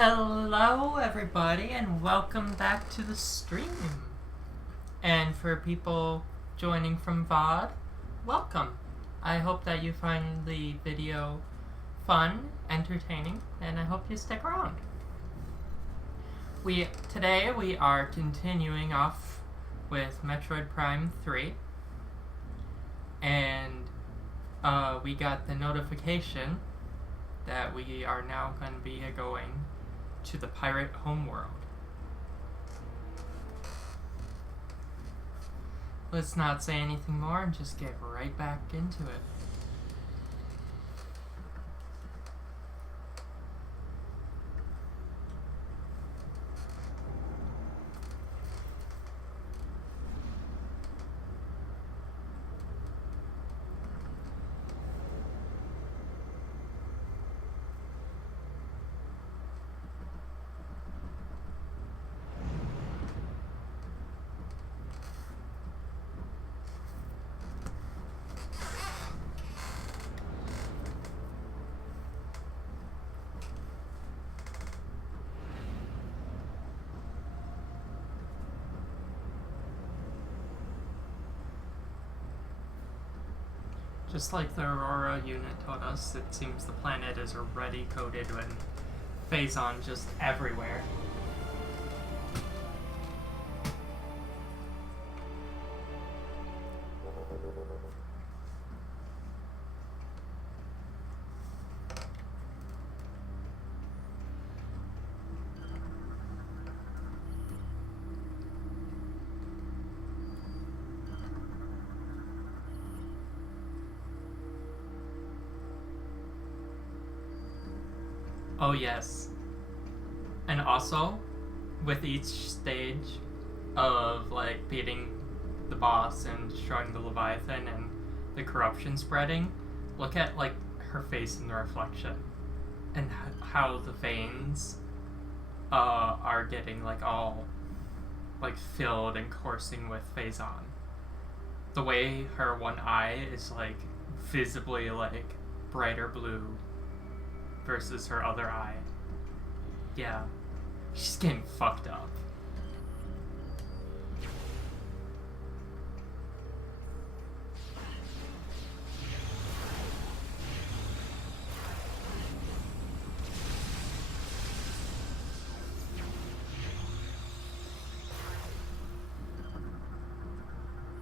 Hello, everybody, and welcome back to the stream. And for people joining from VOD, welcome. I hope that you find the video fun, entertaining, and I hope you stick around. Today we are continuing off with Metroid Prime 3, and we got the notification that we are now going to be going to the pirate homeworld. Let's not say anything more and just get right back into it. Just like the Aurora unit told us, it seems the planet is already coated with Phazon just everywhere. Oh yes. And also, with each stage of like beating the boss and destroying the Leviathan and the corruption spreading, look at like her face in the reflection and how the veins are getting like all like filled and coursing with Phazon. The way her one eye is like visibly like brighter blue versus her other eye. Yeah. She's getting fucked up.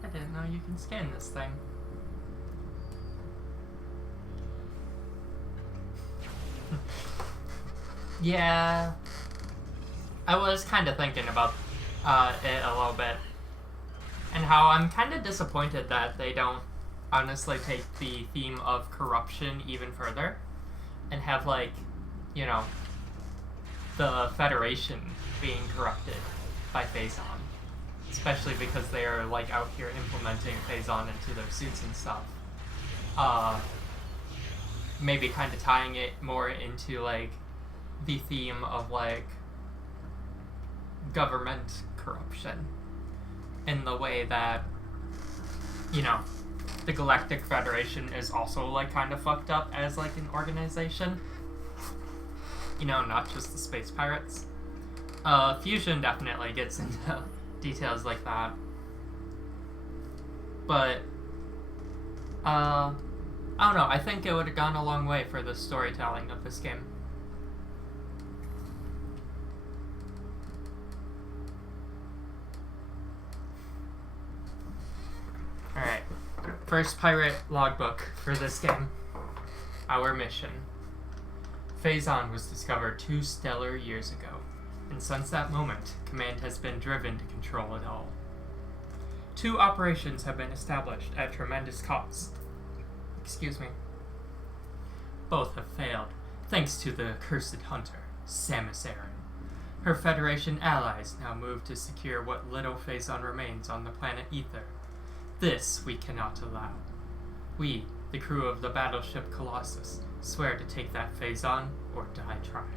I didn't know you can scan this thing. Yeah, I was kind of thinking about it a little bit, and how I'm kind of disappointed that they don't honestly take the theme of corruption even further, and have like, you know, the Federation being corrupted by Phazon, especially because they are like out here implementing Phazon into their suits and stuff. Maybe kind of tying it more into like the theme of like government corruption in the way that, you know, the Galactic Federation is also like kind of fucked up as like an organization, you know, not just the space pirates. Fusion definitely gets into details like that, but I don't know, I think it would have gone a long way for the storytelling of this game. Alright, first pirate logbook for this game. Our mission. Phazon was discovered 2 stellar years ago, and since that moment, command has been driven to control it all. 2 operations have been established at tremendous cost. Excuse me. Both have failed, thanks to the accursed hunter, Samus Aran. Her Federation allies now move to secure what little Phazon remains on the planet Ether. This we cannot allow. We, the crew of the battleship Colossus, swear to take that Phazon or die trying.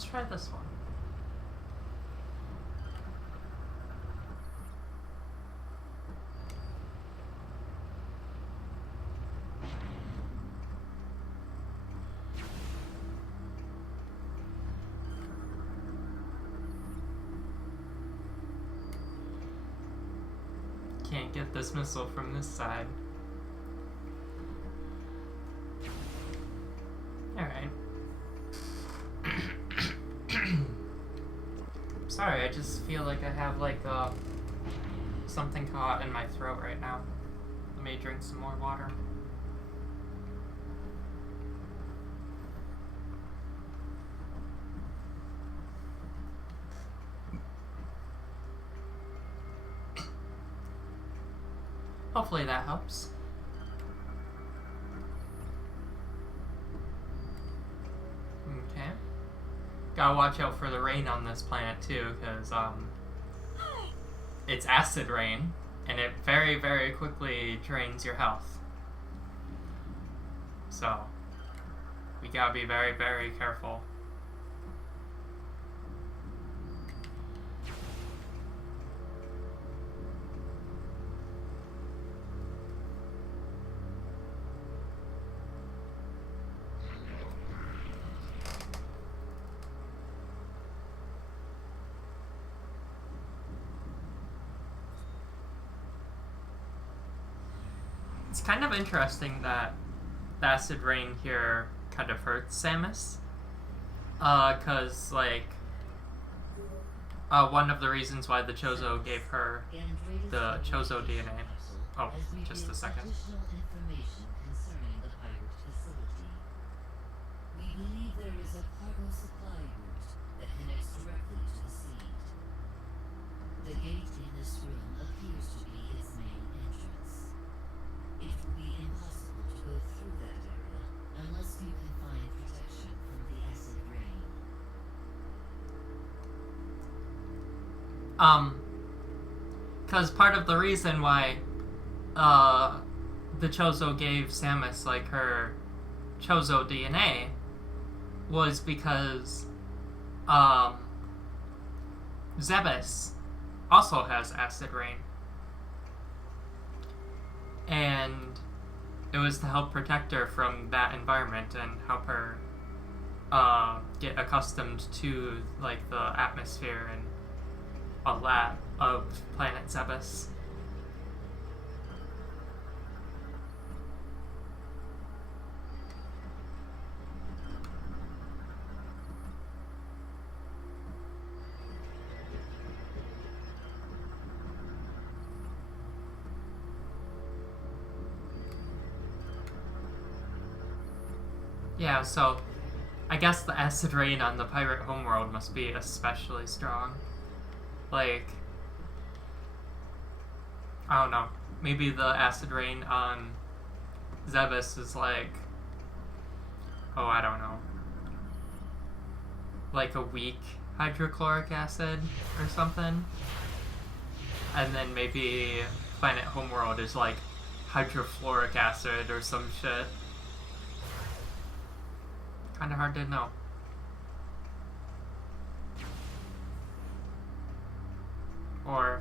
Let's try this one. Can't get this missile from this side. Alright. Sorry, I just feel like I have like something caught in my throat right now. Let me drink some more water. Hopefully that helps. Okay. Gotta watch out for the rain on this planet too, because it's acid rain, and it very, very quickly drains your health. So, we gotta be very, very careful. It's kind of interesting that the acid rain here kind of hurts Samus. Cause like, one of the reasons why the Chozo gave her the Chozo DNA. Oh, just a second. We believe there is a cargo supply route that connects directly to the seed. The gate in this room appears to be its main entrance. It will be impossible to go through that area unless you can find protection from the acid rain. Cause part of the reason why, the Chozo gave Samus, like, her Chozo DNA was because, Zebes also has acid rain. And it was to help protect her from that environment and help her, get accustomed to, like, the atmosphere and all that of planet Zebes. Yeah, so I guess the acid rain on the pirate homeworld must be especially strong. Like, I don't know, maybe the acid rain on Zebes is like, oh, I don't know, like a weak hydrochloric acid or something. And then maybe planet homeworld is like hydrofluoric acid or some shit. Kinda hard to know. Or,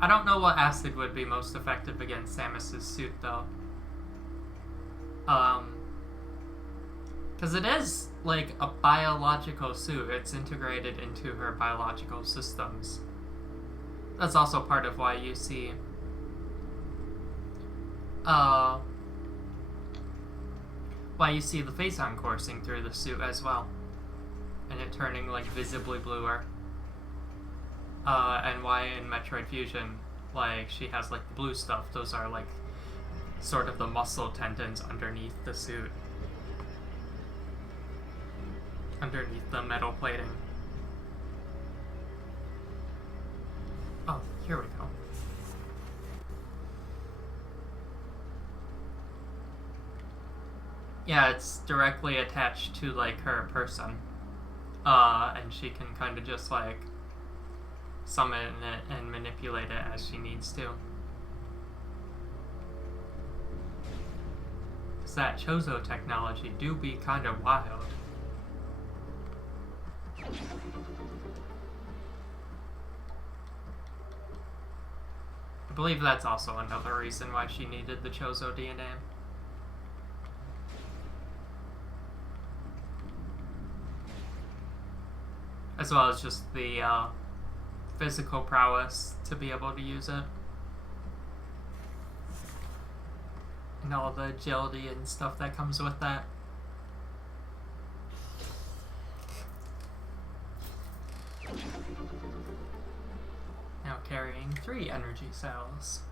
I don't know what acid would be most effective against Samus's suit, though. Because it is, like, a biological suit. It's integrated into her biological systems. That's also part of why you see, the Phazon coursing through the suit as well. And it turning, like, visibly bluer. And why in Metroid Fusion, like, she has, like, the blue stuff. Those are, like, sort of the muscle tendons underneath the suit. Underneath the metal plating. Oh, here we go. Yeah, it's directly attached to, like, her person. And she can kind of just, like, summon it and manipulate it as she needs to. 'Cause that Chozo technology do be kind of wild. I believe that's also another reason why she needed the Chozo DNA. As well as just the physical prowess to be able to use it. And all the agility and stuff that comes with that. Now carrying 3 energy cells.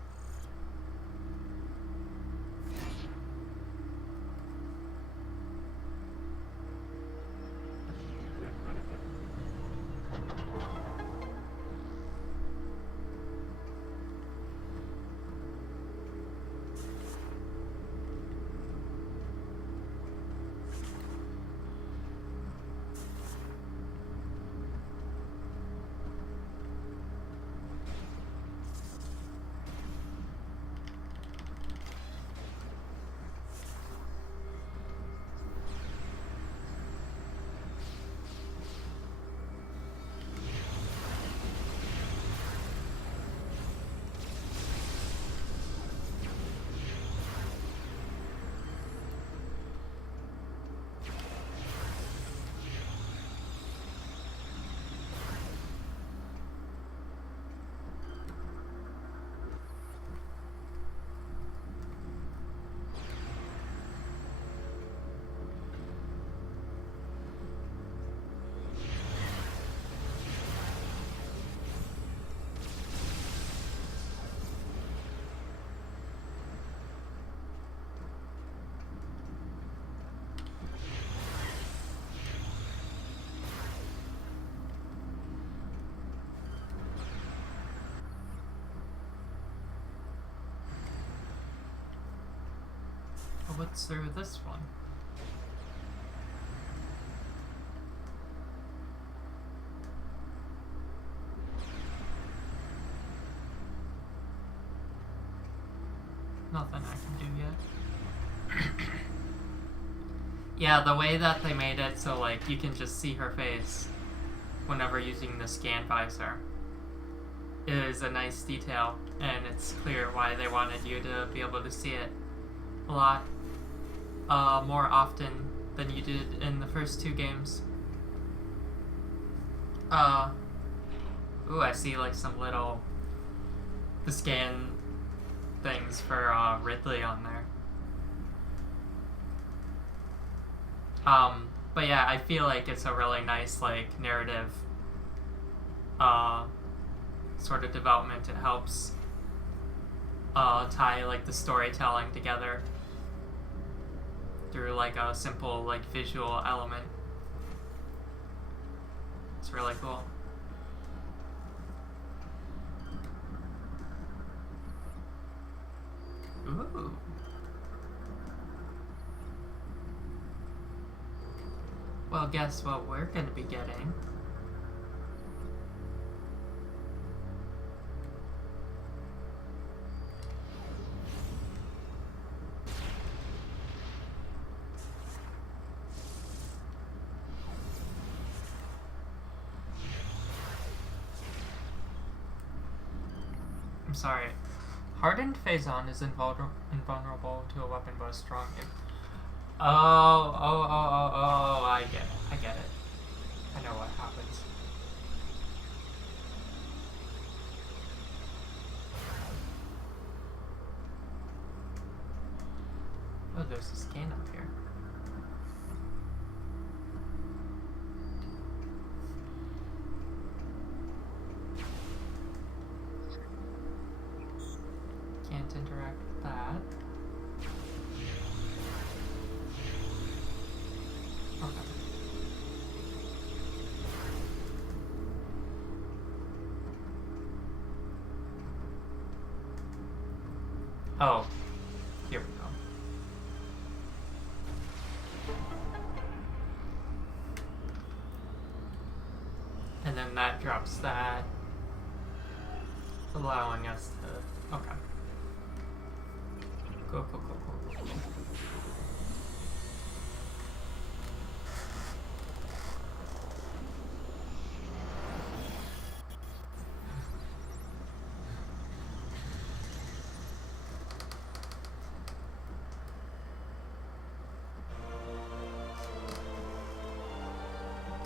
What's through this one? Nothing I can do yet. Yeah, the way that they made it so like you can just see her face whenever using the scan visor is a nice detail, and it's clear why they wanted you to be able to see it a lot more often than you did in the first 2 games. Ooh, I see like some little the scan things for Ridley on there. But yeah, I feel like it's a really nice like narrative sort of development. It helps tie like the storytelling together through like a simple like visual element. It's really cool. Ooh. Well, guess what we're gonna be getting? I'm sorry. Hardened Phazon is invulnerable to a weapon but strong. Oh, I get it. I know what happens. Oh, there's a scan up here. Can't interact with that. Okay. Oh, here we go. And then that drops that, allowing us to, okay. Go.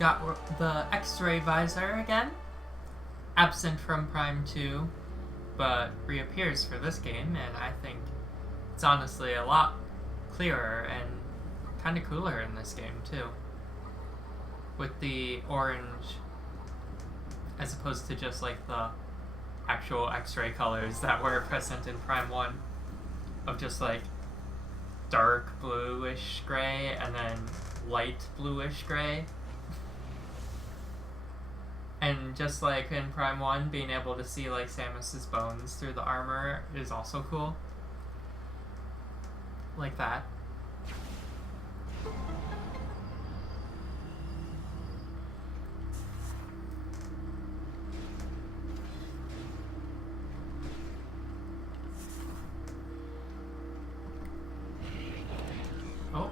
got the X-ray visor again, absent from Prime 2, but reappears for this game, and I think it's honestly a lot clearer and kind of cooler in this game too, with the orange as opposed to just like the actual X-ray colors that were present in Prime 1 of just like dark bluish gray and then light bluish gray. And just like in Prime 1, being able to see like Samus's bones through the armor is also cool. Like that. Oh.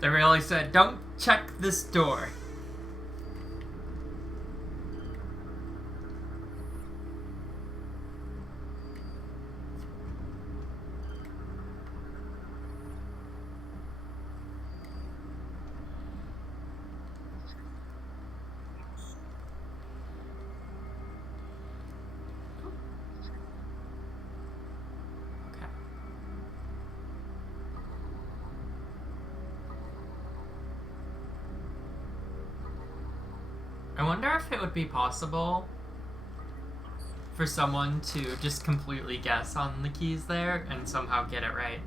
They really said, don't check this door. I wonder if it would be possible for someone to just completely guess on the keys there and somehow get it right.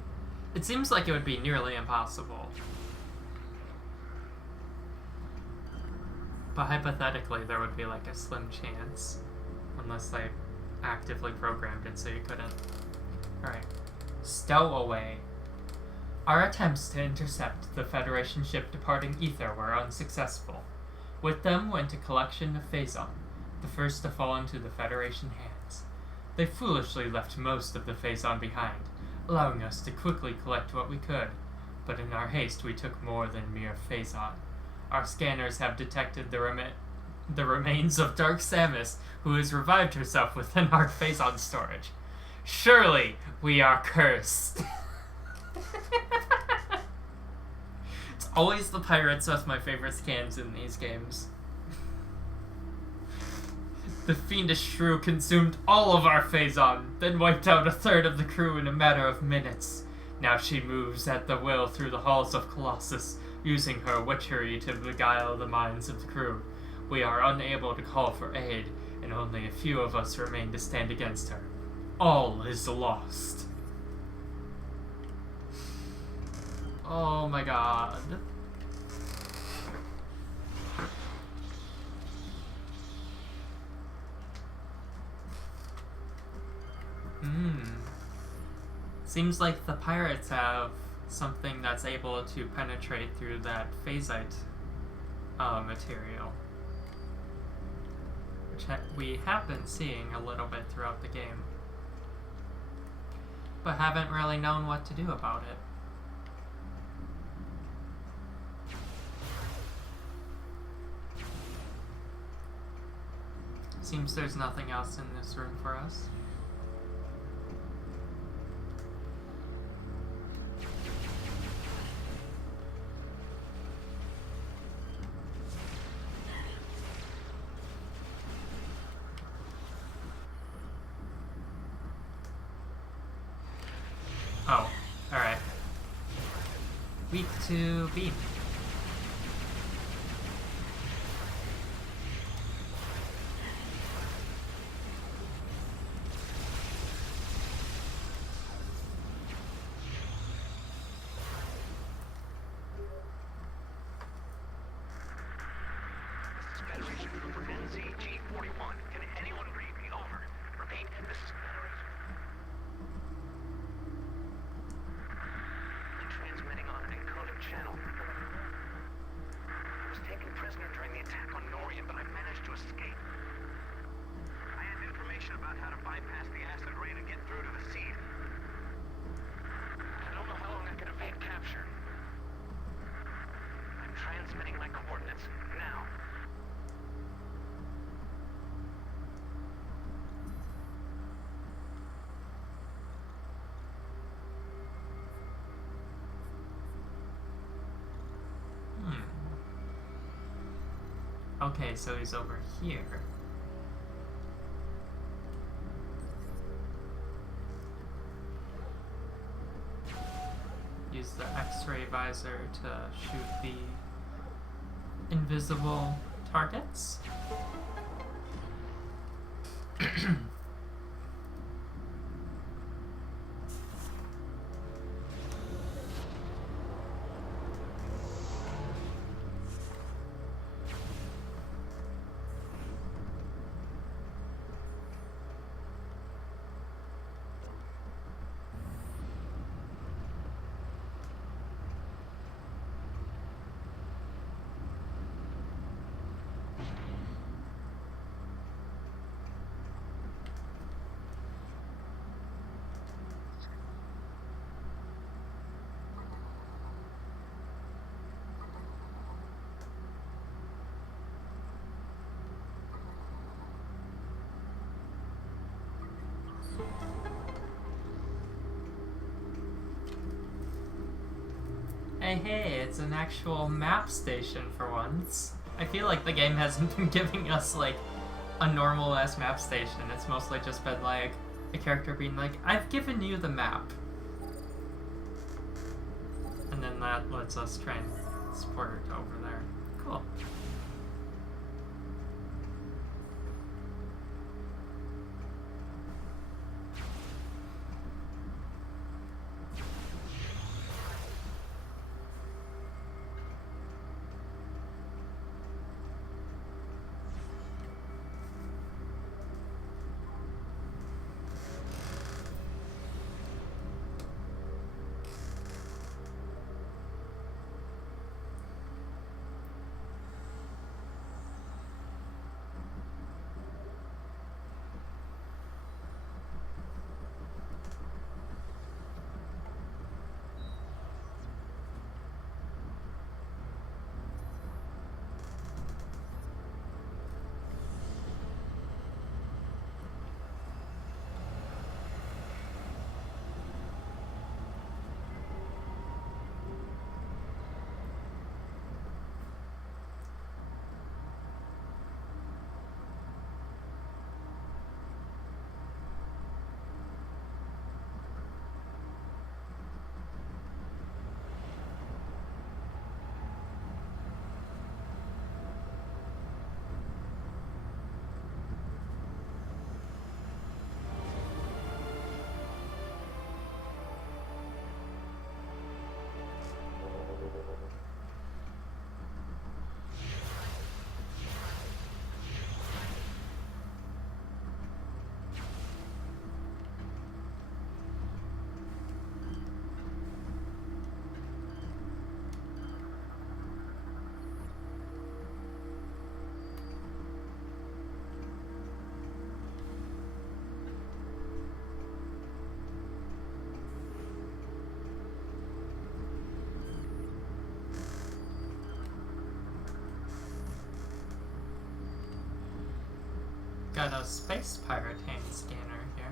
It seems like it would be nearly impossible. But hypothetically, there would be like a slim chance. Unless they actively programmed it so you couldn't. Alright. Stowaway. Our attempts to intercept the Federation ship departing Ether were unsuccessful. With them went a collection of Phazon, the first to fall into the Federation hands. They foolishly left most of the Phazon behind, allowing us to quickly collect what we could, but in our haste we took more than mere Phazon. Our scanners have detected the remains of Dark Samus, who has revived herself within our Phazon storage. Surely we are cursed. It's always the pirates with my favorite scans in these games. The fiendish shrew consumed all of our Phazon, then wiped out a third of the crew in a matter of minutes. Now she moves at the will through the halls of Colossus, using her witchery to beguile the minds of the crew. We are unable to call for aid, and only a few of us remain to stand against her. All is lost. Oh my god. Seems like the pirates have something that's able to penetrate through that phasite material. Which we have been seeing a little bit throughout the game. But haven't really known what to do about it. Seems there's nothing else in this room for us. Oh, alright. Weak to beam. Federation Group NZG-41. Can anyone read me? Over. Repeat, this is Federation. I'm transmitting on an encoded channel. Okay, so he's over here. Use the X-ray visor to shoot the invisible targets. Hey, it's an actual map station for once. I feel like the game hasn't been giving us, like, a normal-ass map station. It's mostly just been, like, a character being like, I've given you the map. And then that lets us transport it over there. Cool. Got a space pirate hand scanner here.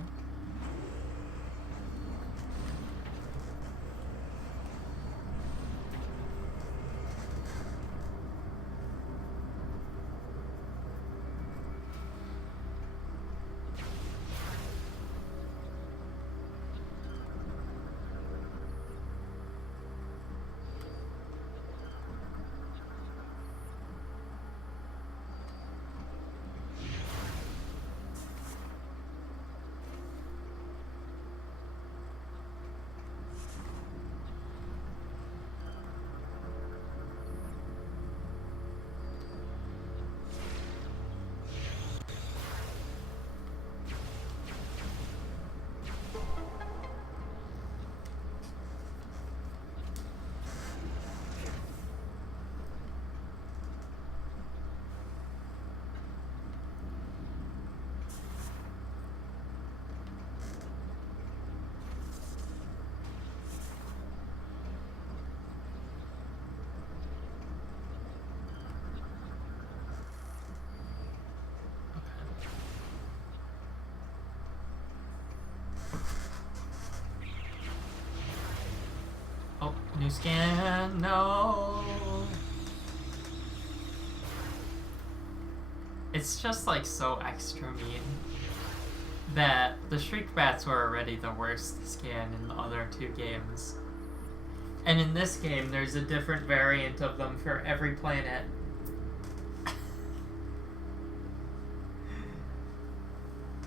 Oh, new scan, no! It's just like so extra mean that the Shriek Bats were already the worst scan in the other two games. And in this game, there's a different variant of them for every planet.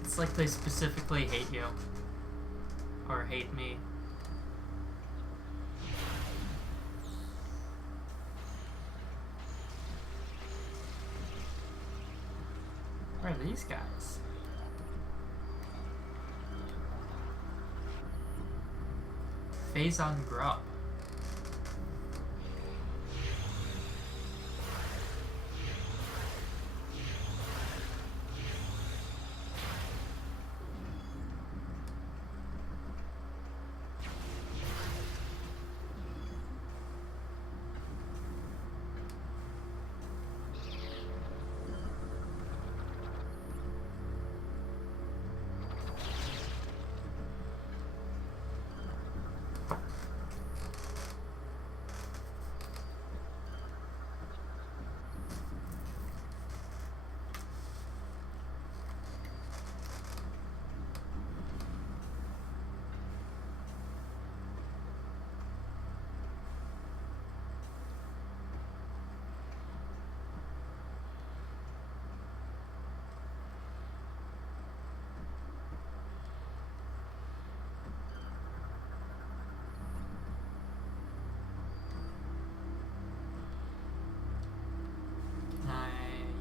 It's like they specifically hate you. Or hate me. Where are these guys? Phazon Grub.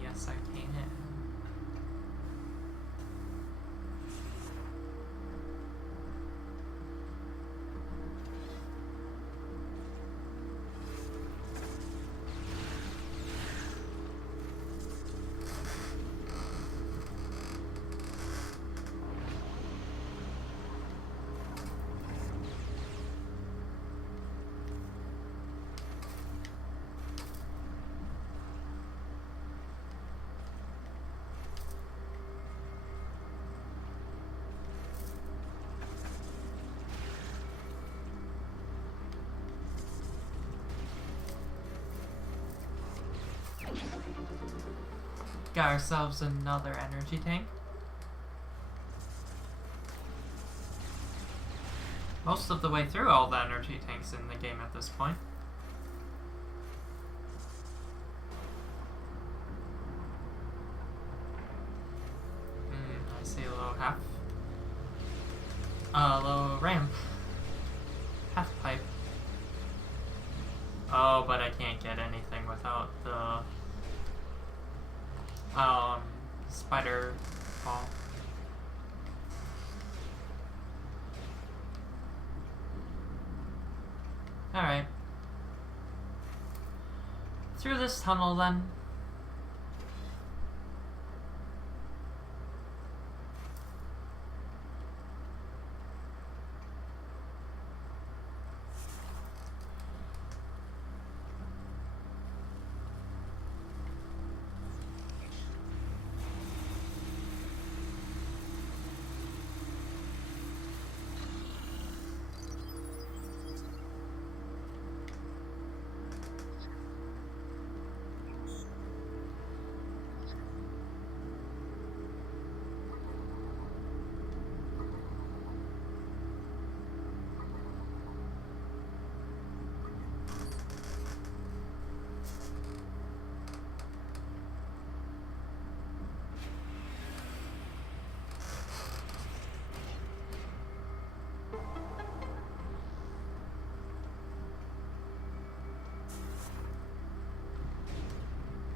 Yes, I can. Got ourselves another energy tank. Most of the way through all the energy tanks in the game at this point. I see a little little ramp. Half pipe. Oh, but I can't get anything without the spider ball. Alright. Through this tunnel then.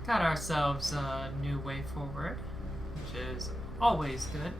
Got ourselves a new way forward, which is always good.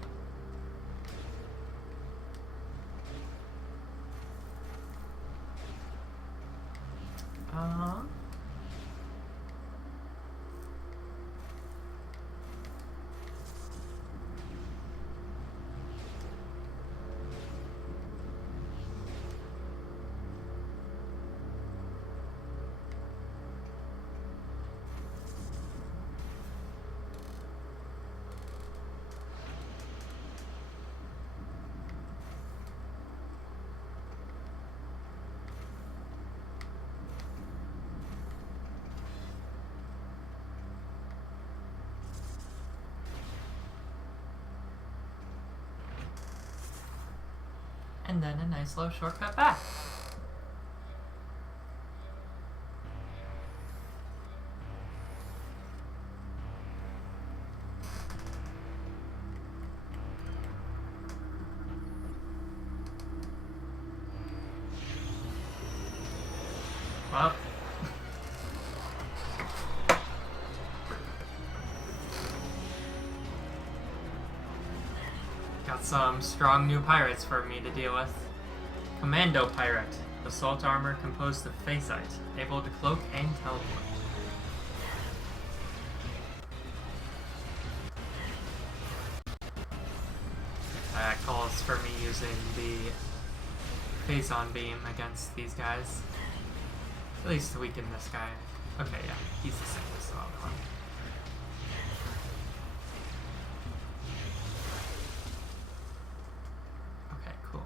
and then a nice little shortcut back. Well, got some strong new pirates for me to deal with. Commando Pirate, assault armor composed of phasite, able to cloak and teleport. That calls for me using the phazon beam against these guys. At least to weaken this guy. Okay, yeah, he's the same as the other one. Okay, cool.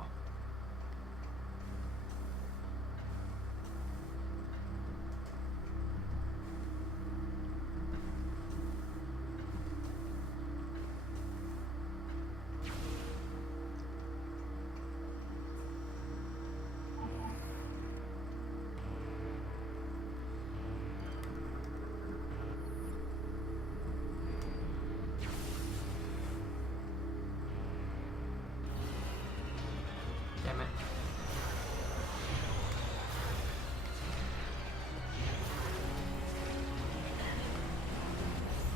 Damn it.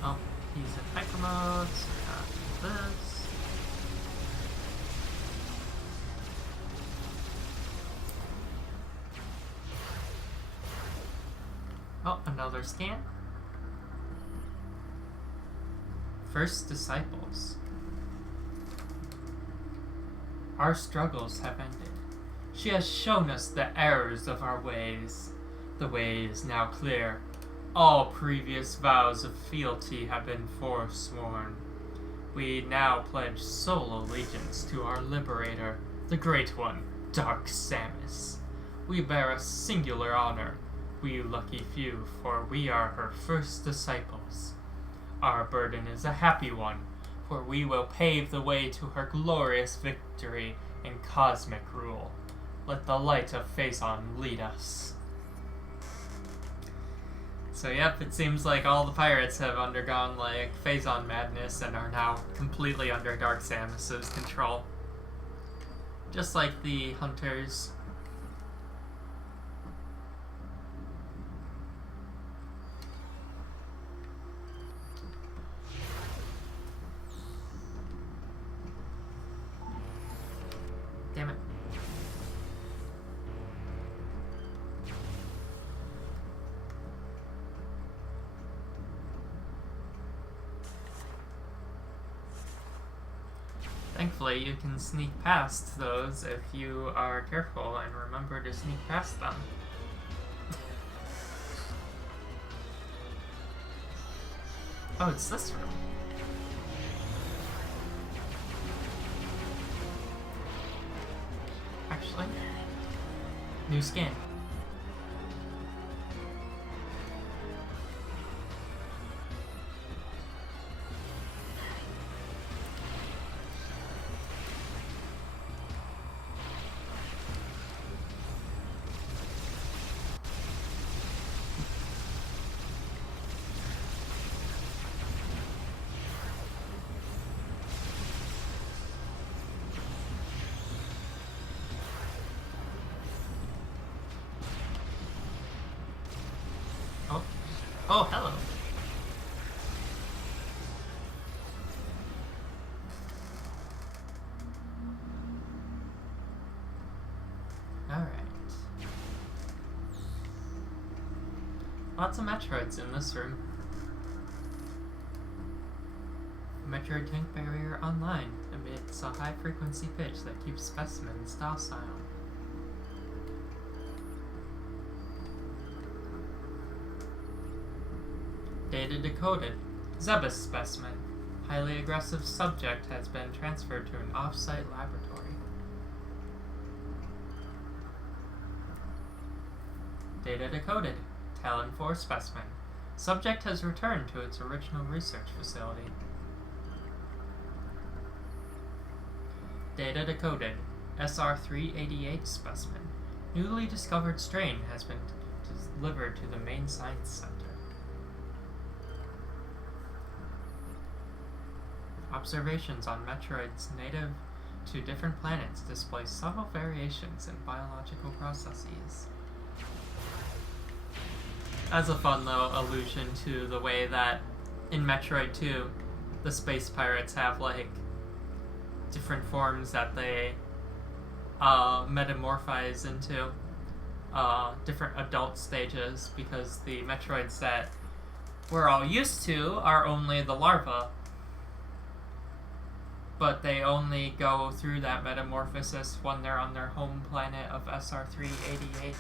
Oh, he's in hyper mode, so we gotta do this. Oh, another scan. First disciples. Our struggles have ended. She has shown us the errors of our ways. The way is now clear. All previous vows of fealty have been forsworn. We now pledge sole allegiance to our liberator, the Great One, Dark Samus. We bear a singular honor, we lucky few, for we are her first disciples. Our burden is a happy one, for we will pave the way to her glorious victory and cosmic rule. Let the light of Phazon lead us. So yep, it seems like all the pirates have undergone like Phazon madness and are now completely under Dark Samus's control. Just like the hunters. Damn it. Thankfully, you can sneak past those if you are careful and remember to sneak past them. Oh, it's this room. Actually, new skin. Oh, hello. Alright. Lots of Metroids in this room. Metroid tank barrier online emits a high frequency pitch that keeps specimens docile. Data decoded. Zebus specimen. Highly aggressive subject has been transferred to an off-site laboratory. Data decoded. Talon 4 specimen. Subject has returned to its original research facility. Data decoded. SR388 specimen. Newly discovered strain has been delivered to the main science center. Observations on Metroids native to different planets display subtle variations in biological processes. As a fun little allusion to the way that in Metroid 2, the space pirates have like different forms that they metamorphise into different adult stages, because the Metroids that we're all used to are only the larvae, but they only go through that metamorphosis when they're on their home planet of SR388.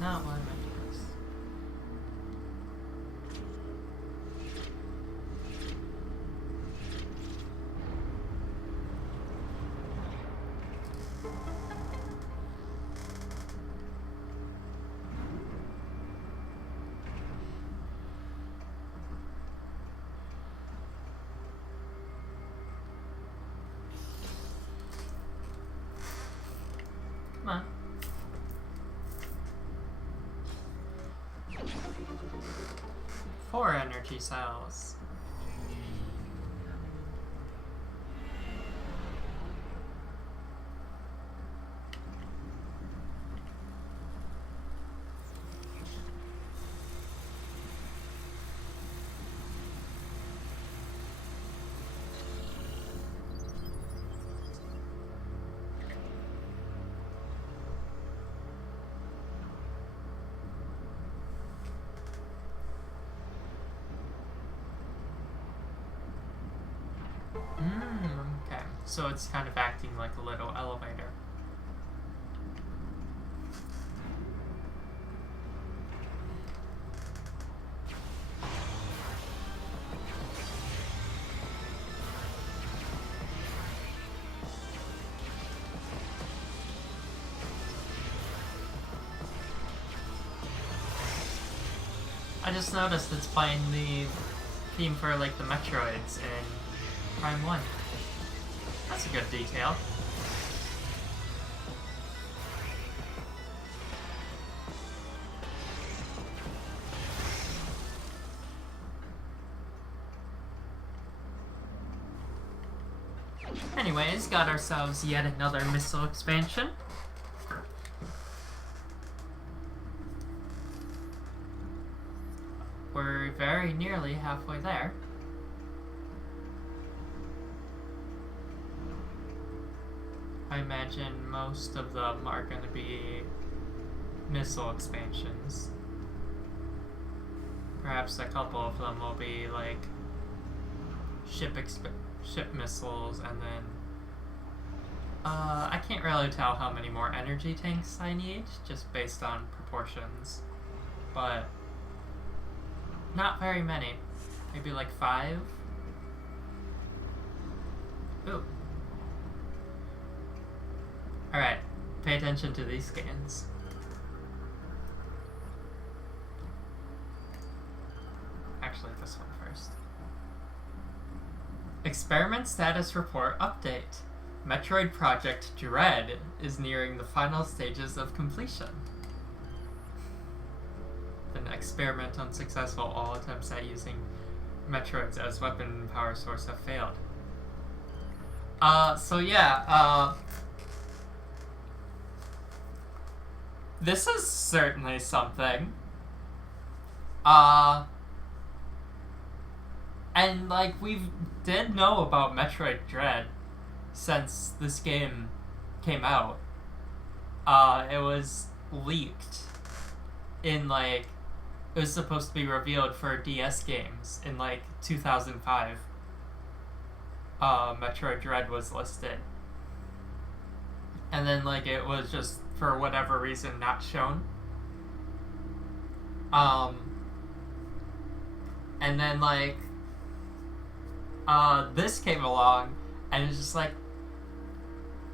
Not what I meant to press. Come on. Four energy cells. Okay. So it's kind of acting like a little elevator. I just noticed it's playing the theme for like the Metroids in Prime 1. That's a good detail. Anyways, got ourselves yet another missile expansion. We're very nearly halfway there. I imagine most of them are going to be missile expansions. Perhaps a couple of them will be like ship missiles, and then I can't really tell how many more energy tanks I need, just based on proportions, but not very many. Maybe like 5. Ooh. Alright, pay attention to these scans. Actually, this one first. Experiment status report update. Metroid Project Dread is nearing the final stages of completion. An experiment unsuccessful. All attempts at using Metroids as weapon and power source have failed. So yeah, this is certainly something. And like, we did know about Metroid Dread since this game came out. It was leaked in like, it was supposed to be revealed for DS games in like 2005. Metroid Dread was listed. and then like it was just for whatever reason not shown. And then like this came along, and it's just like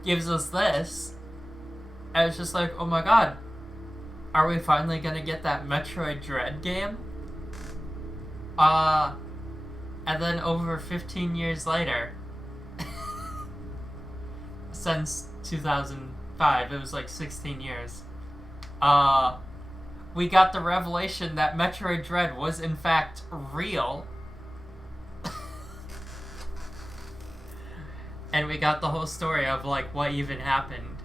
gives us this, and it's just like, oh my god, are we finally gonna get that Metroid Dread game? And then over 15 years later, since 2005, it was like 16 years, we got the revelation that Metroid Dread was in fact real. And we got the whole story of like what even happened.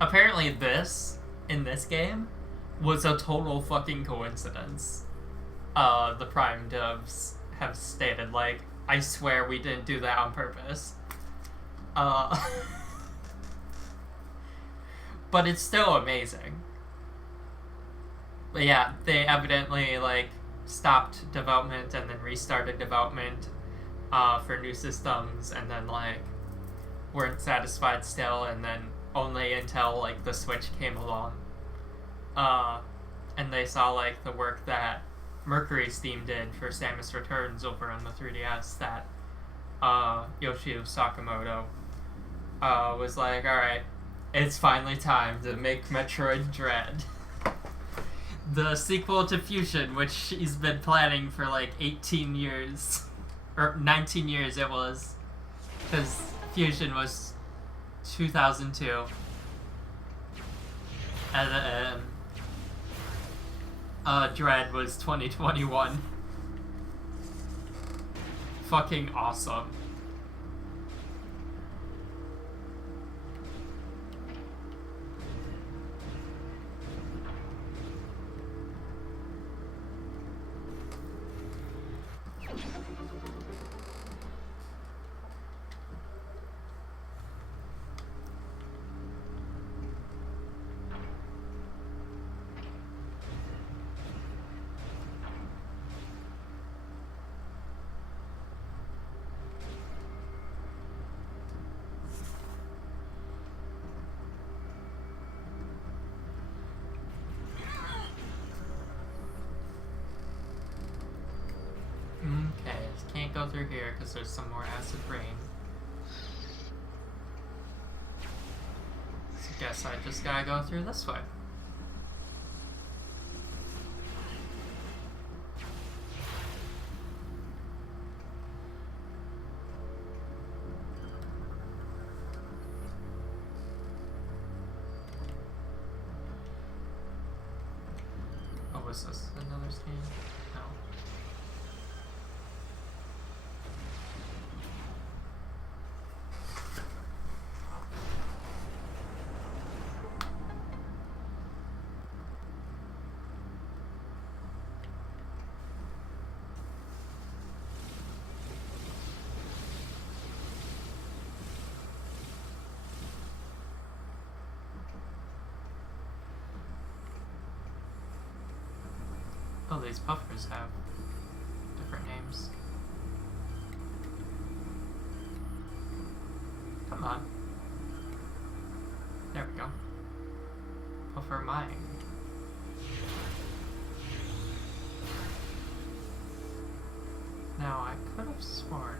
Apparently this, in this game, was a total fucking coincidence. The Prime devs have stated, like, I swear we didn't do that on purpose. But it's still amazing. But yeah, they evidently, like, stopped development and then restarted development for new systems, and then, like, weren't satisfied still, and then only until, like, the Switch came along. And they saw, like, the work that Mercury Steam did for Samus Returns over on the 3DS, that Yoshio Sakamoto was like, alright, it's finally time to make Metroid Dread. The sequel to Fusion, which he's been planning for like 18 years. Or 19 years it was. Because Fusion was 2002. And then Dread was 2021. Fucking awesome. Okay, can't go through here because there's some more acid rain. So guess I just gotta go through this way. Oh, was this another scan? No. Oh, these buffers have different names. Come on. There we go. Buffer mine. Now, I could have sworn.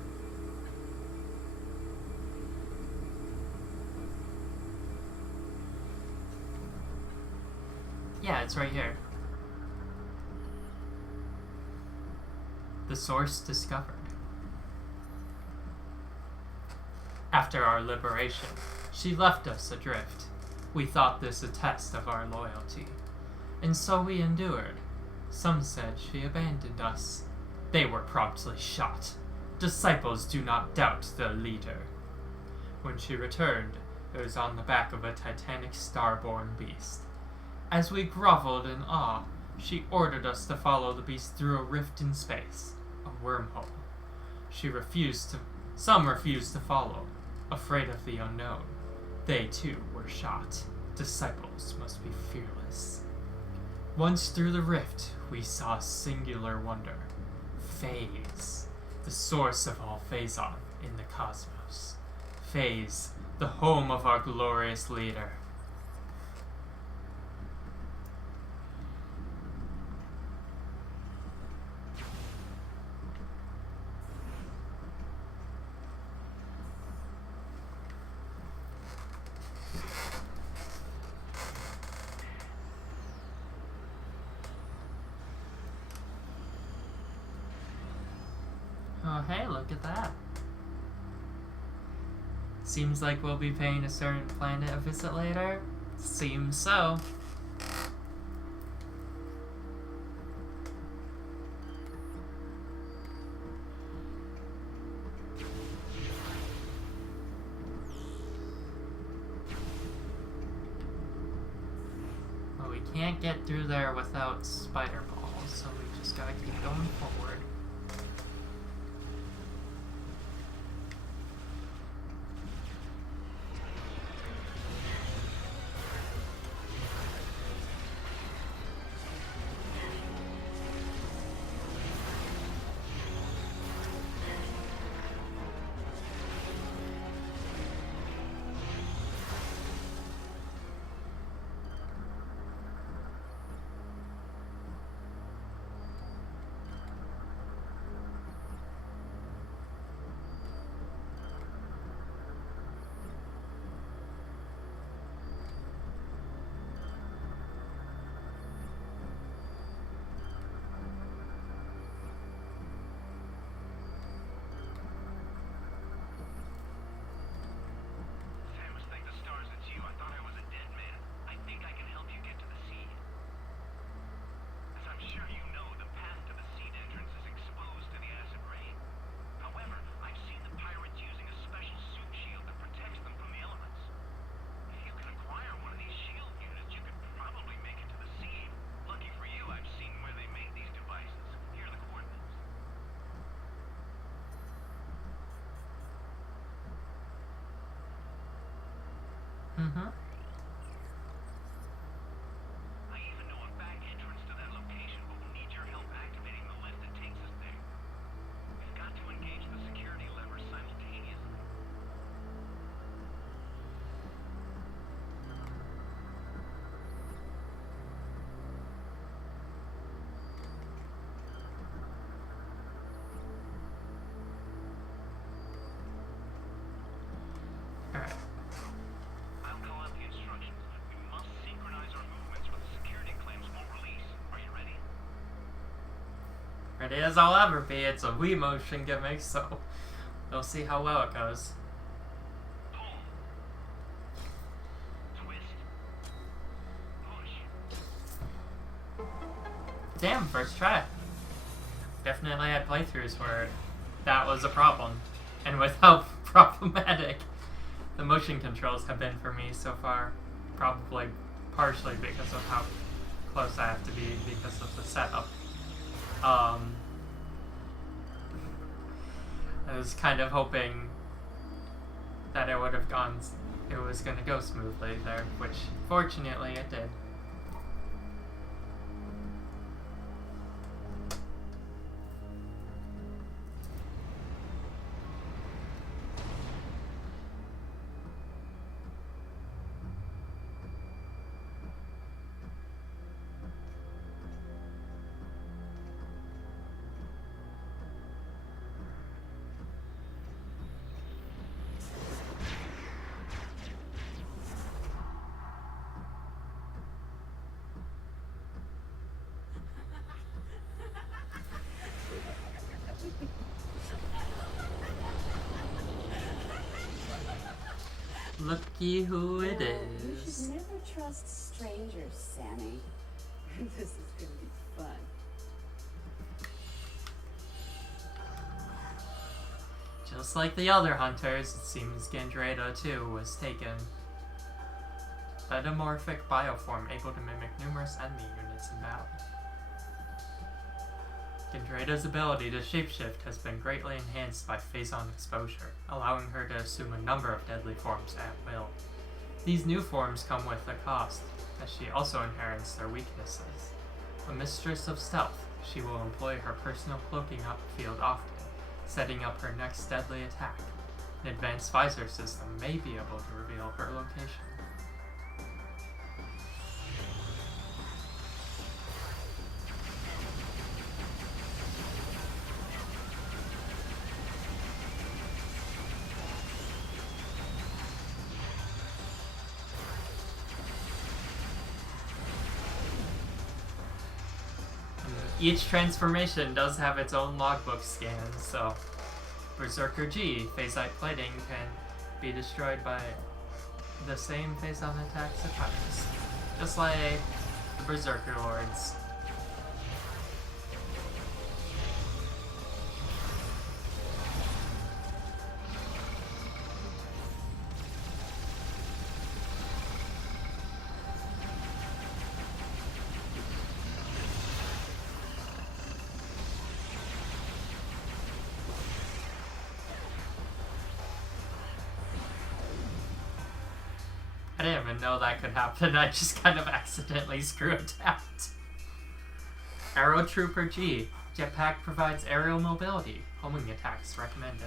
Yeah, it's right here. The source discovered. After our liberation, she left us adrift. We thought this a test of our loyalty. And so we endured. Some said she abandoned us. They were promptly shot. Disciples do not doubt their leader. When she returned, it was on the back of a titanic starborn beast. As we groveled in awe, she ordered us to follow the beast through a rift in space, a wormhole. Some refused to follow, afraid of the unknown. They too were shot. Disciples must be fearless. Once through the rift, we saw singular wonder. Phase, the source of all phazon in the cosmos. Phase, the home of our glorious leader. Oh, hey, look at that. Seems like we'll be paying a certain planet a visit later. Seems so. Well, we can't get through there without spider balls, so we just gotta keep going forward. Samus, thank the stars it's you. I thought I was a dead man. I think I can help you get to the seed. As I'm sure you know, the path to the seed entrance is exposed to the acid rain. However, I've seen the pirates using a special suit shield that protects them from the elements. If you can acquire one of these shield units, you could probably make it to the seed. Lucky for you, I've seen where they made these devices. Here are the coordinates. Mm-hmm. I even know a back entrance to that location, but we'll need your help activating the lift that takes us there. We've got to engage the security levers simultaneously. Alright. I'll call out the instructions. We must synchronize our movements or the security claims won't release. Are you ready? Ready as I'll ever be. It's a Wii motion gimmick, so we'll see how well it goes. Pull. Twist. Push. Damn, first try. Definitely had playthroughs where that was a problem. And with how problematic the motion controls have been for me so far. Probably partially because of how close I have to be because of the setup. I was kind of hoping that it was gonna go smoothly there, which fortunately it did. Looky who it You is. should never trust strangers, Sammy. This is gonna be fun. Just like the other hunters, it seems Gandreda too was taken. Metamorphic bioform able to mimic numerous enemy units in battle. Gandreda's ability to shapeshift has been greatly enhanced by phase-on exposure, allowing her to assume a number of deadly forms at will. These new forms come with a cost, as she also inherits their weaknesses. A mistress of stealth, she will employ her personal cloaking up field often, setting up her next deadly attack. An advanced visor system may be able to reveal her location. Each transformation does have its own logbook scan, so Berserker G, Phasite plating, can be destroyed by the same face-on attacks of others, just like the Berserker Lords. I didn't even know that could happen. I just kind of accidentally screw tapped. Aero Trooper G. Jetpack provides aerial mobility. Homing attacks recommended.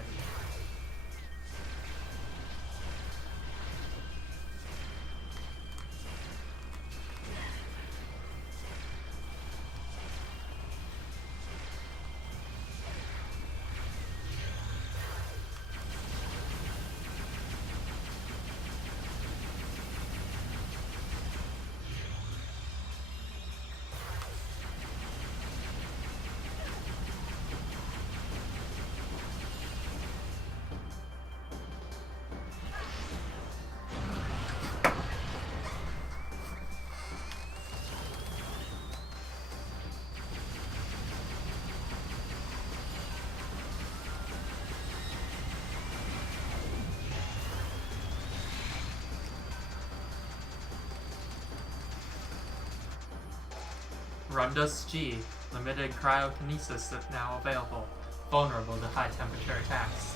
Rundus G. Limited cryokinesis now available. Vulnerable to high temperature attacks.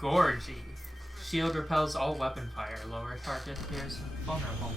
Gorgy. Shield repels all weapon fire. Lower target appears vulnerable.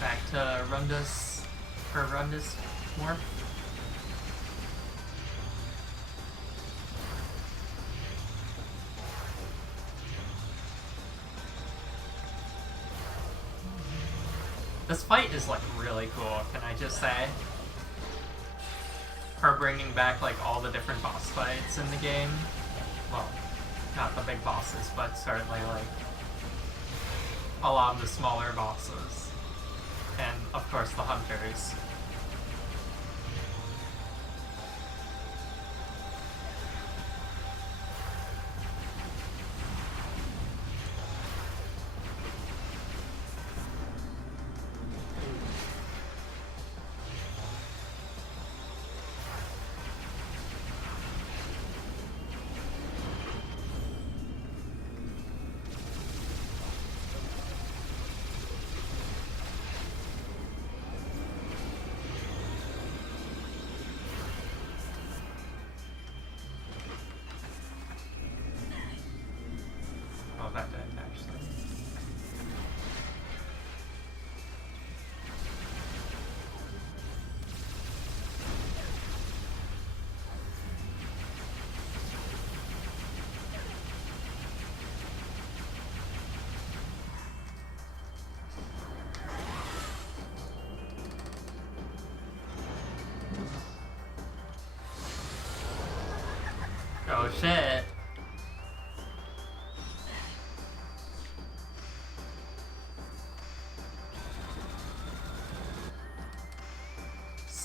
Back to Rundus, or Rundus Morph. This fight is like really cool, can I just say? Her bringing back like all the different boss fights in the game. Well, not the big bosses, but certainly like a lot of the smaller bosses. And, of course, the hunters.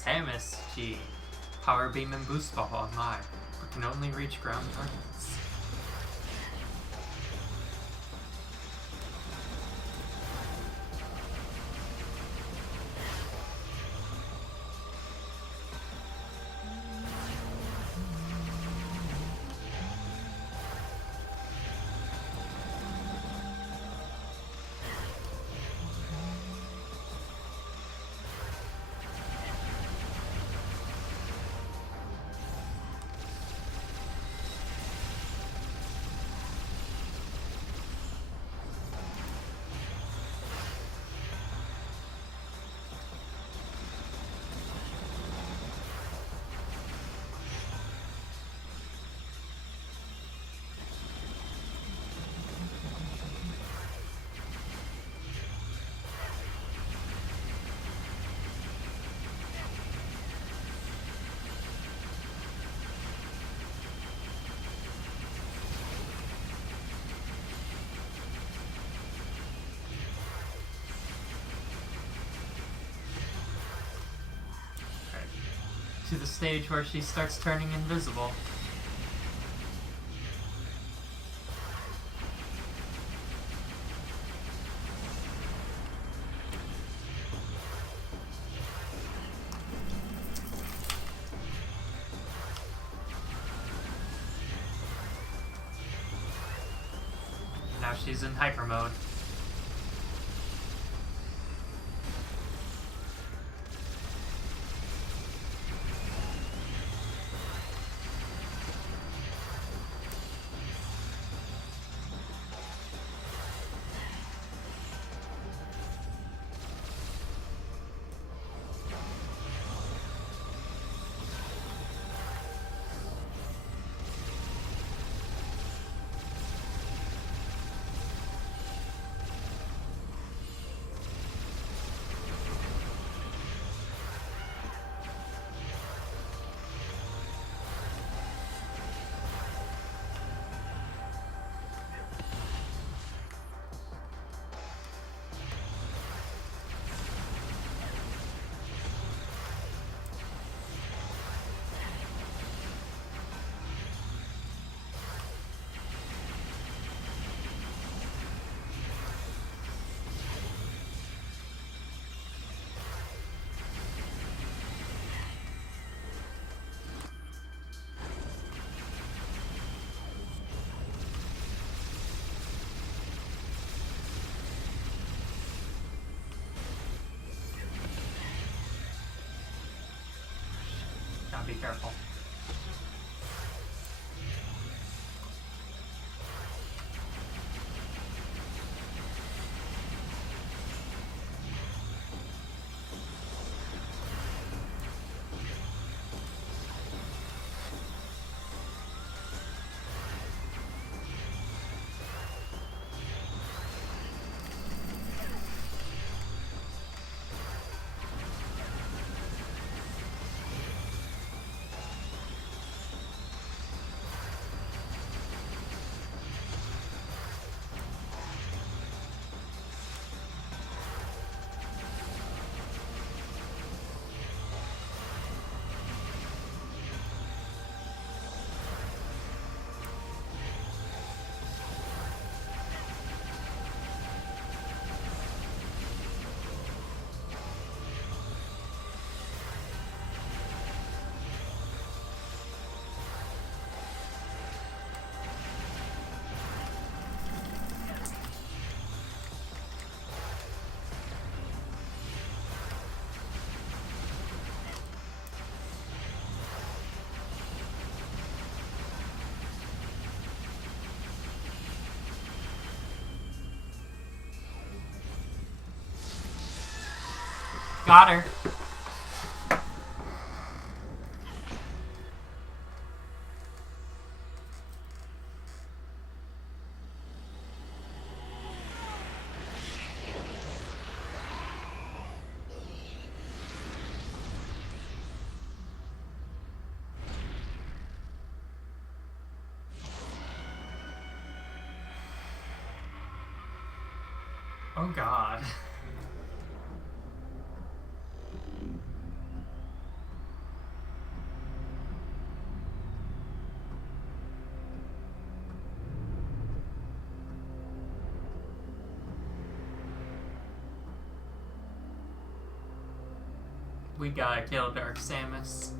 Samus G. Power Beam and Boost Ball online, but can only reach ground targets. To the stage where she starts turning invisible. Now she's in hyper mode. Now be careful. Got her. Oh God. We gotta kill Dark Samus.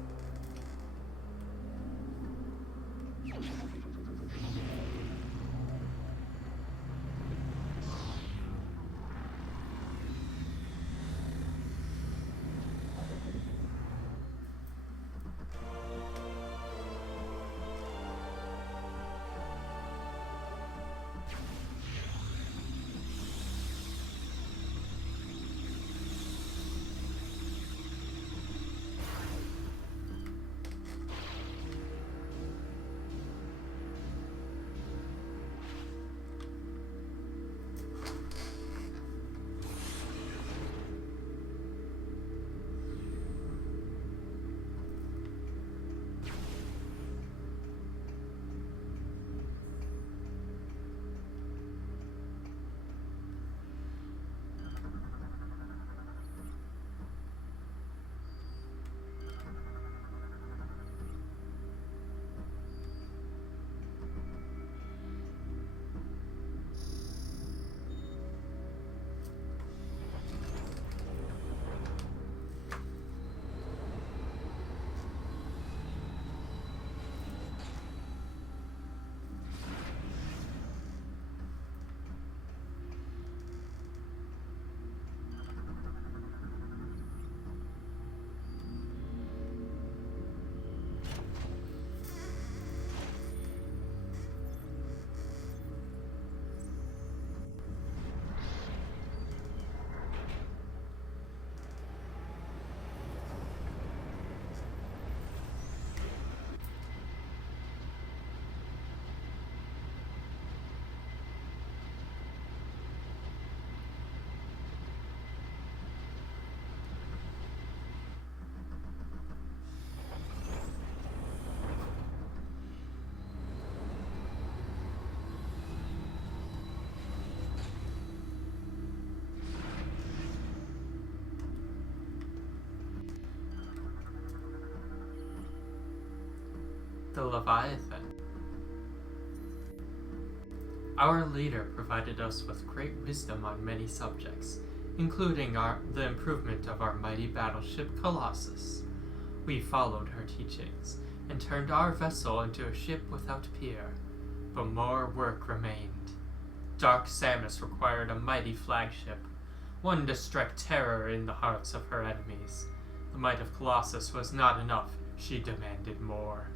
The Leviathan. Our leader provided us with great wisdom on many subjects, including the improvement of our mighty battleship Colossus. We followed her teachings and turned our vessel into a ship without peer, but more work remained. Dark Samus required a mighty flagship, one to strike terror in the hearts of her enemies. The might of Colossus was not enough, she demanded more.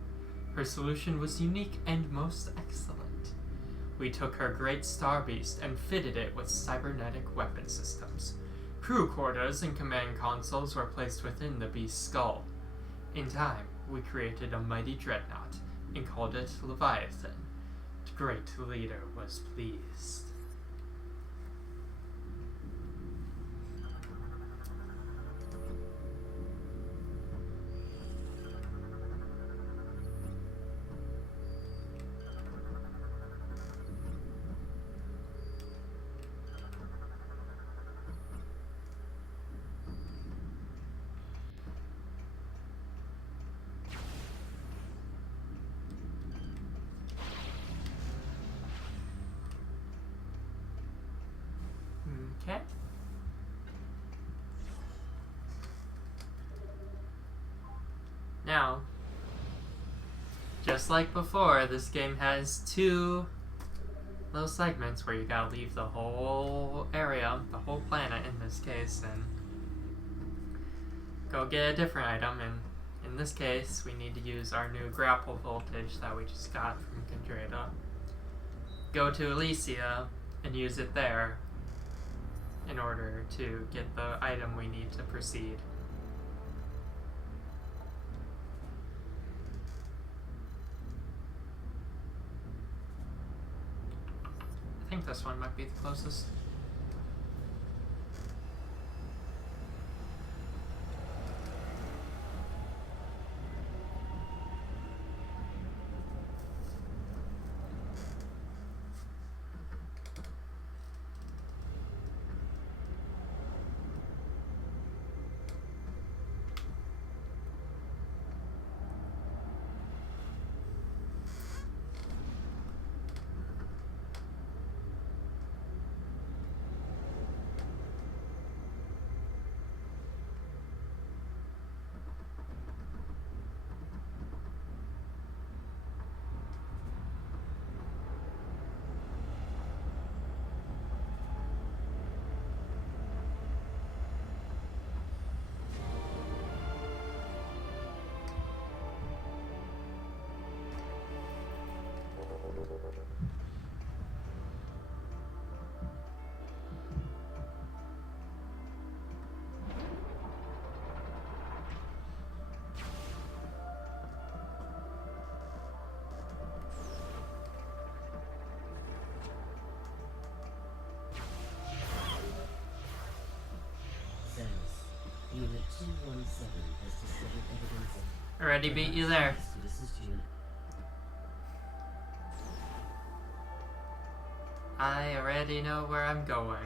Her solution was unique and most excellent. We took her great star beast and fitted it with cybernetic weapon systems. Crew quarters and command consoles were placed within the beast's skull. In time, we created a mighty dreadnought and called it Leviathan. The great leader was pleased. Okay. Now, just like before, this game has two little segments where you gotta leave the whole area, the whole planet in this case, and go get a different item. And in this case, we need to use our new grapple voltage that we just got from Kendreda. Go to Elysia and use it there in order to get the item we need to proceed. I think this one might be the closest. Unit 217 has discovered evidence of Already beat you there. to assist you in I already know where I'm going.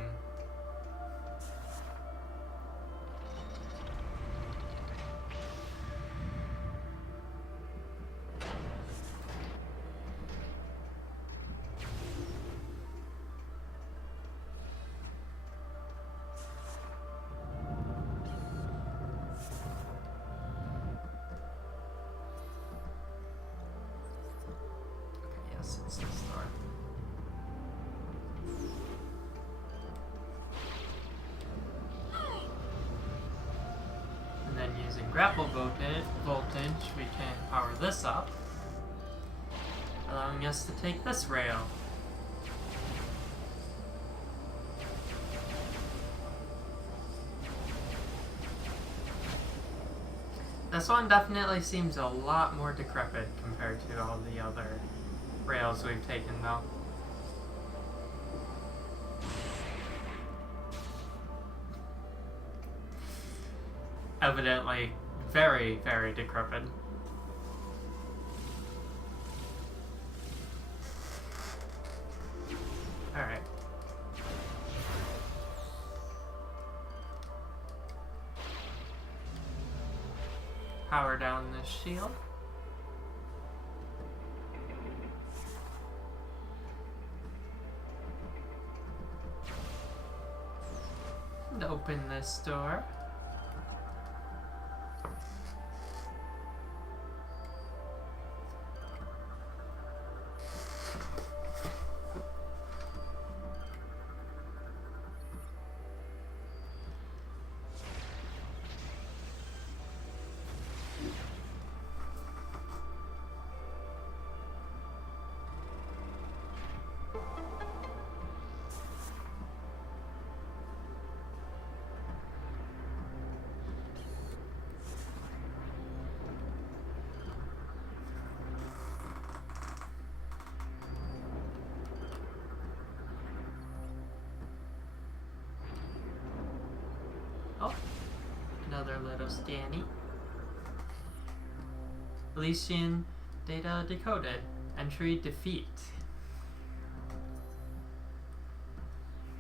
Yes, it's this door. And then using grapple voltage, we can power this up, allowing us to take this rail. This one definitely seems a lot more decrepit compared to all the other rails we've taken, though. Evidently very, very decrepit. Alright. Power down this shield. And open this door. Oh, another little scanny. Elysian data decoded. Entry defeat.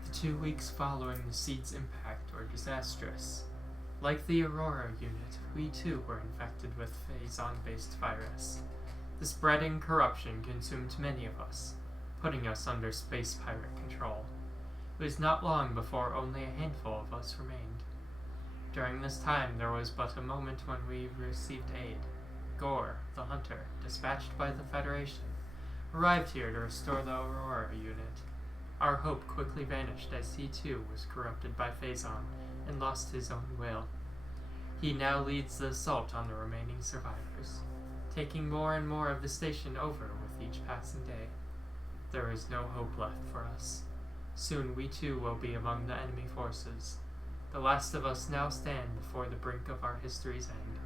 The 2 weeks following the seed's impact were disastrous. Like the Aurora unit, we too were infected with Phazon-based virus. The spreading corruption consumed many of us, putting us under space pirate control. It was not long before only a handful of us remained. During this time, there was but a moment when we received aid. Gore, the hunter, dispatched by the Federation, arrived here to restore the Aurora unit. Our hope quickly vanished as he too was corrupted by Phazon and lost his own will. He now leads the assault on the remaining survivors, taking more and more of the station over with each passing day. There is no hope left for us. Soon we too will be among the enemy forces. The last of us now stand before the brink of our history's end,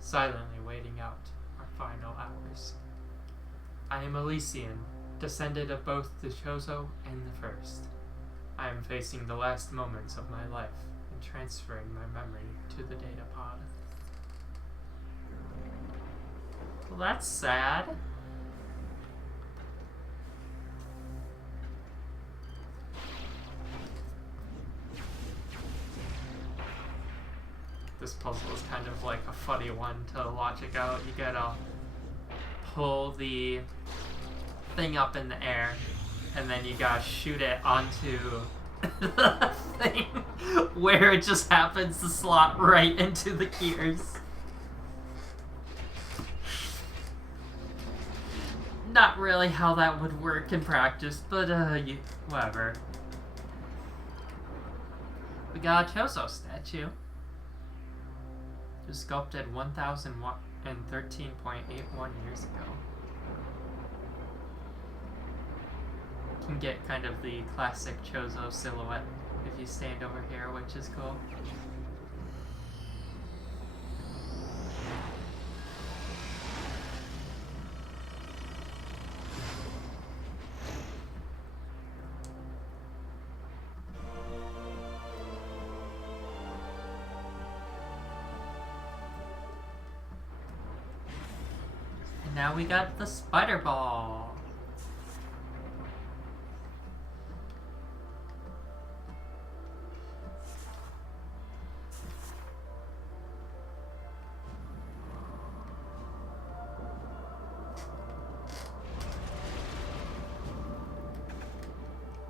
silently waiting out our final hours. I am Elysian, descended of both the Chozo and the First. I am facing the last moments of my life and transferring my memory to the data pod. Well, that's sad. This puzzle is kind of like a funny one to logic out. You gotta pull the thing up in the air, and then you gotta shoot it onto the thing where it just happens to slot right into the gears. Not really how that would work in practice, but whatever. We got a Chozo statue. It was sculpted 1013.81 years ago. You can get kind of the classic Chozo silhouette if you stand over here, which is cool. Now we got the spider ball.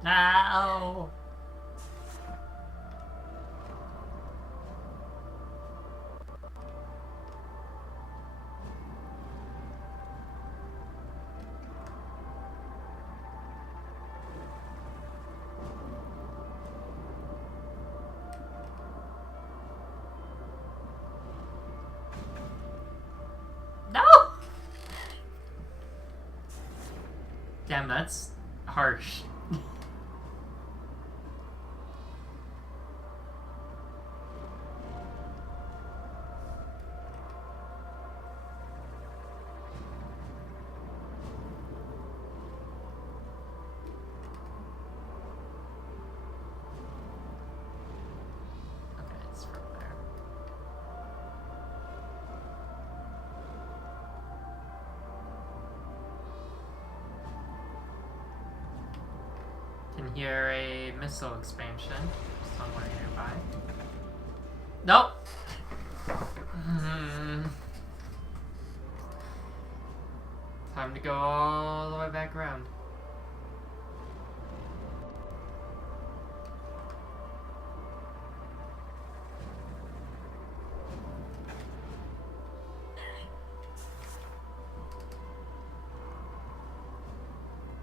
No! No! Damn, that's harsh. Okay, it's from there. Can hear a missile expansion somewhere nearby. Nope. Time to go all the way back around.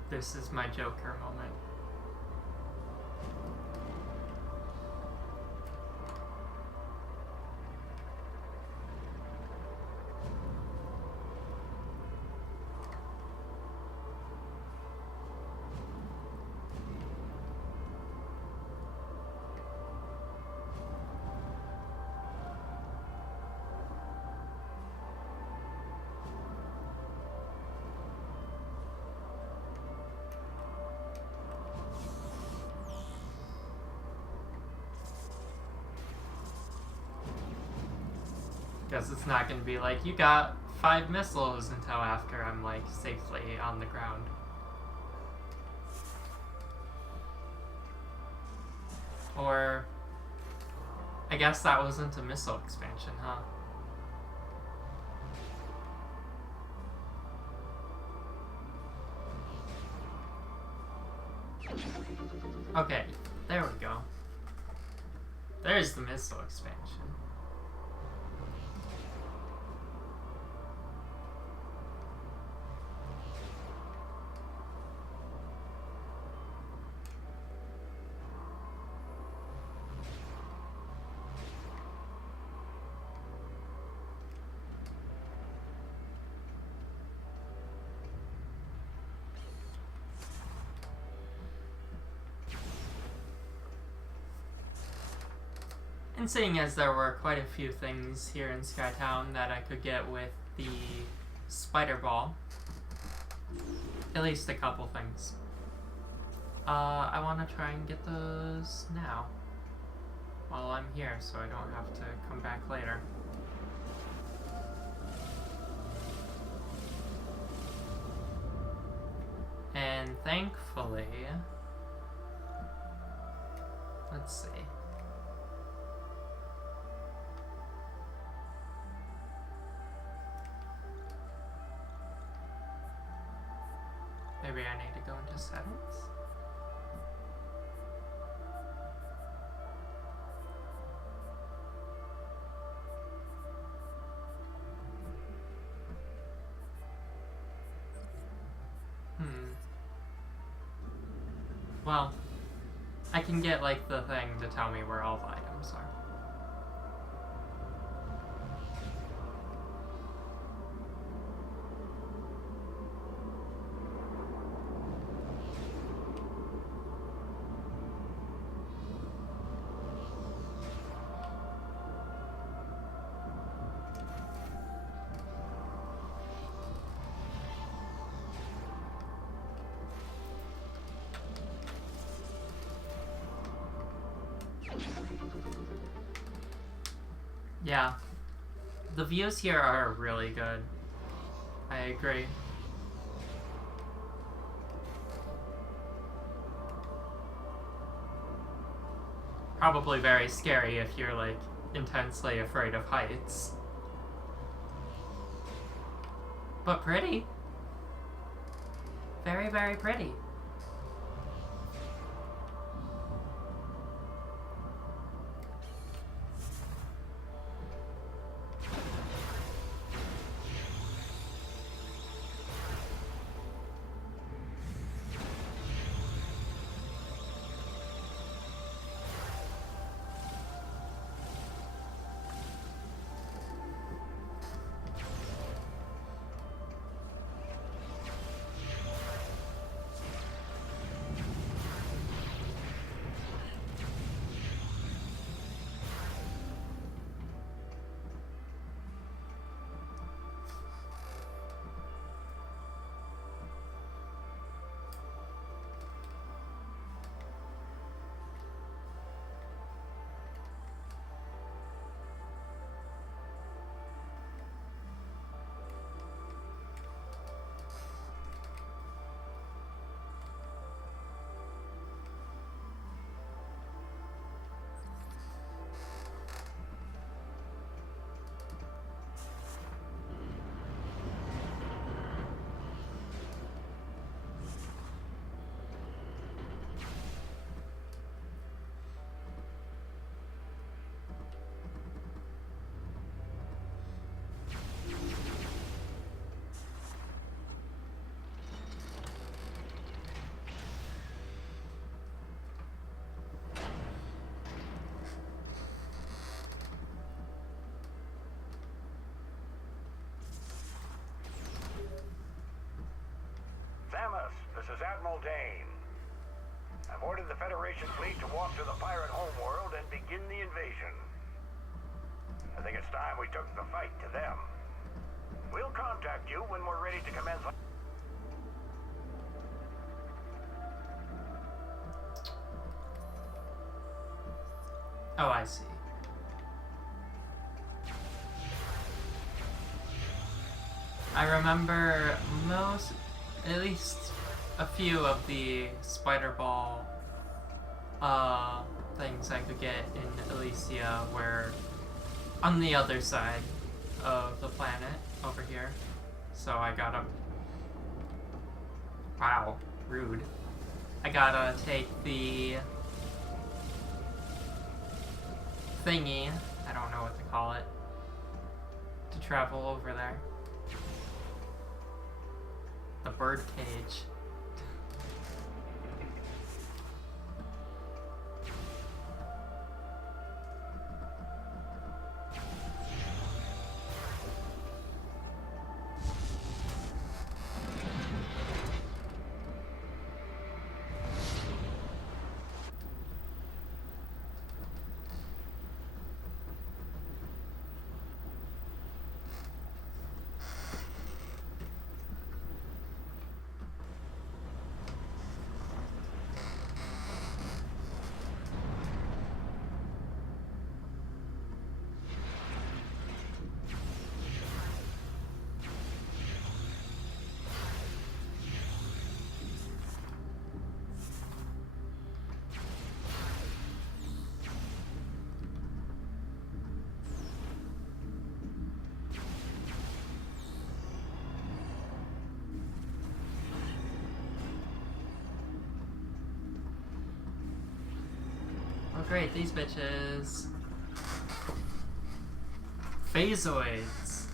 This is my Joker moment. Guess it's not gonna be like, you got 5 missiles until after I'm like safely on the ground. Or I guess that wasn't a missile expansion, huh? Okay, there we go. There's the missile expansion. And seeing as there were quite a few things here in Skytown that I could get with the spider ball, at least a couple things, I want to try and get those now while I'm here so I don't have to come back later. And thankfully, let's see. Maybe I need to go into settings. Well, I can get like the thing to tell me where all the items are. Yeah, the views here are really good. I agree. Probably very scary if you're, like, intensely afraid of heights. But pretty. Very, very pretty. Samus, this is Admiral Dane. I've ordered the Federation fleet to walk to the pirate homeworld and begin the invasion. I think it's time we took the fight to them. We'll contact you when we're ready to commence. Oh, I see. I remember at least a few of the spider ball things I could get in Elysia were on the other side of the planet over here. So I gotta... Wow, rude. I gotta take the thingy, I don't know what to call it, to travel over there. The bird cage. Oh great, these bitches. Phasoids.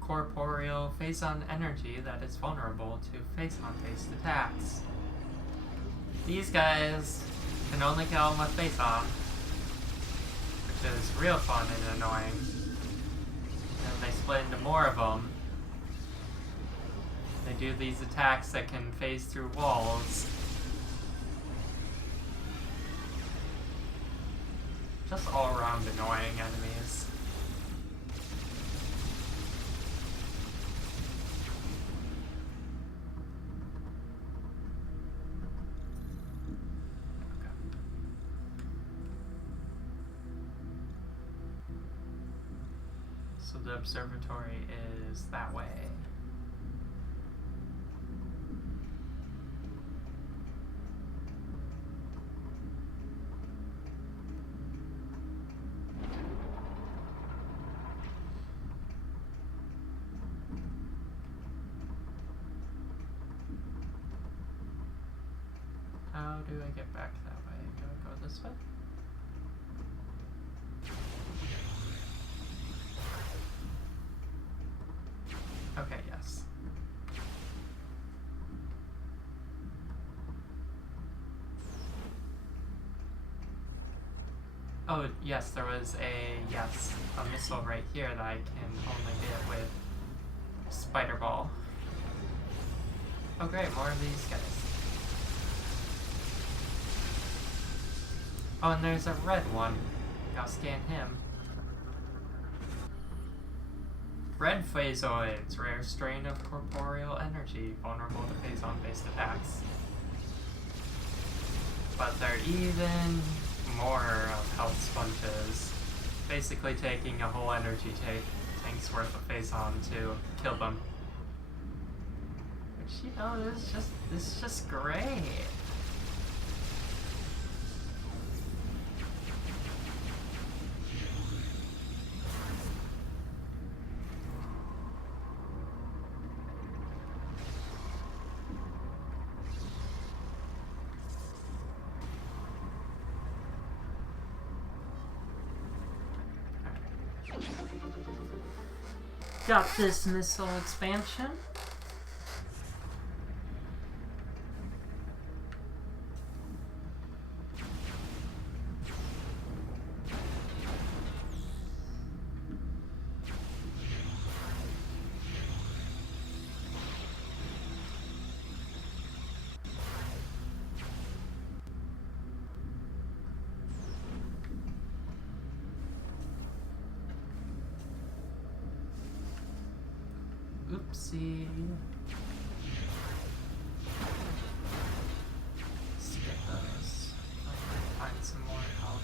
Corporeal phazon energy that is vulnerable to phazon-based attacks. These guys can only kill them with phazon, which is real fun and annoying. And they split into more of them. They do these attacks that can phase through walls. Just all around annoying enemies. So the observatory is that way. How do I get back that way? Do I go this way? Okay, yes. Oh, yes, there was a missile right here that I can only get with Spider Ball. Oh great, more of these guys. Oh, and there's a red one. I'll scan him. Red Phasoids, rare strain of corporeal energy, vulnerable to Phazon-based attacks. But they're even more of health sponges, basically taking a whole energy tank's worth of Phazon to kill them. Which, you know, this is just great. Got this missile expansion. Oopsie. Skip those. Find some more health.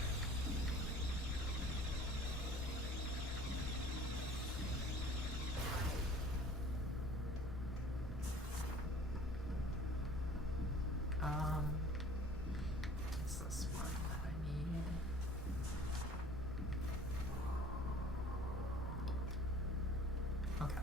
It's this one that I need. Okay.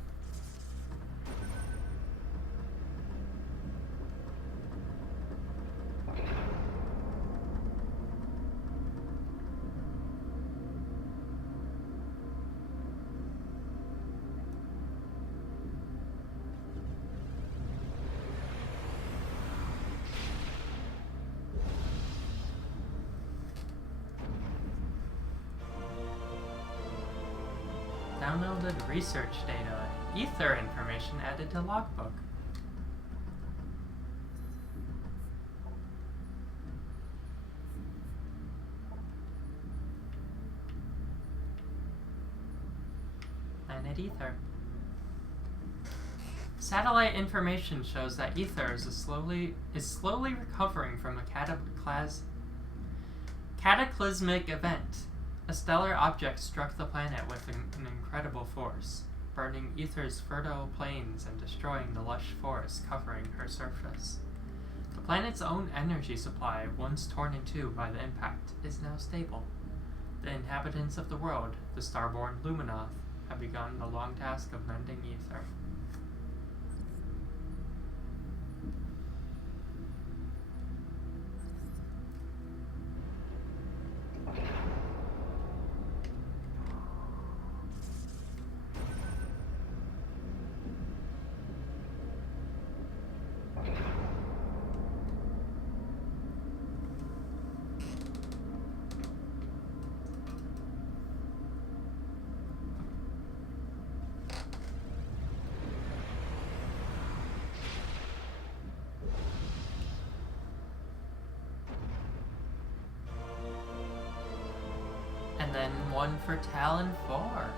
Downloaded research data. Ether information added to logbook. Planet Ether. Satellite information shows that Ether is slowly recovering from a cataclysmic event. A stellar object struck the planet with an incredible force, burning Ether's fertile plains and destroying the lush forest covering her surface. The planet's own energy supply, once torn in two by the impact, is now stable. The inhabitants of the world, the starborn Luminoth, have begun the long task of mending Ether. And then one for Talon 4.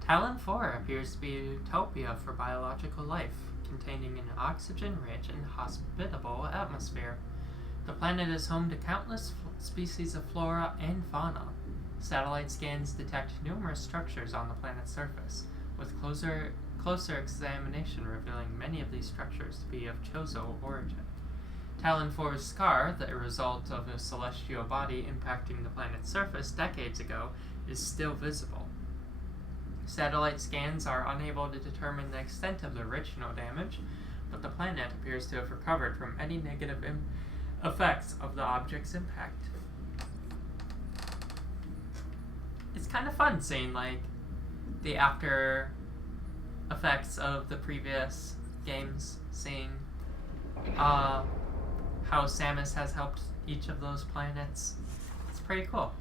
Talon 4 appears to be a utopia for biological life. containing an oxygen-rich and hospitable atmosphere. The planet is home to countless species of flora and fauna. Satellite scans detect numerous structures on the planet's surface, with closer examination revealing many of these structures to be of Chozo origin. Talon 4's scar, the result of a celestial body impacting the planet's surface decades ago, is still visible. Satellite scans are unable to determine the extent of the original damage, but the planet appears to have recovered from any negative effects of the object's impact. It's kind of fun seeing, like, the after effects of the previous games, seeing how Samus has helped each of those planets. It's pretty cool.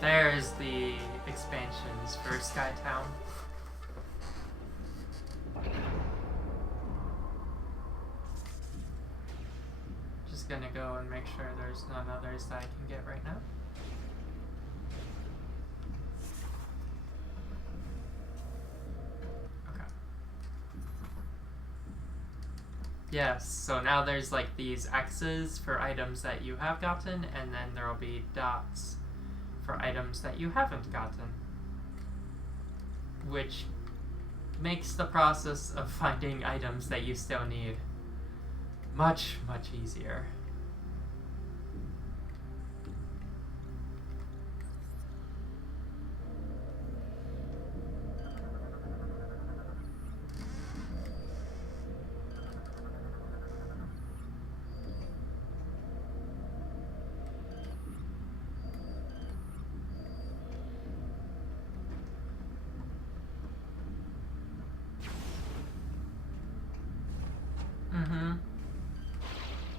There's the expansions for Skytown. Just gonna go and make sure there's none others that I can get right now. Okay. Yes, so now there's like these X's for items that you have gotten, and then there will be dots for items that you haven't gotten, which makes the process of finding items that you still need much, much easier.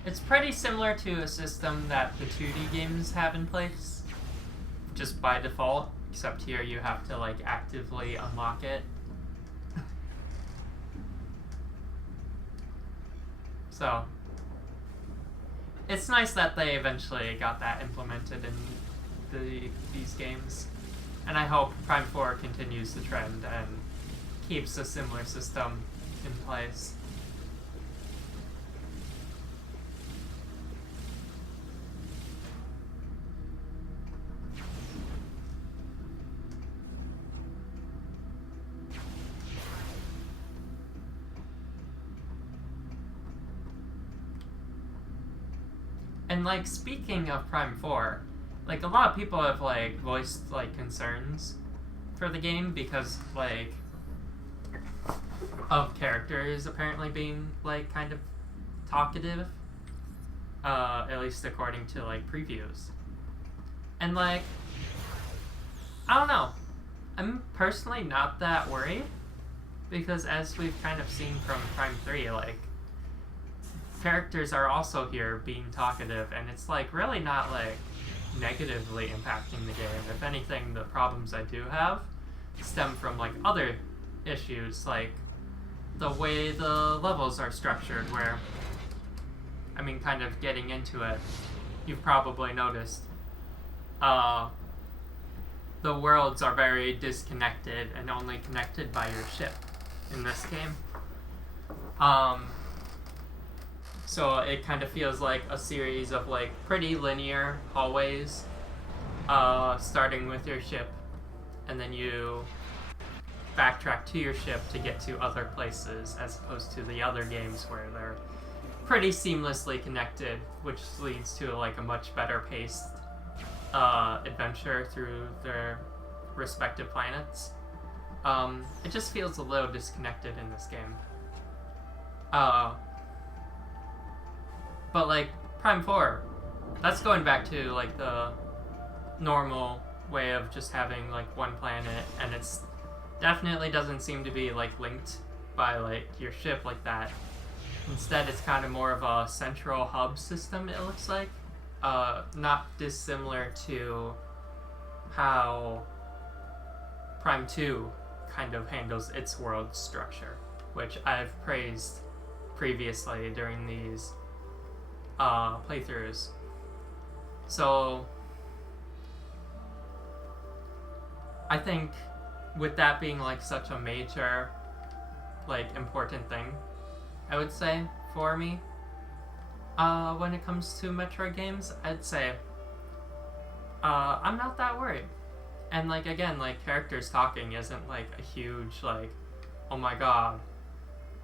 It's pretty similar to a system that the 2D games have in place, just by default, except here you have to like actively unlock it. So, it's nice that they eventually got that implemented in these games, and I hope Prime 4 continues the trend and keeps a similar system in place. And like, speaking of Prime 4, like a lot of people have like voiced like concerns for the game because like of characters apparently being like kind of talkative, at least according to like previews. And like, I don't know, I'm personally not that worried because as we've kind of seen from Prime 3, like characters are also here being talkative, and it's like really not like negatively impacting the game. If anything, the problems I do have stem from like other issues, like the way the levels are structured, where, I mean, kind of getting into it, you've probably noticed the worlds are very disconnected and only connected by your ship in this game. So it kind of feels like a series of like pretty linear hallways, starting with your ship, and then you backtrack to your ship to get to other places, as opposed to the other games where they're pretty seamlessly connected, which leads to like a much better paced adventure through their respective planets. It just feels a little disconnected in this game. But like Prime 4 that's going back to like the normal way of just having like one planet, and it's definitely doesn't seem to be like linked by like your ship like that. Instead, it's kind of more of a central hub system, it looks like. Not dissimilar to how Prime 2 kind of handles its world structure, which I've praised previously during these playthroughs. So I think with that being like such a major, like important thing, I would say for me, when it comes to Metroid games, I'd say I'm not that worried. And like again, like characters talking isn't like a huge like, oh my god,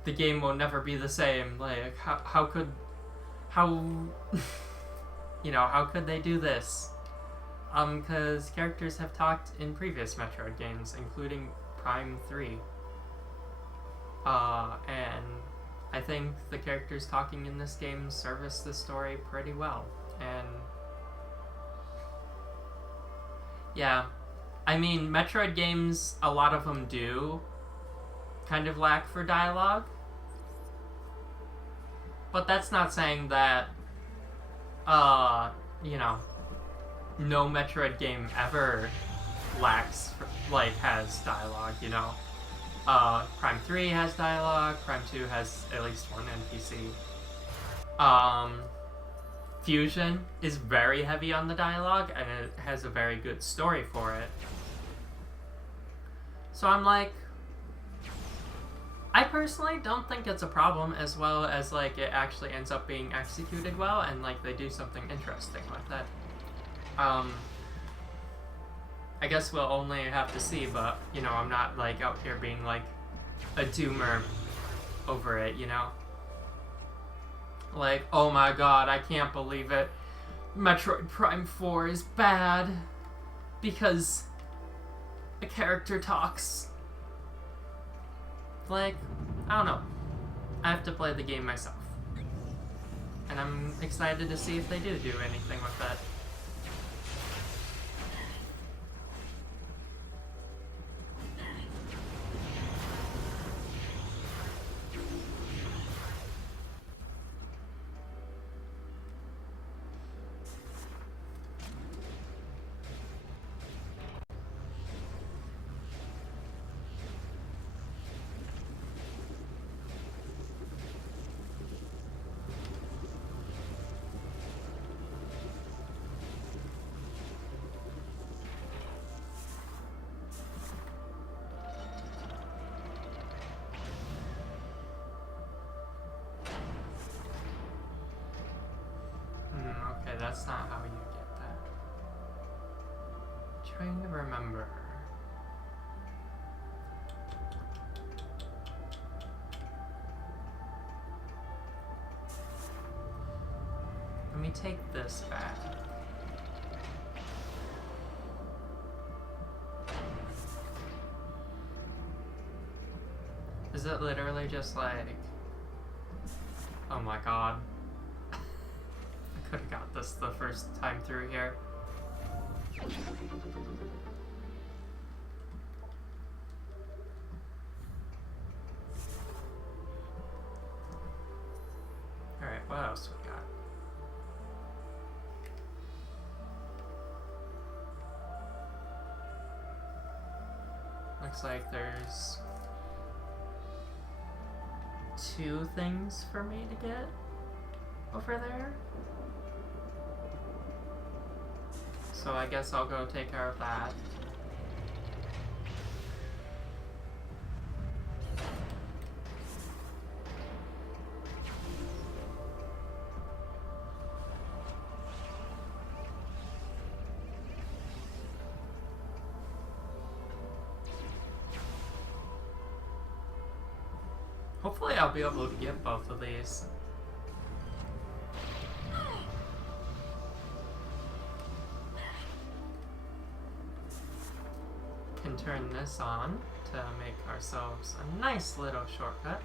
the game will never be the same. Like how could you know, how could they do this? Because characters have talked in previous Metroid games, including Prime 3. And I think the characters talking in this game service the story pretty well. And yeah, I mean, Metroid games, a lot of them do kind of lack for dialogue. But that's not saying that, you know, no Metroid game ever lacks, like, has dialogue, you know. Prime 3 has dialogue, Prime 2 has at least one NPC. Fusion is very heavy on the dialogue, and it has a very good story for it. So I'm like, I personally don't think it's a problem, as well as like it actually ends up being executed well, and like they do something interesting with it. I guess we'll only have to see, but you know, I'm not like out here being like a doomer over it, you know? Like, oh my god, I can't believe it. Metroid Prime 4 is bad because a character talks. Like, I don't know. I have to play the game myself. And I'm excited to see if they do anything with that. Okay, that's not how you get that. Trying to remember. Let me take this back. Is it literally just like, oh my god. Could have got this the first time through here. Alright, what else we got? Looks like there's 2 things for me to get over there. So I guess I'll go take care of that. Hopefully I'll be able to get both of these. Can turn this on to make ourselves a nice little shortcut.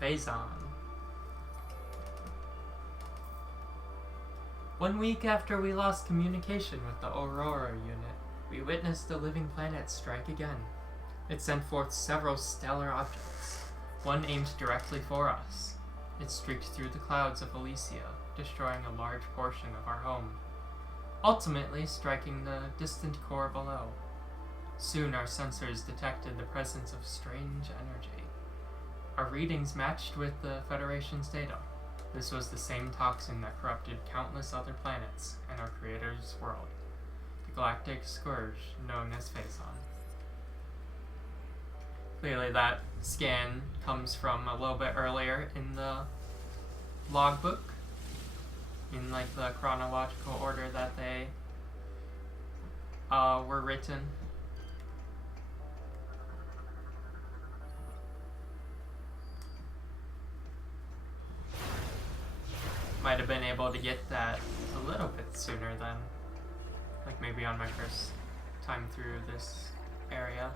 Phazon. 1 week after we lost communication with the Aurora unit, we witnessed a living planet strike again. It sent forth several stellar objects, one aimed directly for us. It streaked through the clouds of Elysia, destroying a large portion of our home, ultimately striking the distant core below. Soon our sensors detected the presence of strange energy. Our readings matched with the Federation's data. This was the same toxin that corrupted countless other planets and our creator's world, the galactic scourge known as Phazon. Clearly that scan comes from a little bit earlier in the logbook, in like the chronological order that they were written. Might have been able to get that a little bit sooner than, like maybe on my first time through this area.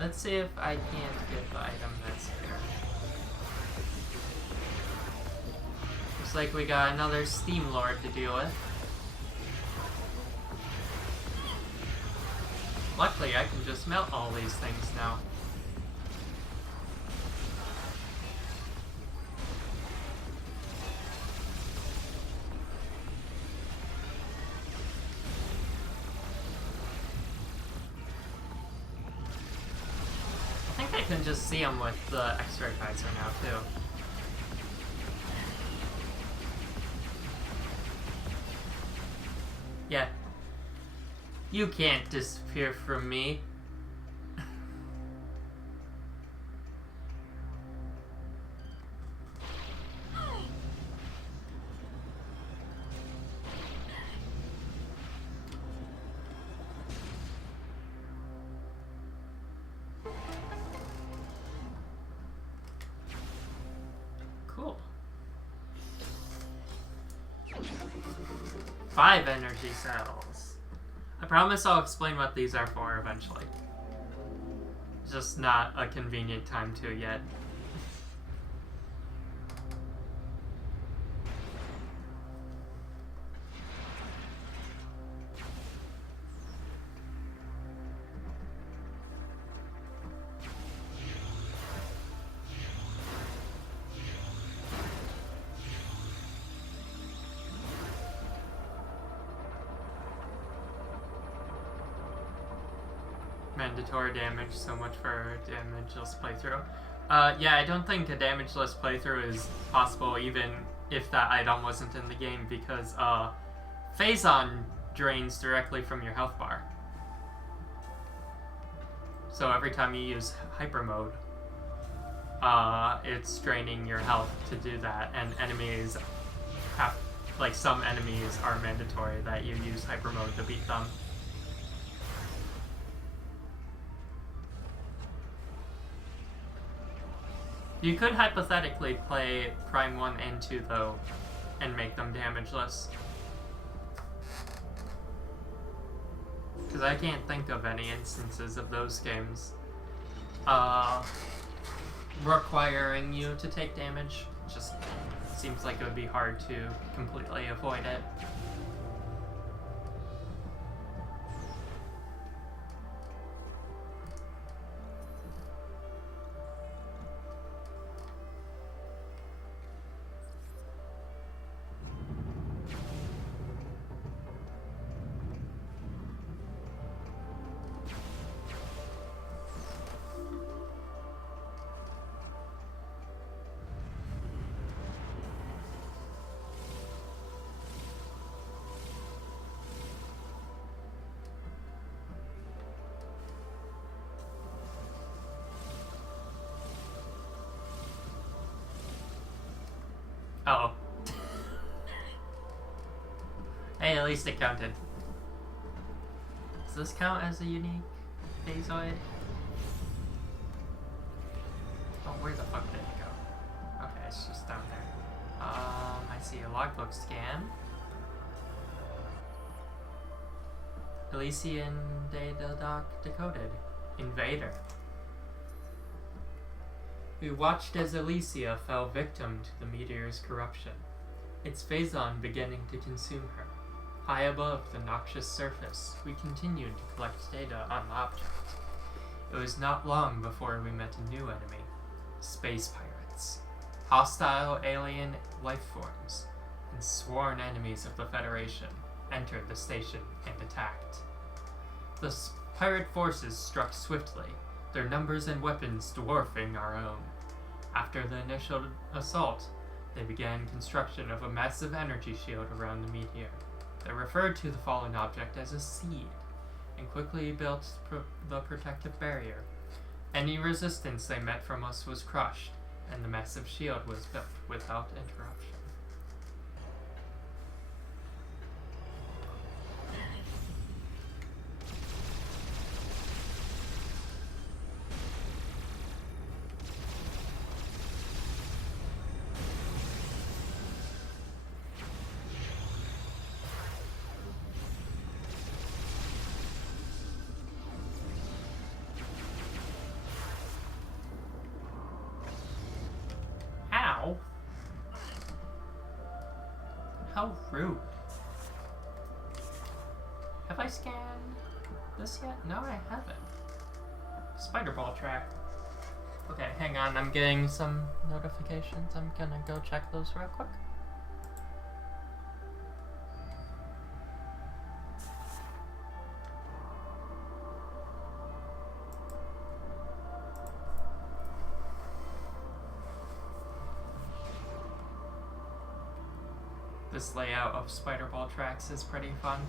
Let's see if I can't get the item that's here. Looks like we got another Steam Lord to deal with. Luckily, I can just melt all these things now. I can just see them with the X-ray visor now too. Yeah. You can't disappear from me. Cool. 5 energy cells. I promise I'll explain what these are for eventually. Just not a convenient time to yet. Mandatory damage, so much for a damageless playthrough. Yeah, I don't think a damageless playthrough is possible even if that item wasn't in the game because Phazon drains directly from your health bar. So every time you use hyper mode, it's draining your health to do that, and enemies have, like some enemies are mandatory that you use hyper mode to beat them. You could hypothetically play Prime 1 and 2 though, and make them damageless. Because I can't think of any instances of those games requiring you to take damage. It just seems like it would be hard to completely avoid it. Oh. Hey, at least it counted. Does this count as a unique phasoid? Oh, where the fuck did it go? Okay, it's just down there. I see a logbook scan. Elysian data doc decoded. Invader. We watched as Elysia fell victim to the meteor's corruption, its phazon beginning to consume her. High above the noxious surface, we continued to collect data on the object. It was not long before we met a new enemy. Space pirates. Hostile alien life forms and sworn enemies of the Federation entered the station and attacked. The pirate forces struck swiftly, their numbers and weapons dwarfing our own. After the initial assault, they began construction of a massive energy shield around the meteor. They referred to the fallen object as a seed, and quickly built the protective barrier. Any resistance they met from us was crushed, and the massive shield was built without interruption. How rude. Have I scanned this yet? No, I haven't. Spider ball track. Okay, hang on, I'm getting some notifications. I'm gonna go check those real quick. This layout of spider ball tracks is pretty fun.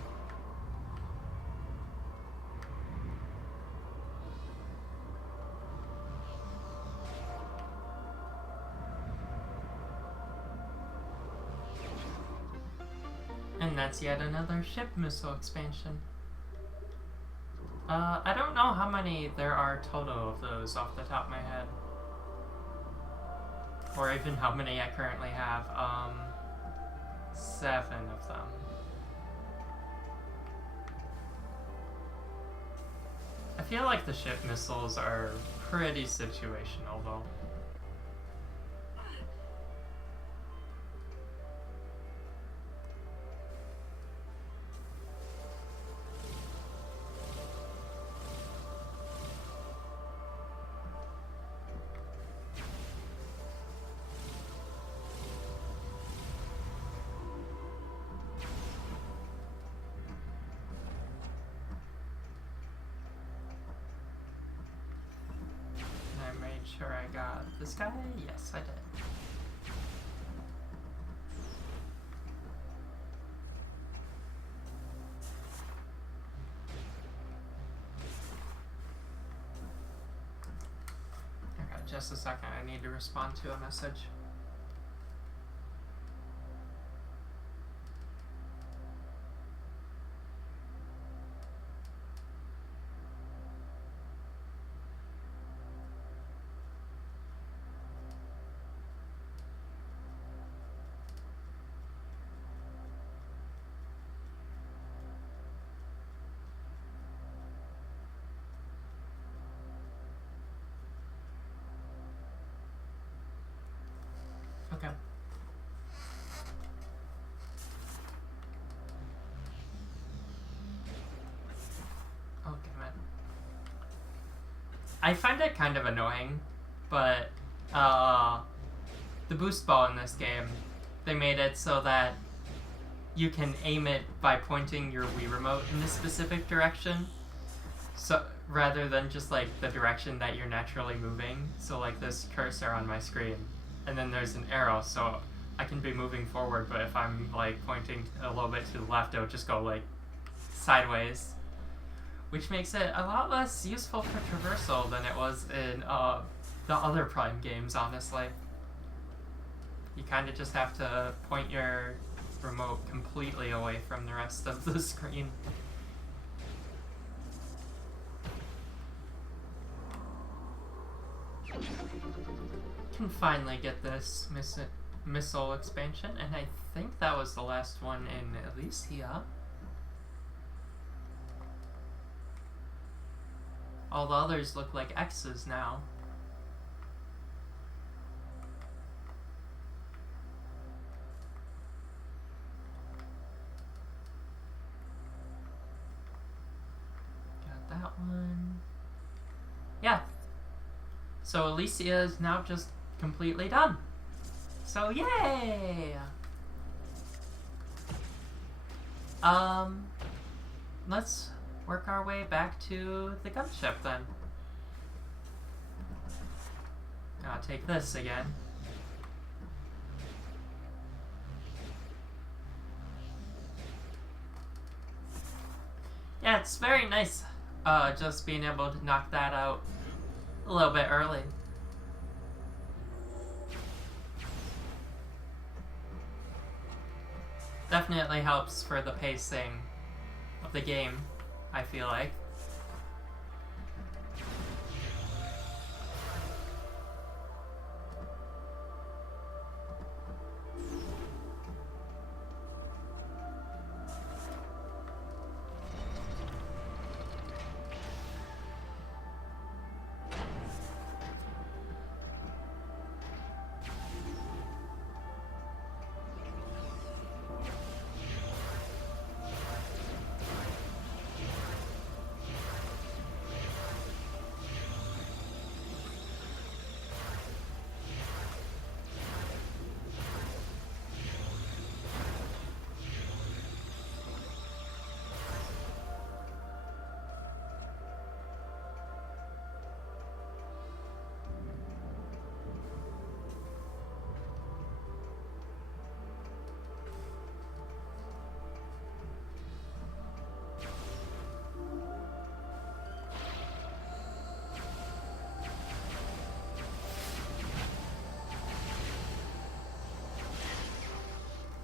And that's yet another ship missile expansion. I don't know how many there are total of those off the top of my head. Or even how many I currently have. 7 of them. I feel like the ship missiles are pretty situational though. Sure I got this guy? Yes, I did. Okay, just a second. I need to respond to a message. Okay. Oh, damn it. I find it kind of annoying, but the boost ball in this game, they made it so that you can aim it by pointing your Wii remote in a specific direction. So rather than just like the direction that you're naturally moving. So like this cursor on my screen. And then there's an arrow, so I can be moving forward, but if I'm like pointing a little bit to the left, it'll just go like sideways, which makes it a lot less useful for traversal than it was in the other Prime games, honestly. You kind of just have to point your remote completely away from the rest of the screen. Can finally get this missile expansion, and I think that was the last one in Elysia. All the others look like X's now. Got that one. Yeah. So Elysia is now just completely done. So yay! Let's work our way back to the gunship then. I'll take this again. Yeah, it's very nice just being able to knock that out a little bit early. Definitely helps for the pacing of the game, I feel like.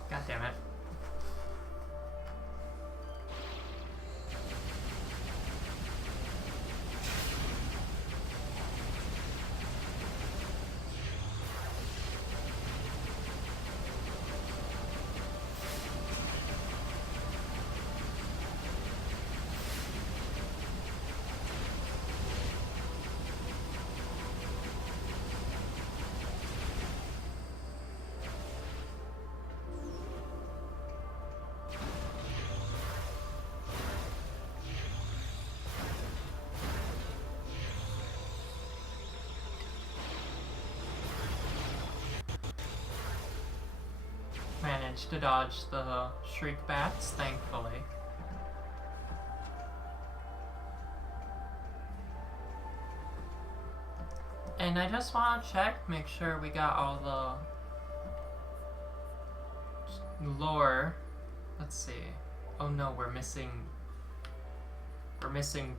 God damn it. Managed to dodge the shriek bats, thankfully. And I just want to check, make sure we got all the lore. Let's see. Oh no, we're missing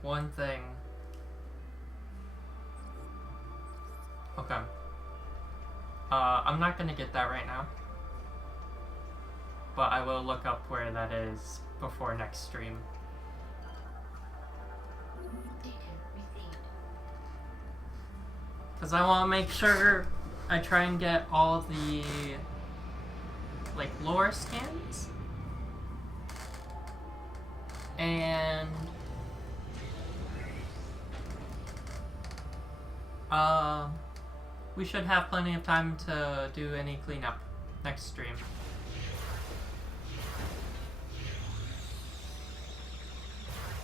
one thing. Okay. I'm not gonna get that right now, but I will look up where that is before next stream. Because I want to make sure I try and get all the, like, lore scans. And we should have plenty of time to do any cleanup next stream.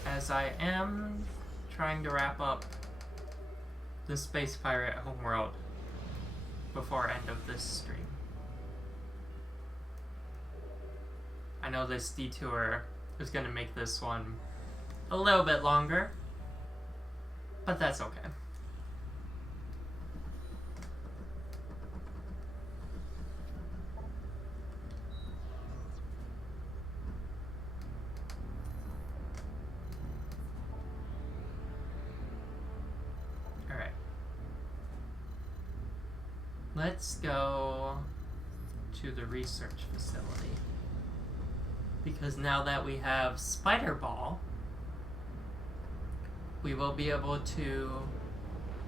As I am trying to wrap up the Space Pirate Homeworld before end of this stream. I know this detour is going to make this one a little bit longer, but that's okay. Let's go to the research facility. Because now that we have Spider Ball, we will be able to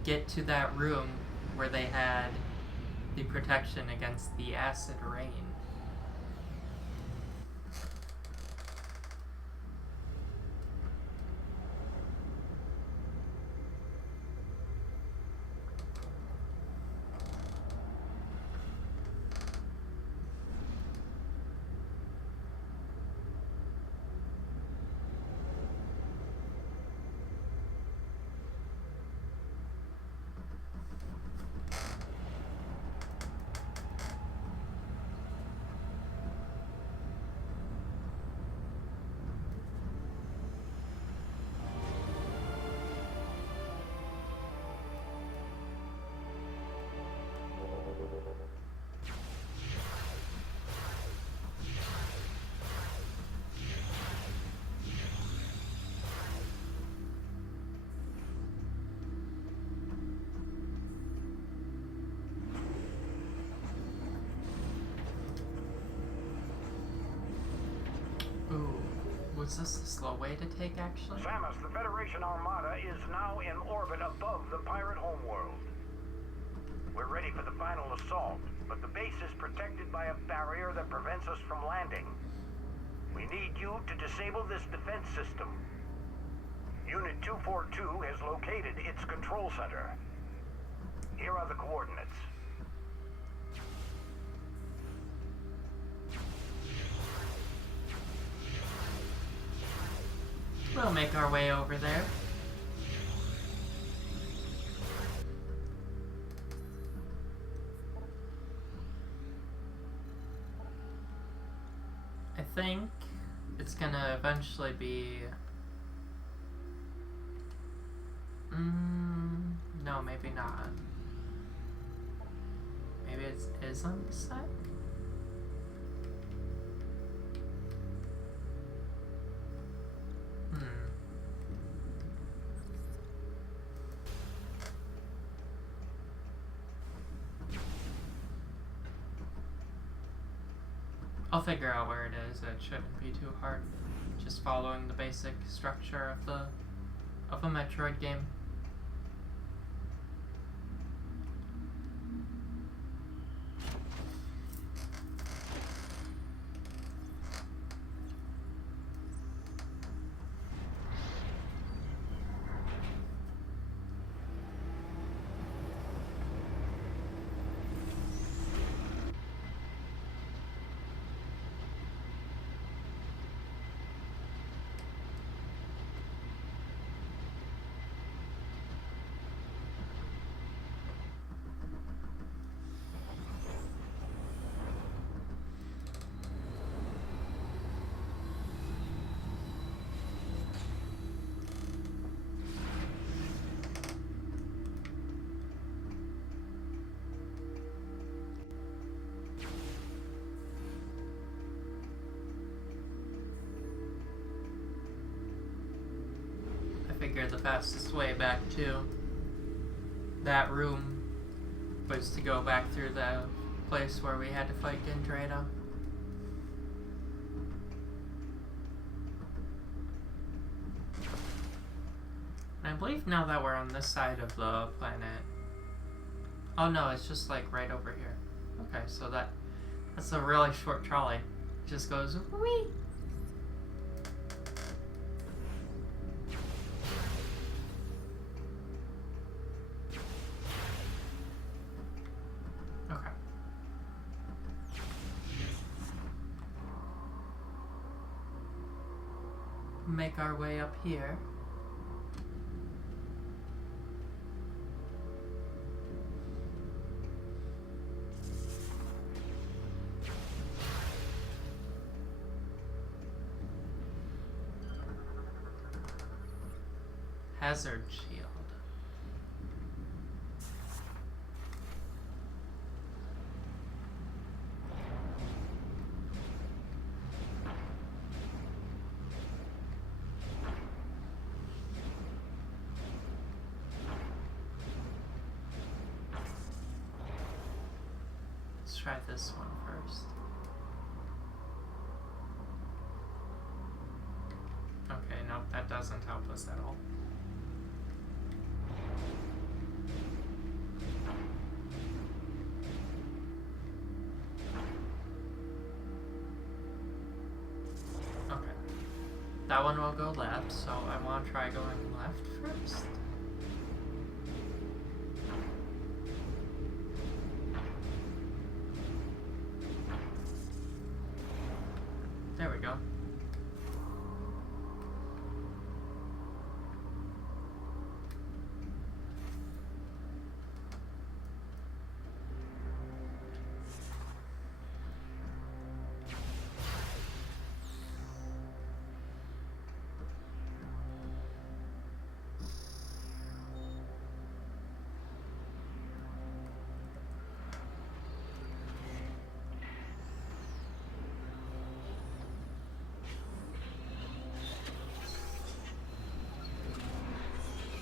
get to that room where they had the protection against the acid rain. Ooh, was this a slow way to take, actually? Samus, the Federation Armada is now in orbit above the pirate homeworld. We're ready for the final assault, but the base is protected by a barrier that prevents us from landing. We need you to disable this defense system. Unit 242 has located its control center. Here are the coordinates. We'll make our way over there. I think it's gonna eventually be... no, maybe not. Maybe it is on this side? I'll figure out where it is. It shouldn't be too hard. Just following the basic structure of a Metroid game. Figure the fastest way back to that room was to go back through the place where we had to fight Dendrita. And I believe now that we're on this side of the planet... Oh no, it's just like right over here. Okay, so that's a really short trolley. It just goes whee! Make our way up here. Hazard shield. Try this one first. first. Okay, nope, that doesn't help us at all. Okay. That one will go left, so I want to try going left first. There we go.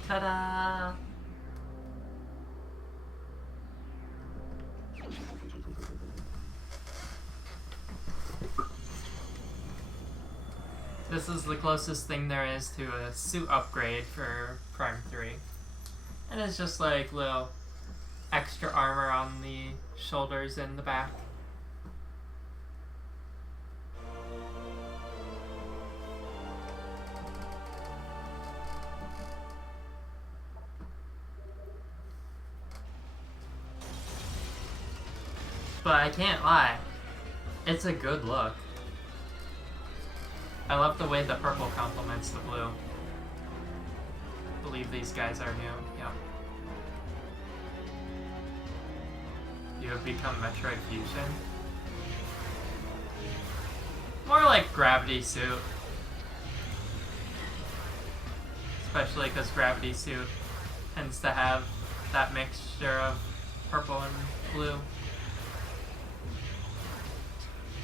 Ta-da! This is the closest thing there is to a suit upgrade for Prime 3. And it's just like little extra armor on the shoulders and the back. But I can't lie, it's a good look. I love the way the purple complements the blue. I believe these guys are new, yep. You have become Metroid Fusion. More like Gravity Suit. Especially because Gravity Suit tends to have that mixture of purple and blue.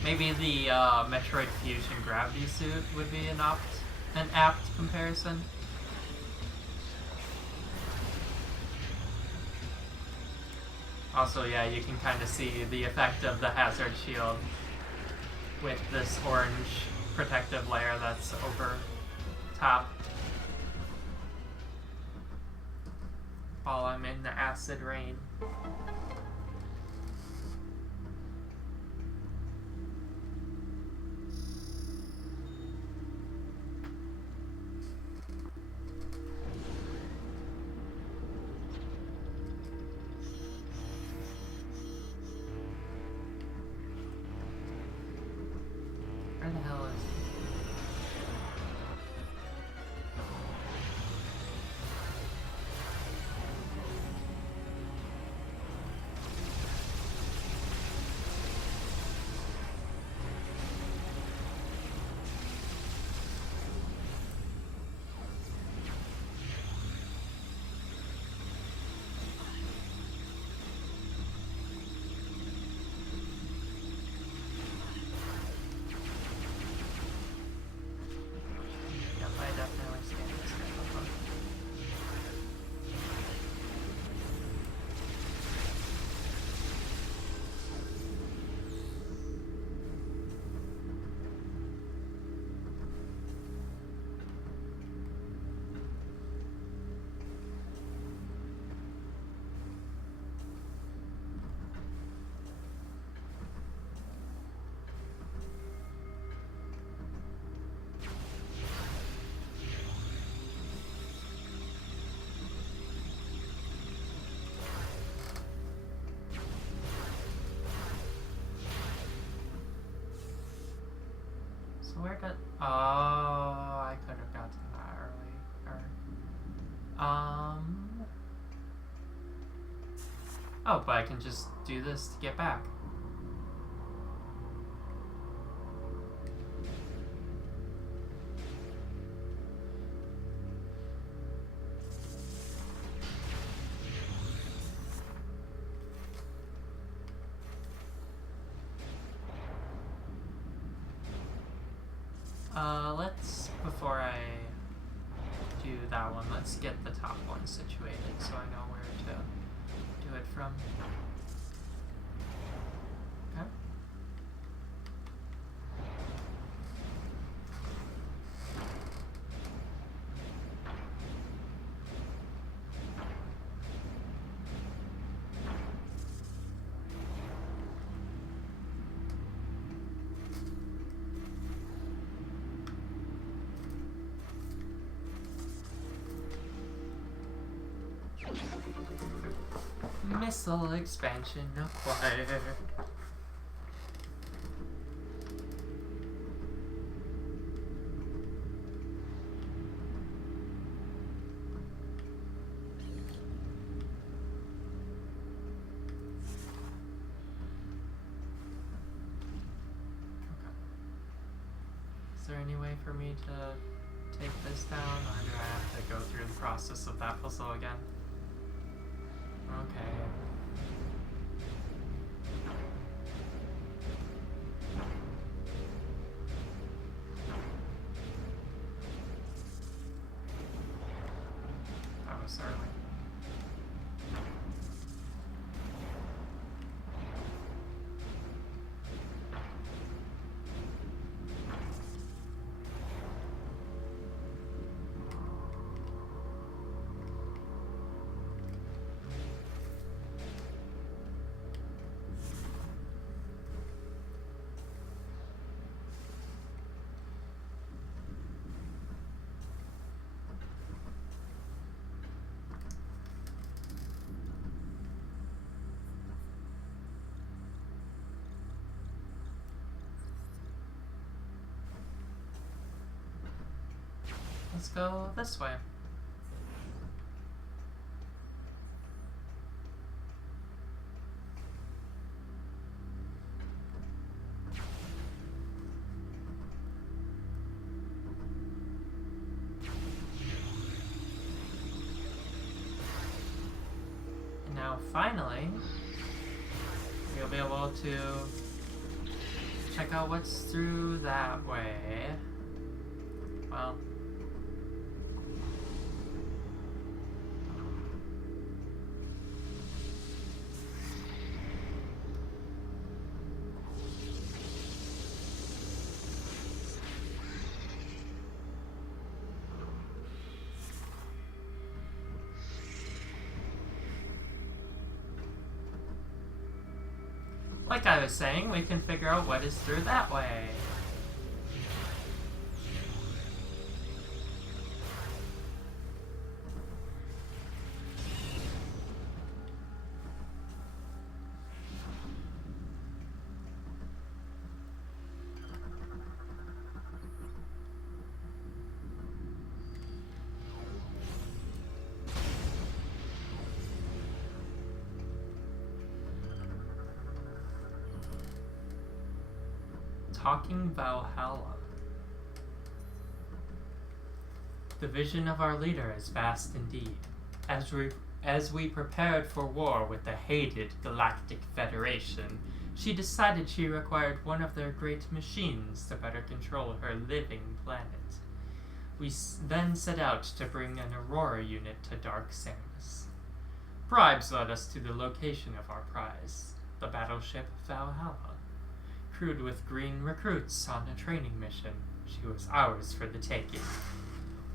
Maybe the Metroid Fusion Gravity Suit would be an apt comparison. Also, yeah, you can kind of see the effect of the hazard shield with this orange protective layer that's over top. While I'm in the acid rain. Where the hell is he? Yep, I definitely stand this guy up. So where did... Oh, I could have gotten that early. Oh, but I can just do this to get back. Let's, before I do that one, let's get the top one situated so I know where to do it from. Okay. Missile expansion acquired. Is there any way for me to take this down, or do I have to go through the process of that puzzle again? Okay. That was early. Let's go this way. And now finally, you'll be able to check out what's through that way. Well, like I was saying, we can figure out what is through that way. Talking Valhalla. The vision of our leader is vast indeed. As we prepared for war with the hated Galactic Federation, she decided she required one of their great machines to better control her living planet. We then set out to bring an Aurora unit to Dark Samus. Bribes led us to the location of our prize, the battleship Valhalla. Crewed with green recruits on a training mission, she was ours for the taking.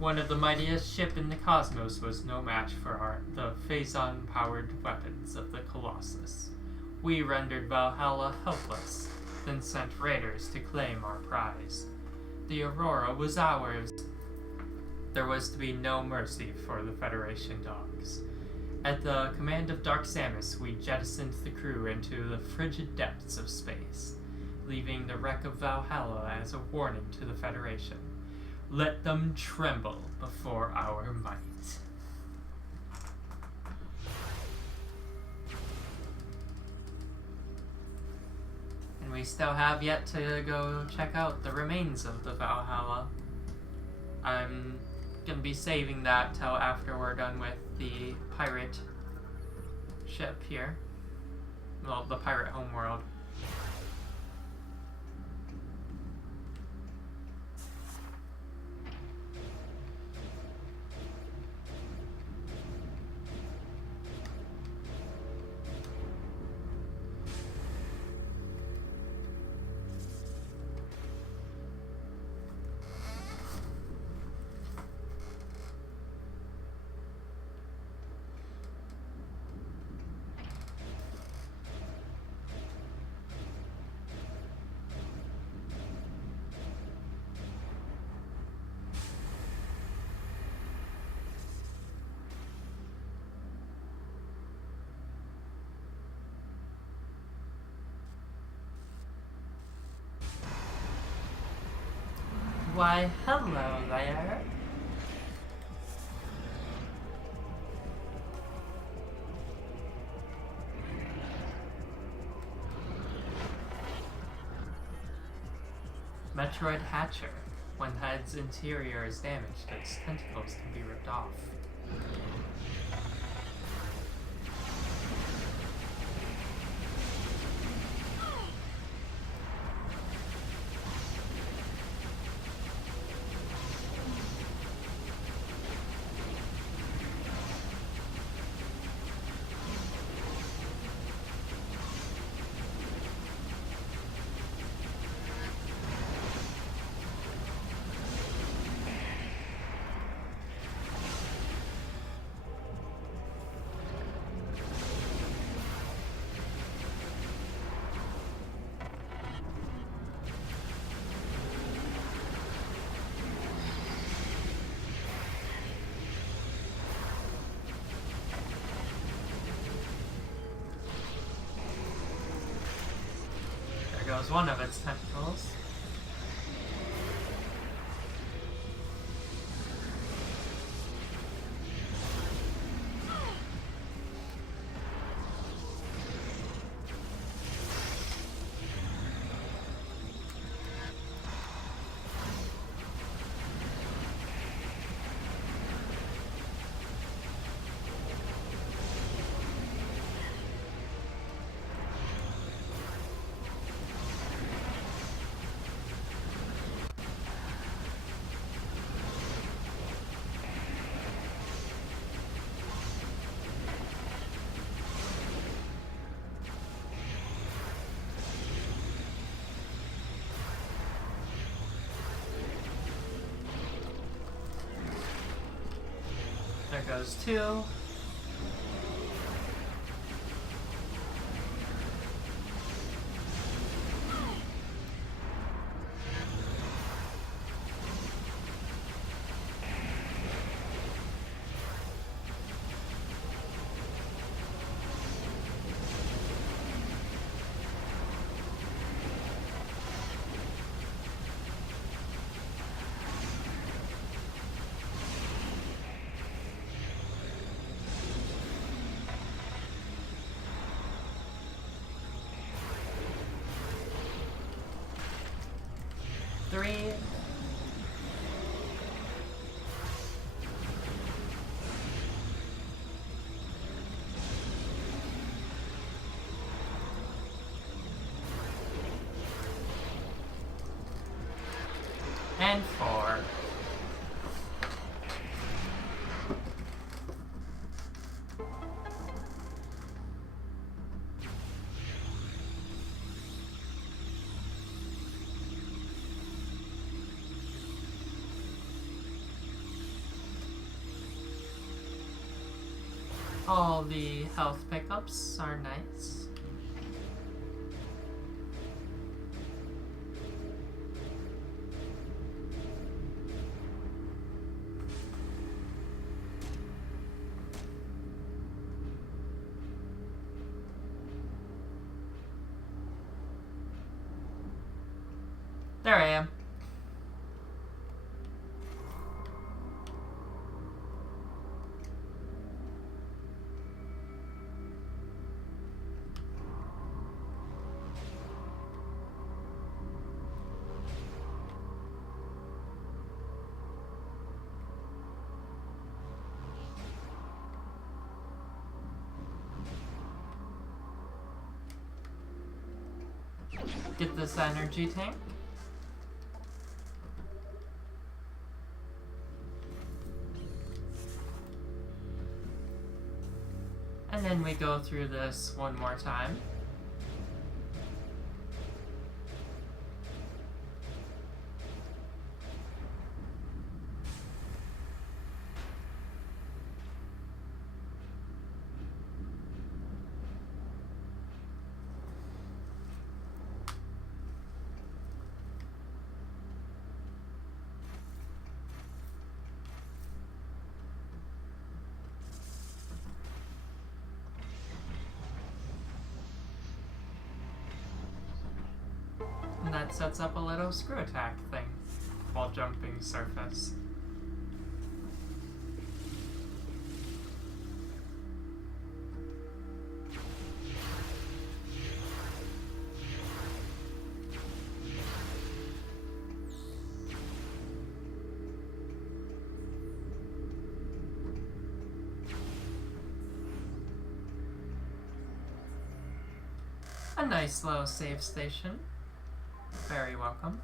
One of the mightiest ship in the cosmos was no match for the Phazon-powered weapons of the Colossus. We rendered Valhalla helpless, then sent raiders to claim our prize. The Aurora was ours. There was to be no mercy for the Federation dogs. At the command of Dark Samus, we jettisoned the crew into the frigid depths of space, leaving the wreck of Valhalla as a warning to the Federation. Let them tremble before our might. And we still have yet to go check out the remains of the Valhalla. I'm gonna be saving that till after we're done with the pirate ship here. Well, the pirate homeworld. Why, hello there. Metroid Hatcher. When the head's interior is damaged, its tentacles can be ripped off. There goes one of its tentacles. There goes two. Three. And four. All the health pickups are nice. There I am. Get this energy tank. And then we go through this one more time. And that sets up a little screw attack thing while jumping surface. A nice little save station. Very welcome.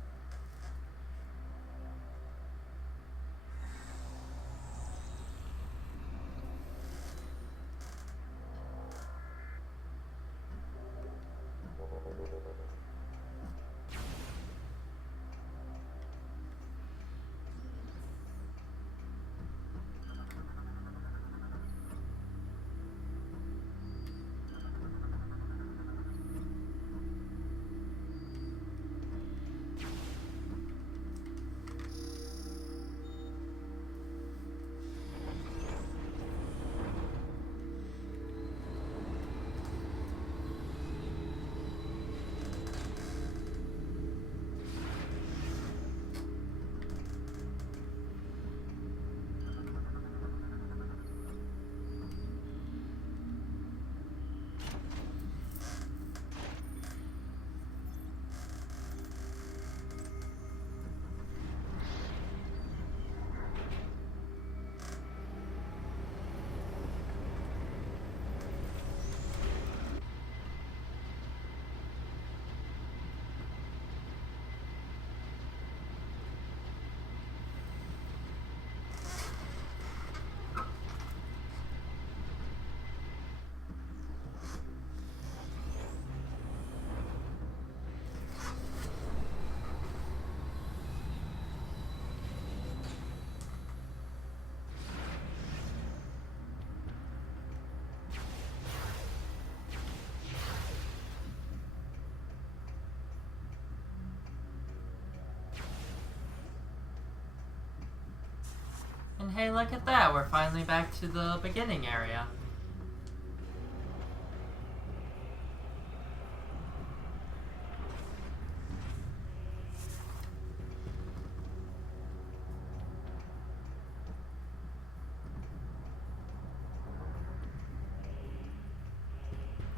And hey, look at that, we're finally back to the beginning area.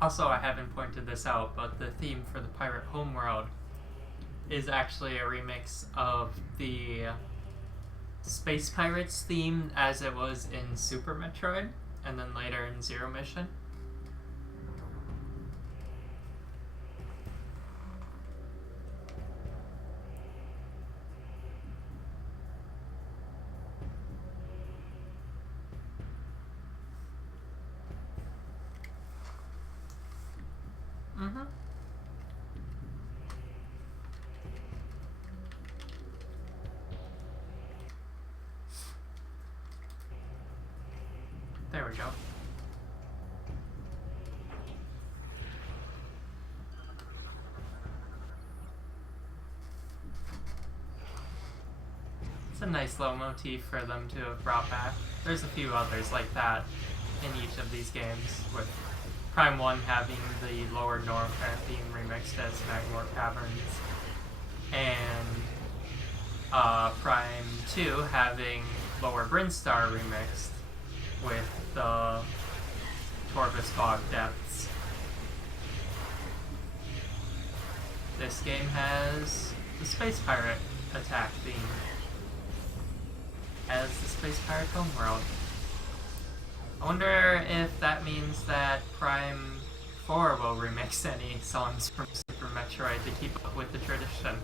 Also, I haven't pointed this out, but the theme for the Pirate Homeworld is actually a remix of the Space Pirates theme as it was in Super Metroid, and then later in Zero Mission. Mm-hmm. There we go. It's a nice little motif for them to have brought back. There's a few others like that in each of these games, with Prime 1 having the Lower Norfair theme remixed as Magmore Caverns, and Prime 2 having Lower Brinstar remixed with the Torvus Bog Depths. This game has the Space Pirate attack theme as the Space Pirate Homeworld. I wonder if that means that Prime 4 will remix any songs from Super Metroid to keep up with the tradition.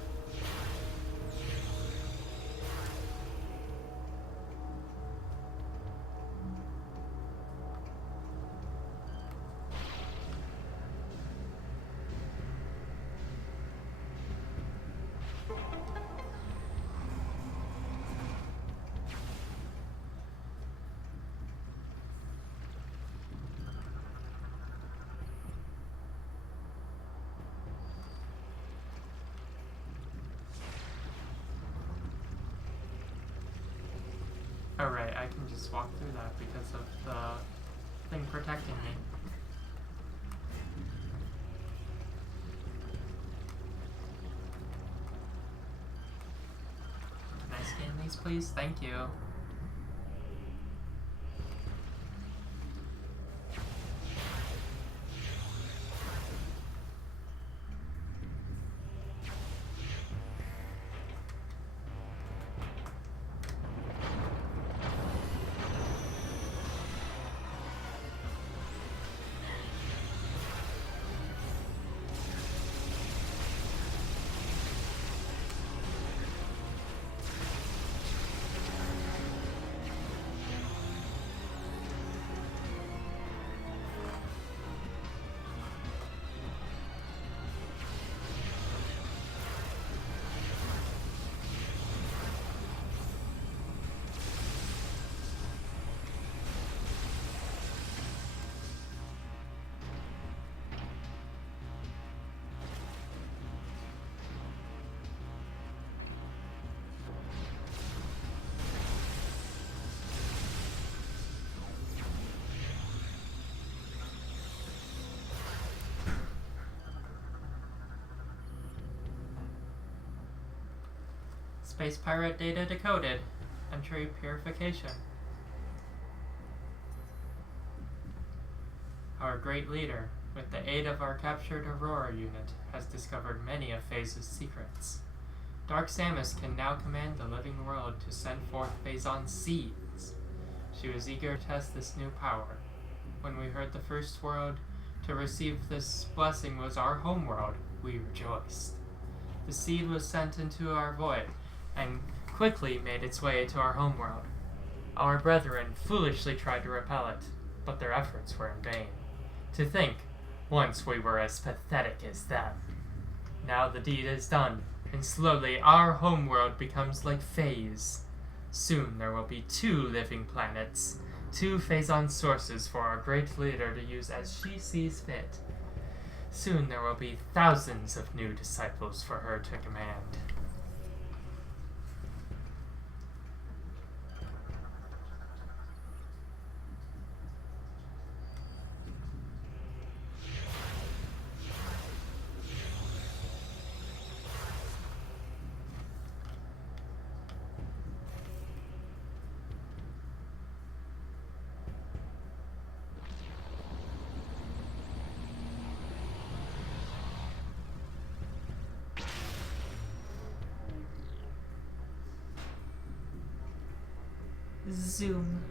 Alright, I can just walk through that because of the thing protecting me. cutscenes, please? Thank you. Space pirate data decoded. Entry purification. Our great leader, with the aid of our captured Aurora unit, has discovered many of Phase's secrets. Dark Samus can now command the living world to send forth Phazon's seeds. She was eager to test this new power. When we heard the first world to receive this blessing was our homeworld, we rejoiced. The seed was sent into our void, and quickly made its way to our homeworld. Our brethren foolishly tried to repel it, but their efforts were in vain. To think, once we were as pathetic as them. Now the deed is done, and slowly our homeworld becomes like Phase. Soon there will be 2 living planets, 2 Phazon sources for our great leader to use as she sees fit. Soon there will be thousands of new disciples for her to command. Zoom.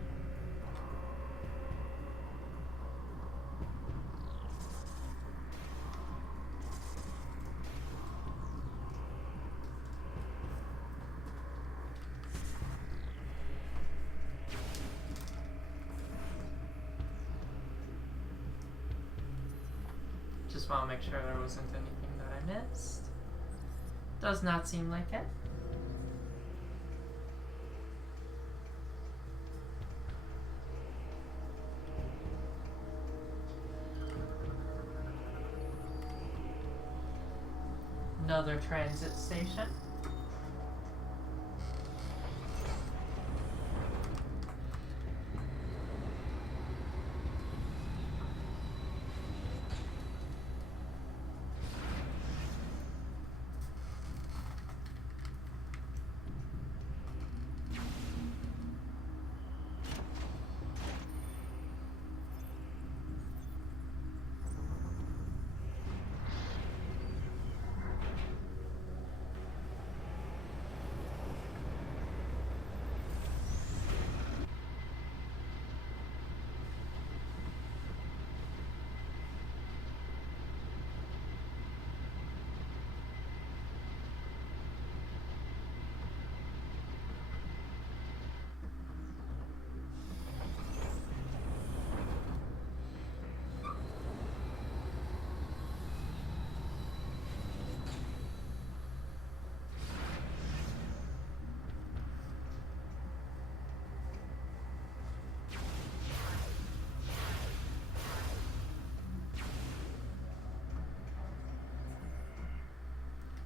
Just want to make sure there wasn't anything that I missed. Does not seem like it. Another transit station.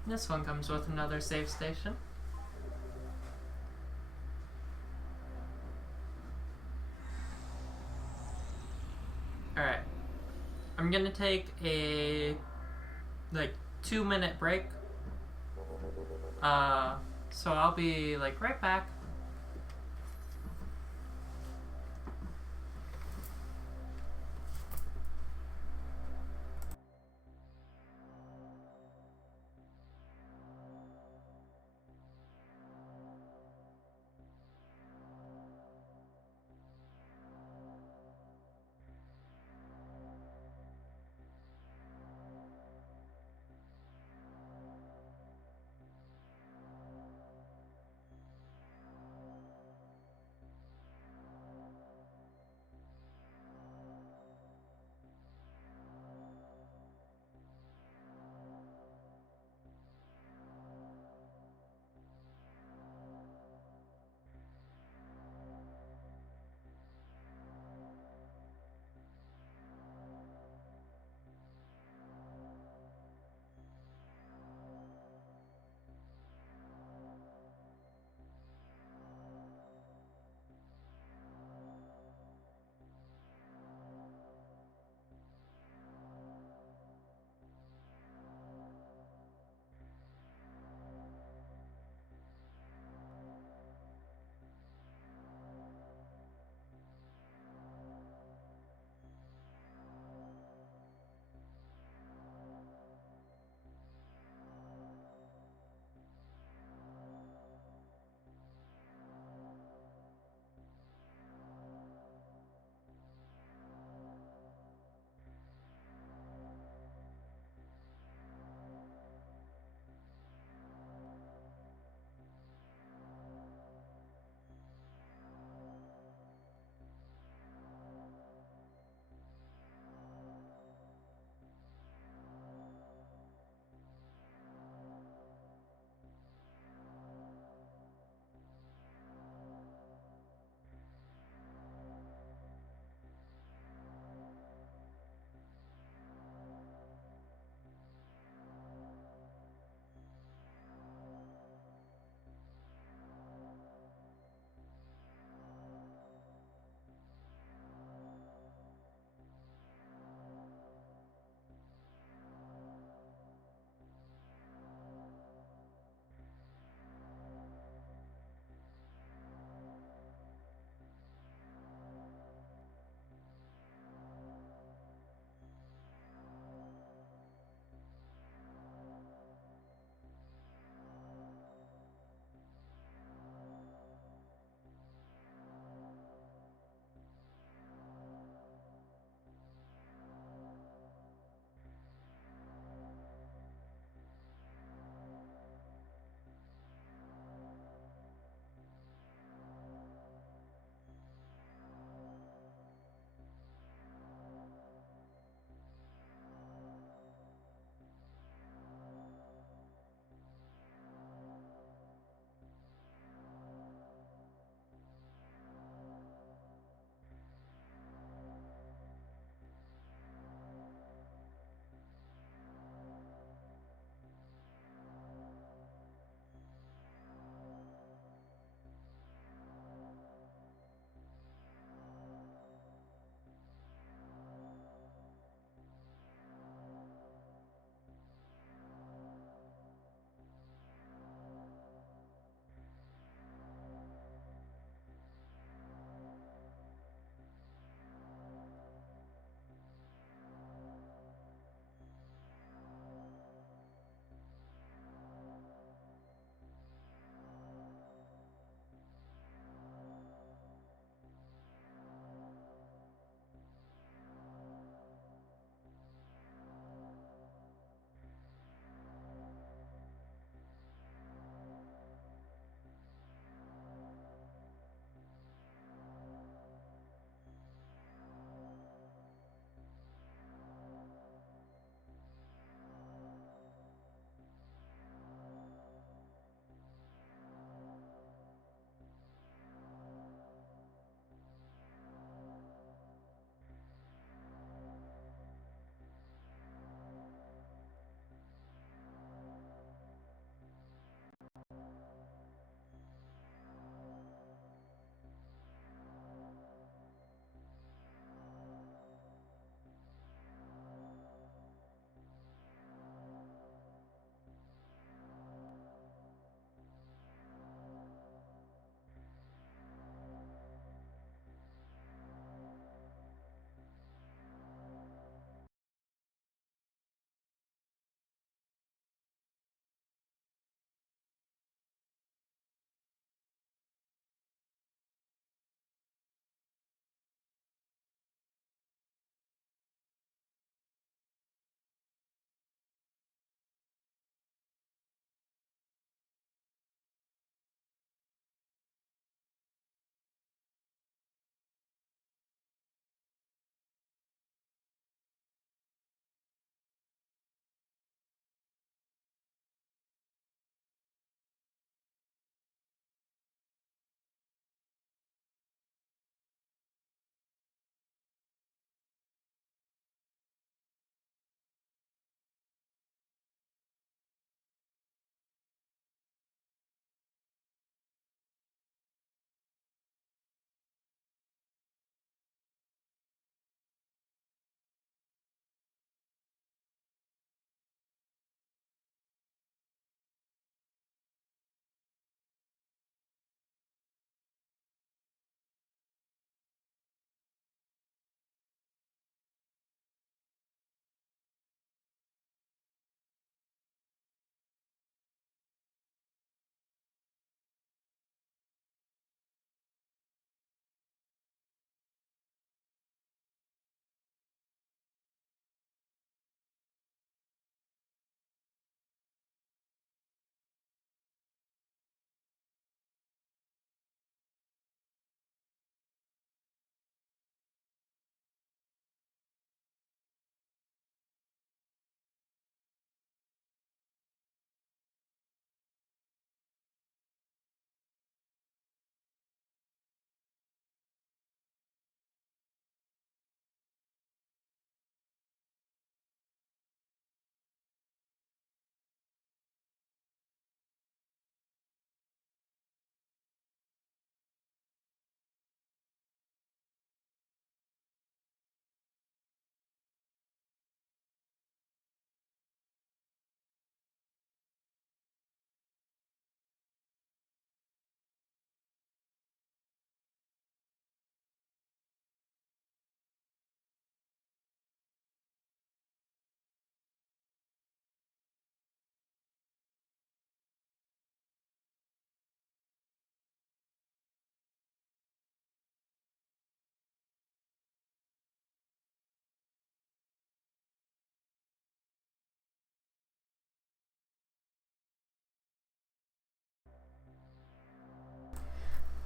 This one comes with another save station. Alright. I'm gonna take a 2-minute break. So I'll be right back.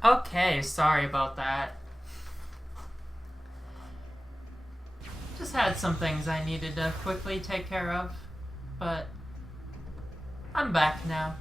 Okay, sorry about that. Just had some things I needed to quickly take care of, but I'm back now.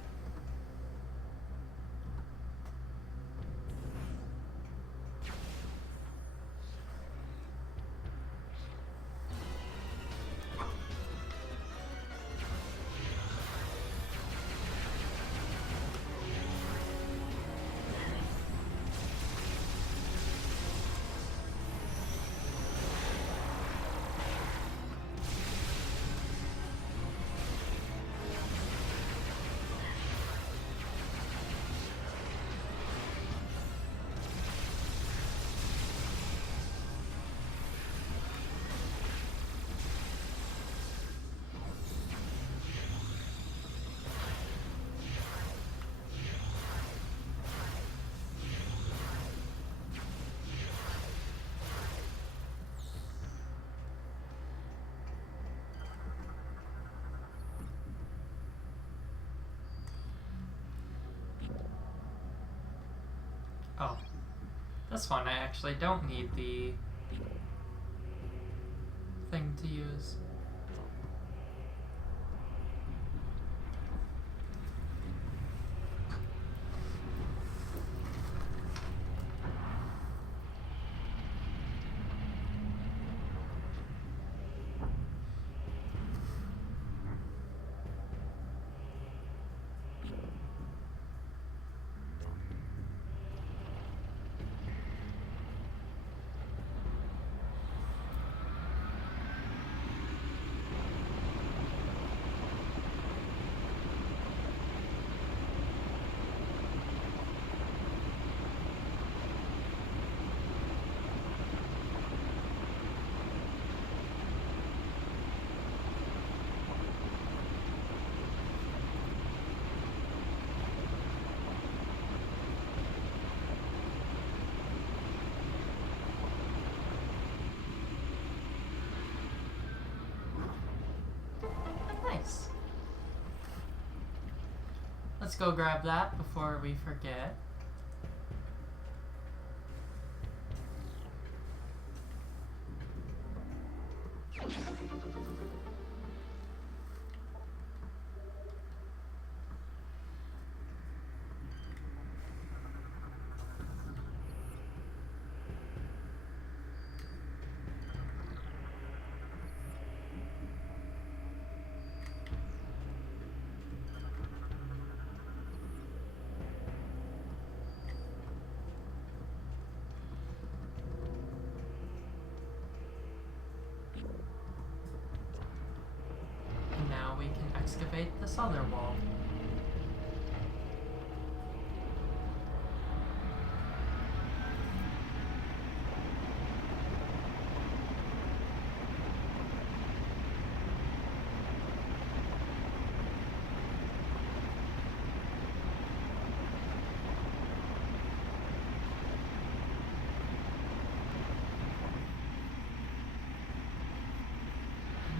Oh, this one I actually don't need the thing to use. Nice. Let's go grab that before we forget. And now we can excavate this other wall.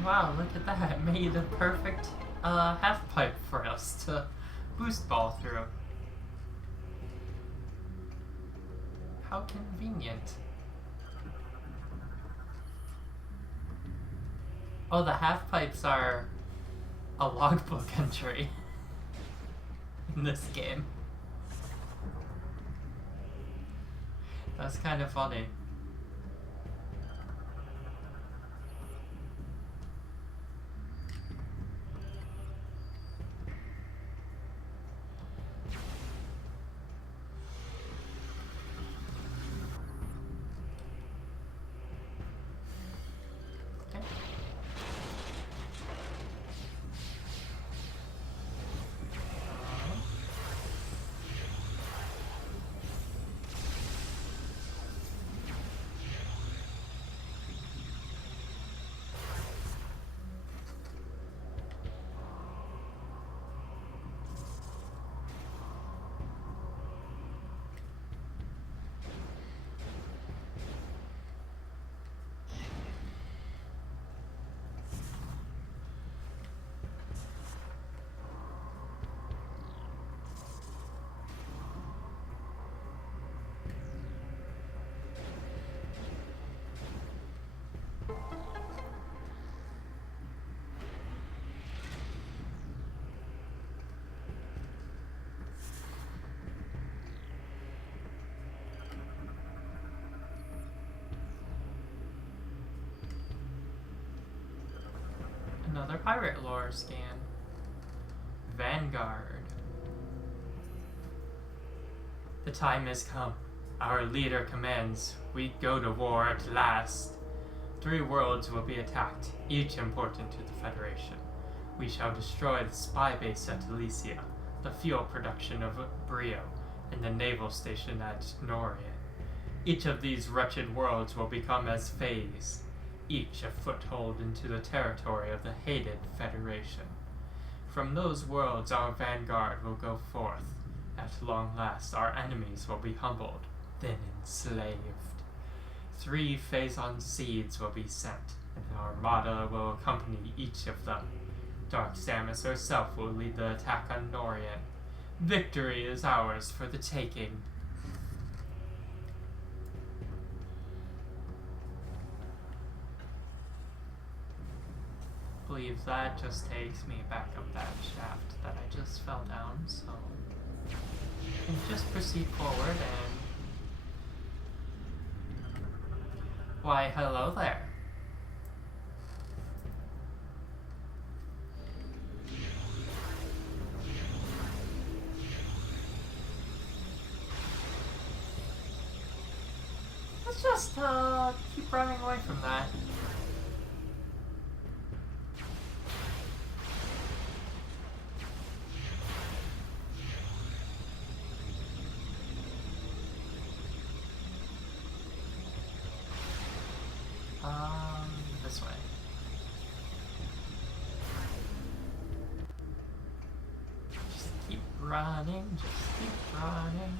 Wow, look at that. It made a perfect half pipe for us to boost ball through. How convenient. Oh, the half pipes are a logbook entry in this game. That's kind of funny. Okay. Another pirate lore scan. Vanguard. The time has come. Our leader commands. We go to war at last. 3 worlds will be attacked, each important to the Federation. We shall destroy the spy base at Elysia, the fuel production of Brio, and the naval station at Norian. Each of these wretched worlds will become as Phase, each a foothold into the territory of the hated Federation. From those worlds our vanguard will go forth. At long last our enemies will be humbled, then enslaved. 3 Phazon seeds will be sent, and an armada will accompany each of them. Dark Samus herself will lead the attack on Norian. Victory is ours for the taking. I believe that just takes me back up that shaft that I just fell down, so I can just proceed forward and... Why, hello there. Let's just keep running away from that. This way. Just keep running, just keep running.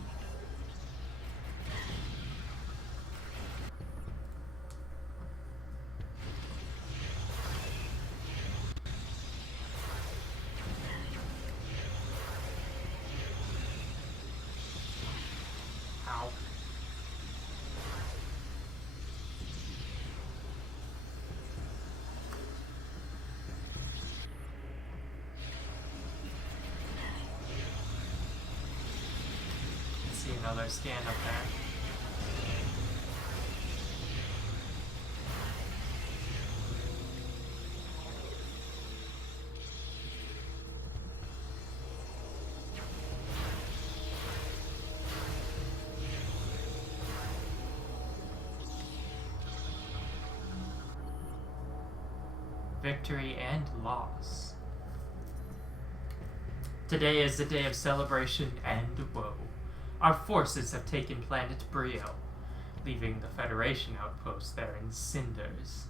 Ow. See another scan up there. Victory and loss. Today is the day of celebration and woe. Our forces have taken planet Brio, leaving the Federation outpost there in cinders.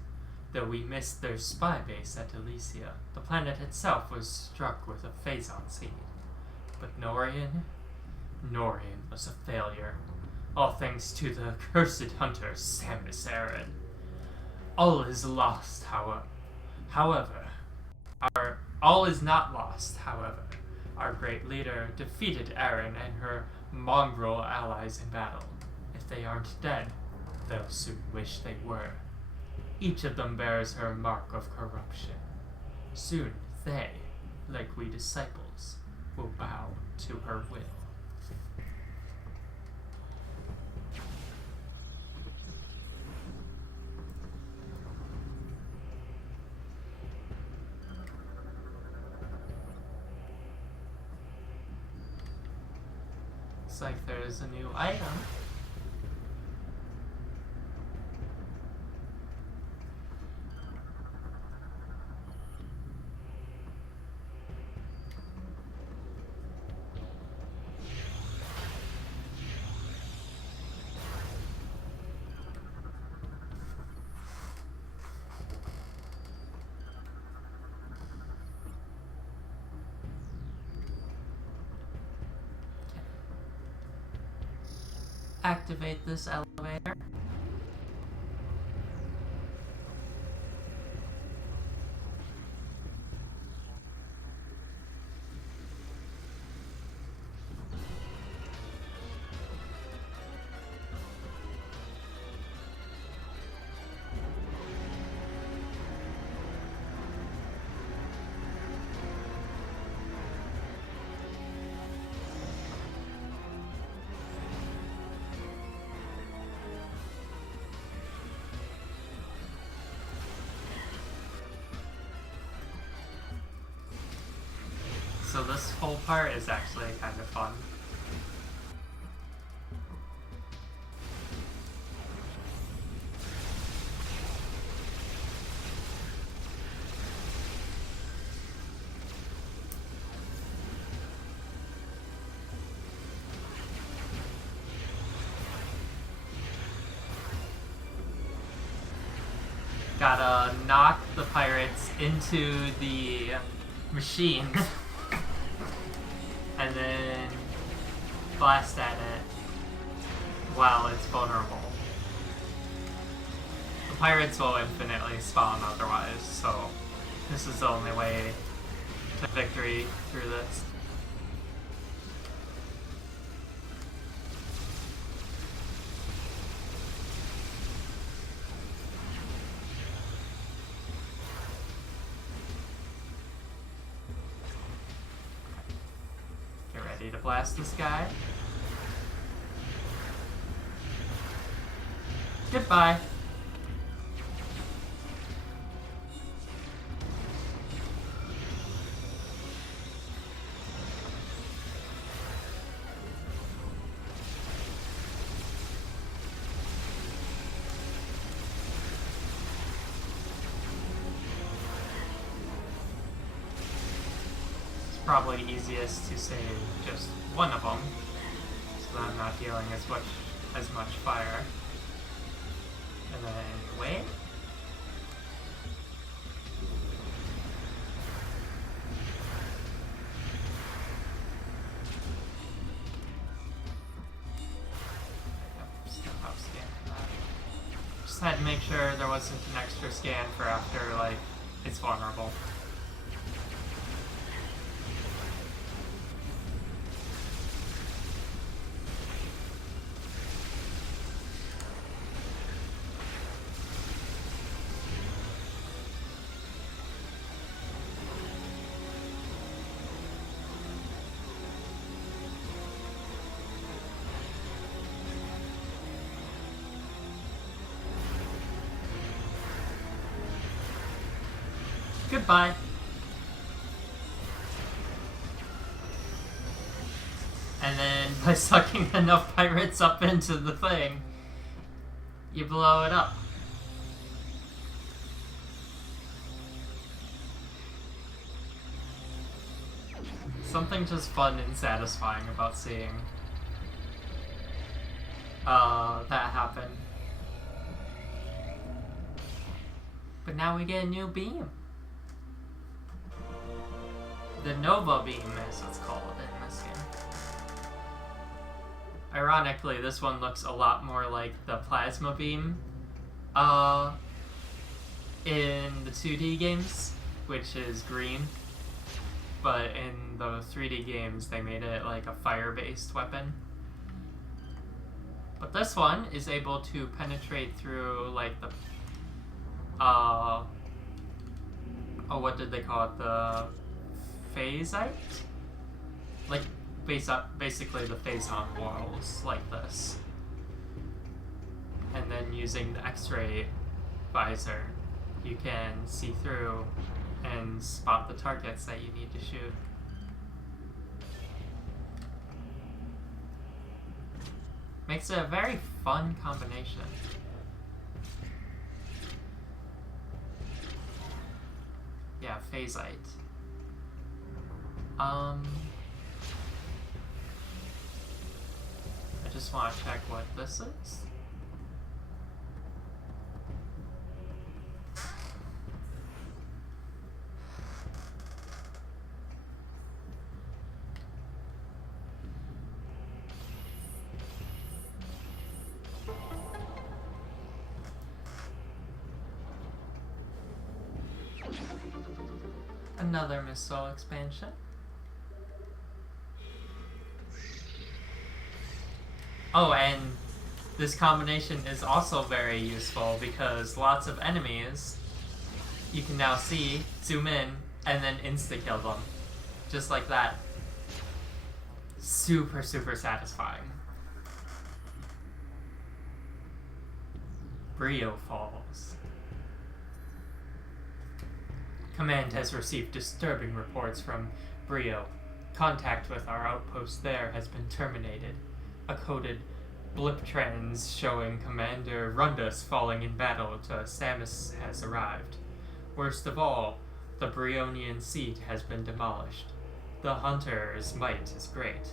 Though we missed their spy base at Elysia, the planet itself was struck with a Phazon seed. But Norian was a failure, all thanks to the cursed hunter Samus Aran. All is lost, however. All is not lost, however. Our great leader defeated Aran and her mongrel allies in battle. If they aren't dead, they'll soon wish they were. Each of them bears her mark of corruption. Soon they, like we disciples, will bow to her will. Looks like there's a new item. Activate this elevator. So this whole part is actually kind of fun. Gotta knock the pirates into the machine and then blast at it while it's vulnerable. The pirates will infinitely spawn otherwise, so this is the only way to victory through this. To blast this guy. Goodbye. Probably easiest to save just one of them, so that I'm not dealing as much fire. And then wait. Yep, still have scan for that. Just had to make sure there wasn't an extra scan for after like it's vulnerable. Goodbye. And then by sucking enough pirates up into the thing, you blow it up. Something just fun and satisfying about seeing that happen. But now we get a new beam. The Nova Beam is what's called in this game. Ironically, this one looks a lot more like the Plasma Beam in the 2D games, which is green. But in the 3D games, they made it like a fire-based weapon. But this one is able to penetrate through like the what did they call it? The phasite? Like basically the phazon walls like this. And then using the X-ray visor, you can see through and spot the targets that you need to shoot. Makes it a very fun combination. Yeah, phasite. I just want to check what this is. Another missile expansion. Oh, and this combination is also very useful because lots of enemies you can now see, zoom in, and then insta-kill them. Just like that. Super, super satisfying. Brio Falls. Command has received disturbing reports from Brio. Contact with our outpost there has been terminated. A coded blip trends showing Commander Rundus falling in battle to Samus has arrived. Worst of all, the Brionian seat has been demolished. The Hunter's might is great,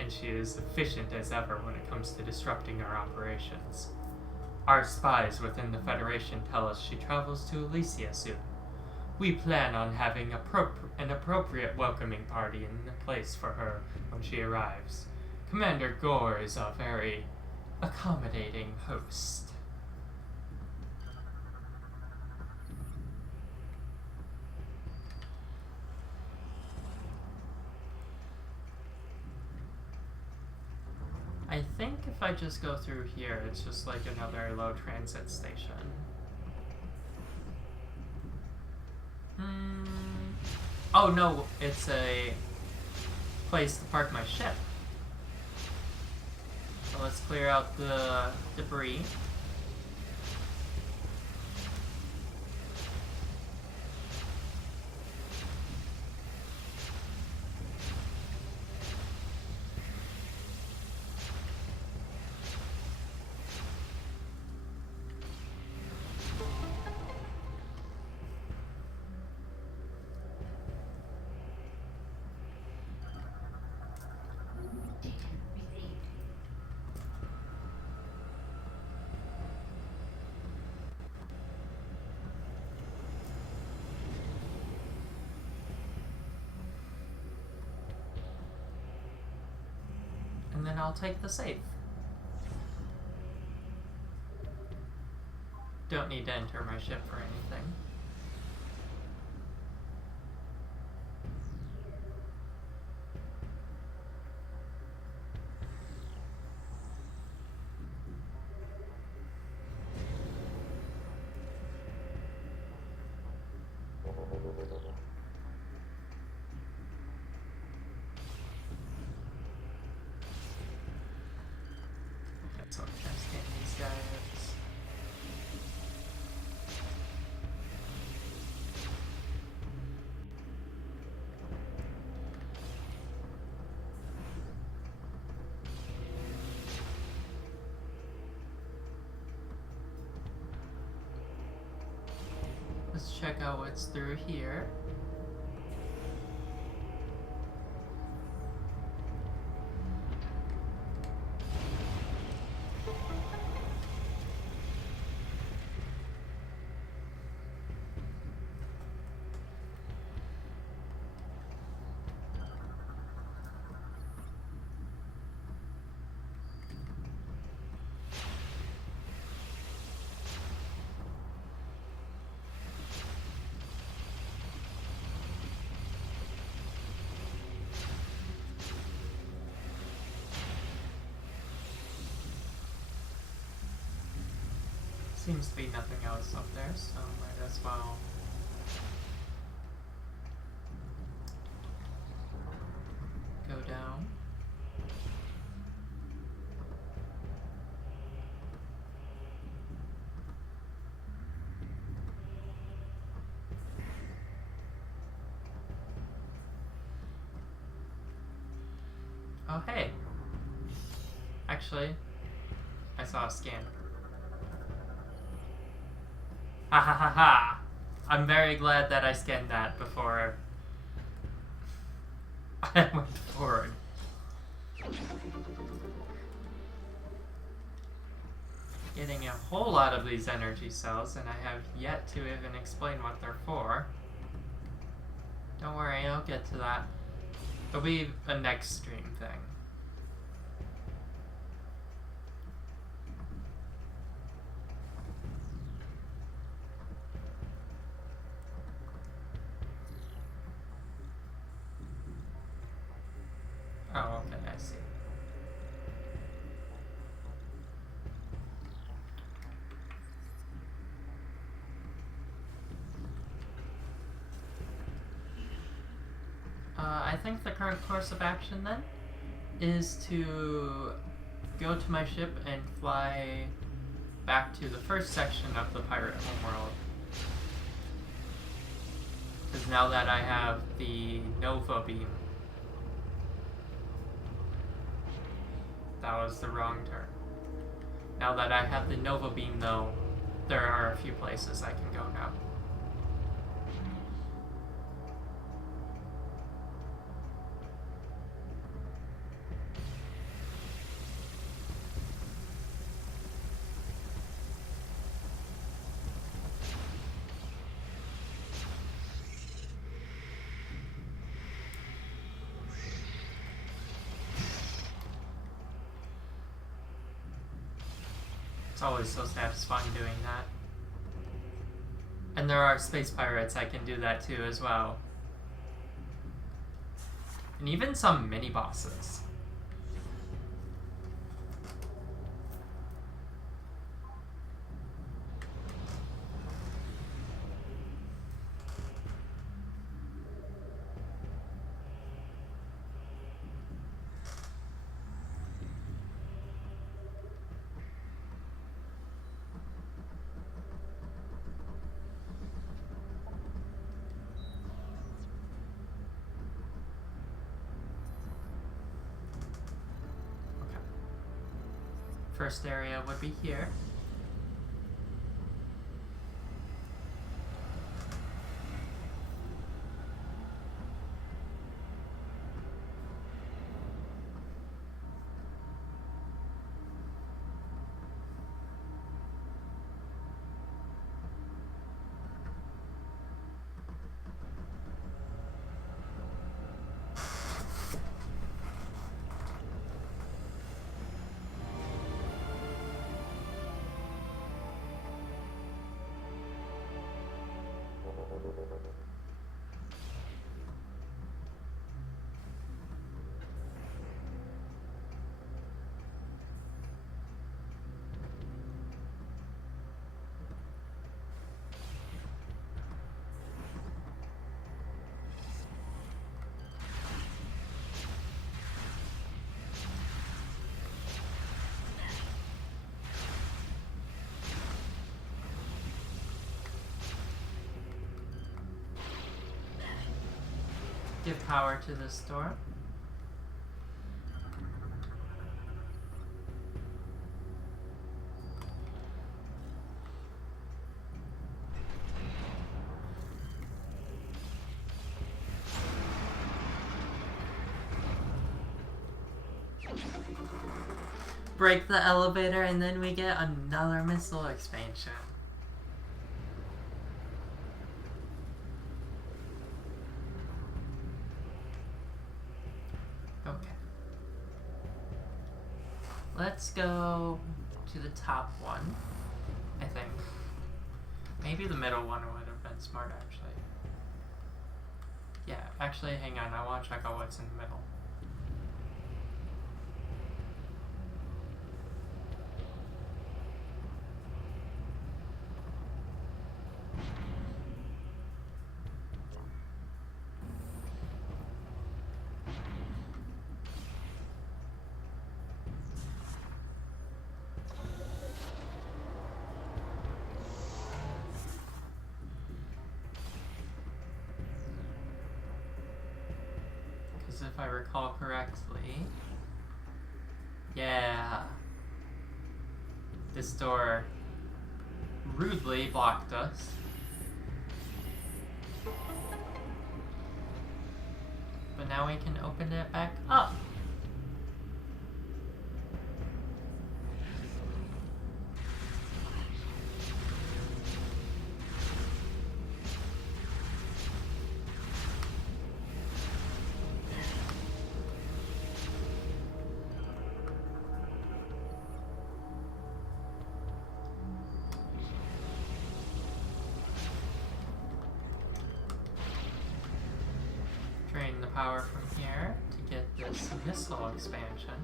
and she is efficient as ever when it comes to disrupting our operations. Our spies within the Federation tell us she travels to Elysia soon. We plan on having an appropriate welcoming party in the place for her when she arrives. Commander Gore is a very accommodating host. I think if I just go through here, it's just like another low transit station. Oh no, it's a place to park my ship. So let's clear out the debris. And then I'll take the safe. Don't need to enter my ship or anything. So I'm trying to scan these guys. Let's check out what's through here. Seems to be nothing else up there, so might as well. Go down. Oh hey. Actually, I saw a scan. Ha ha ha ha! I'm very glad that I scanned that before I went forward. Getting a whole lot of these energy cells, and I have yet to even explain what they're for. Don't worry, I'll get to that. It'll be a next stream thing. Oh, okay, I see. I think the current course of action then is to go to my ship and fly back to the first section of the pirate homeworld. Because now that I have the Nova beam, that was the wrong turn. Now that I have the Nova Beam, though, there are a few places I can go now. It's always so satisfying doing that. And there are space pirates I can do that too as well. And even some mini bosses. First area would be here. Give power to this door. Break the elevator and then we get another missile expansion. Okay. Let's go to the top one, I think. Maybe the middle one would have been smart, actually. Yeah, actually, hang on. I want to check out what's in the middle. If I recall correctly. Yeah. This door rudely blocked us. But now we can open it back up. Drain the power from here to get this missile expansion.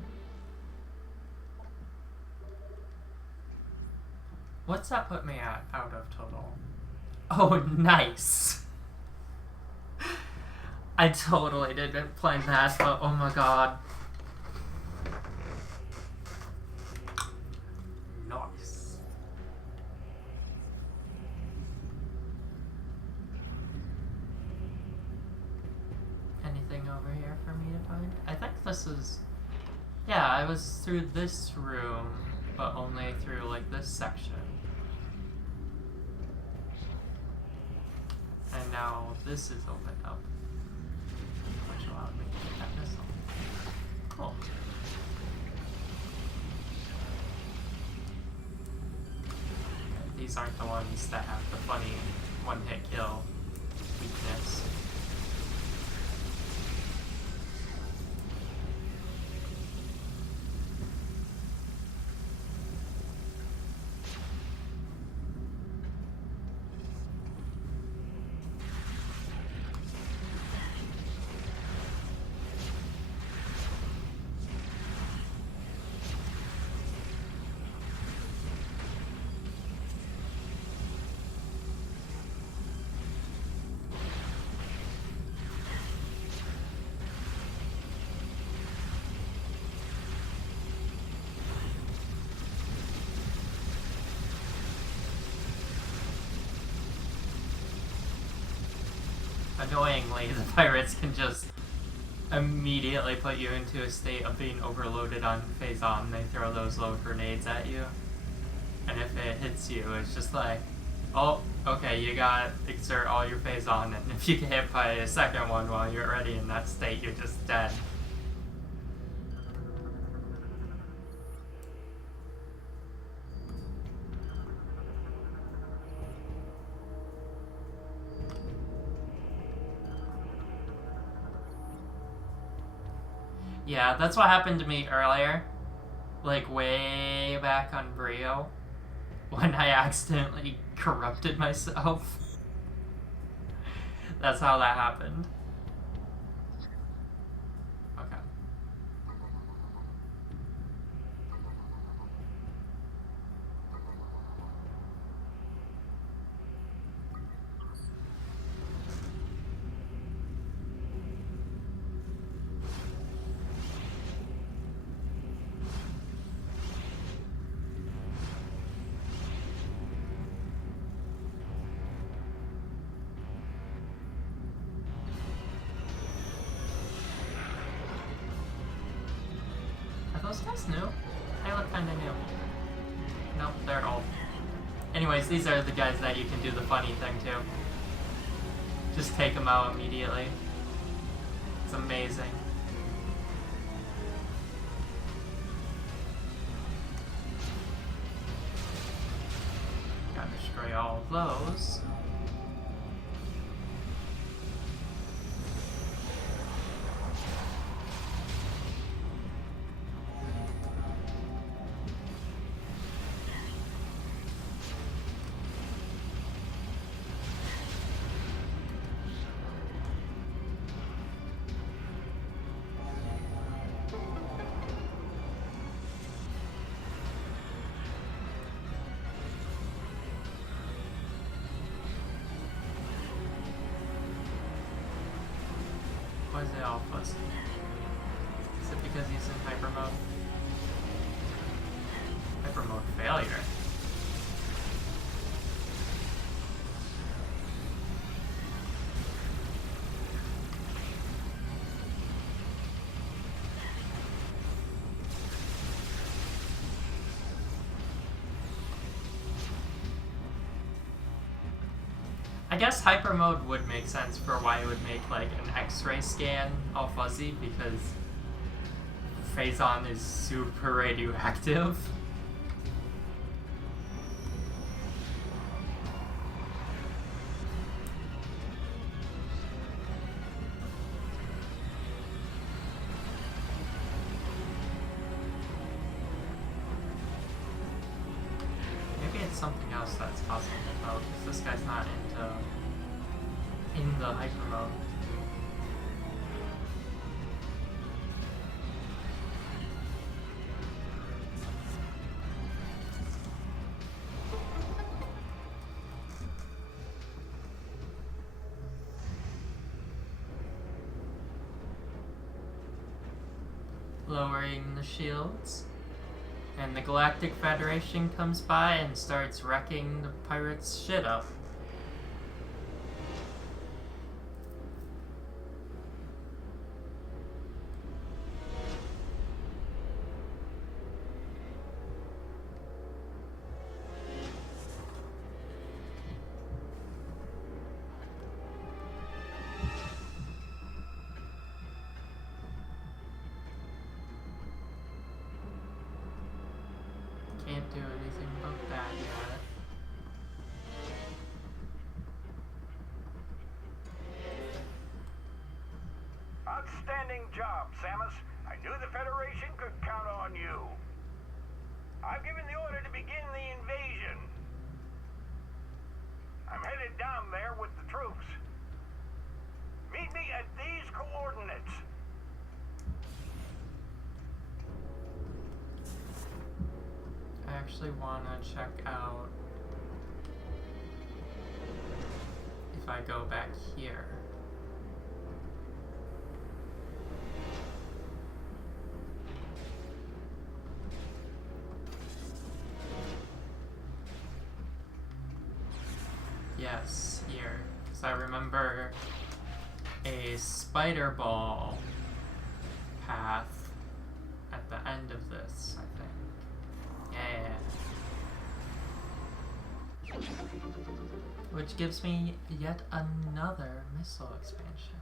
What's that put me at out of total? Oh, nice! I totally didn't plan that, but oh my god. Nice. Anything over here for me to find? I think this is Yeah, I was through this room, but only through like this section. And now this is opened up, which allowed me to get that missile. Cool. These aren't the ones that have the funny one-hit kill weakness. Annoyingly, the pirates can just immediately put you into a state of being overloaded on phase on. They throw those little grenades at you. And if it hits you, it's just like, oh, okay, you gotta exert all your phase on. And if you get hit by a second one while you're already in that state, you're just dead. Yeah, that's what happened to me earlier. Like, way back on Brio. When I accidentally corrupted myself. That's how that happened. Okay. Are those guys new? They look kinda new. Nope, they're old. Anyways, these are the guys that you can do the funny thing to. Just take them out immediately. It's amazing. Gotta destroy all of those. Why is it all fuzzy? Is it because he's in hyper mode? Hyper mode failure. I guess hyper mode would make sense for why it would make like an X-ray scan all fuzzy, because Phazon is super radioactive. Maybe it's something else that's causing it though, because this guy's not in the hyper mode. Lowering the shields, and the Galactic Federation comes by and starts wrecking the pirates' shit up. Outstanding job, Samus. I knew the Federation could count on you. I've given the order to begin the invasion. I'm headed down there with the troops. Meet me at these coordinates. I actually want to check out if I go back here. Yes, here. Because I remember a spider ball path at the end of this, I think. Yeah. Which gives me yet another missile expansion.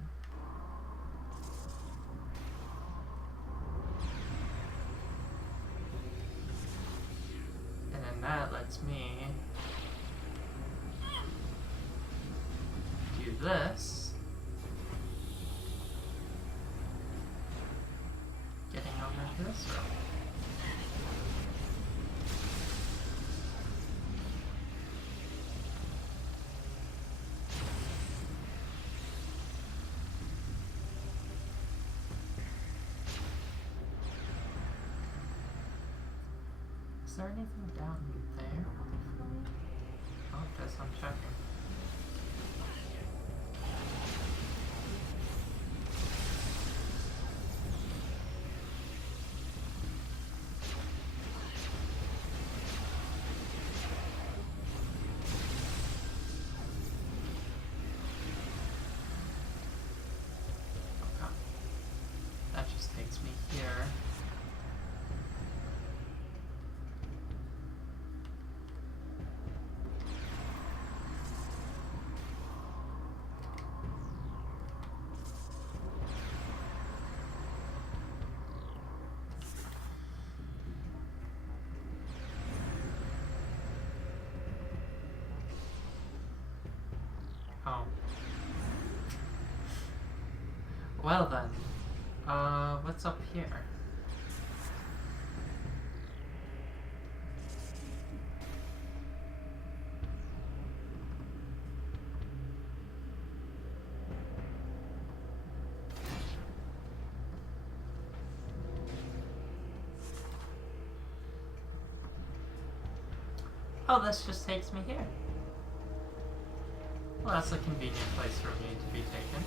And then that lets me do this. Getting over this road. Is there anything down there for me? Oh, guess I'm checking. Okay. That just takes me here. Oh. Well then, what's up here? Oh, this just takes me here. Well, that's a convenient place for me to be taken.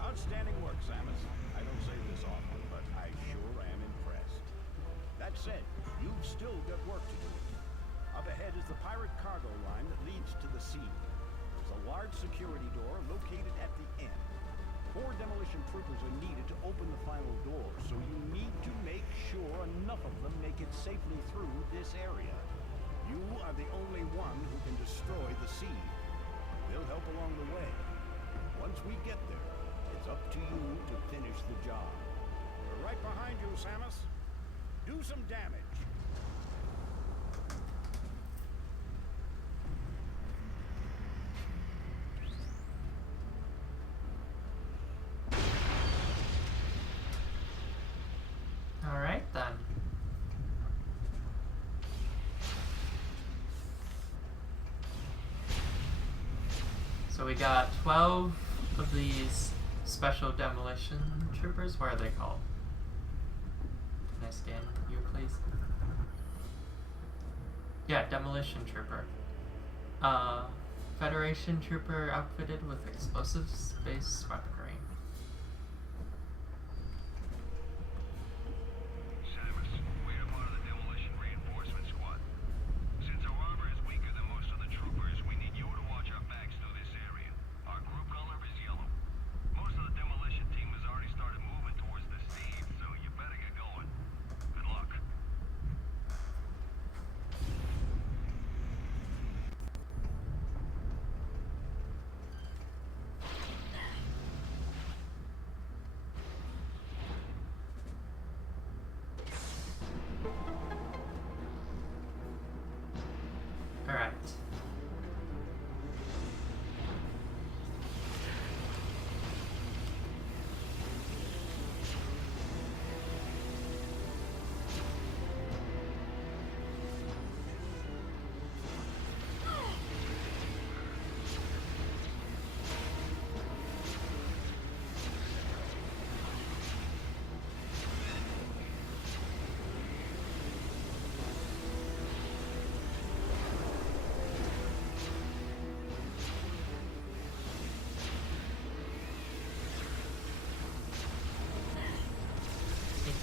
Outstanding work, Samus. I don't say this often, but I sure am impressed. That said, you've still got work to do. Up ahead is the pirate cargo line that leads to the sea. There's a large security door located at the end. 4 demolition troopers are needed to open the final door, so you need to make sure enough of them make it safely through this area. You are the only one who can destroy the sea. We'll help along the way. Once we get there, it's up to you to finish the job. We're right behind you, Samus. Do some damage. Alright then. So we got 12 of these special demolition troopers. What are they called? Can I scan you, please? Yeah, demolition trooper. Federation trooper outfitted with explosive space weaponry.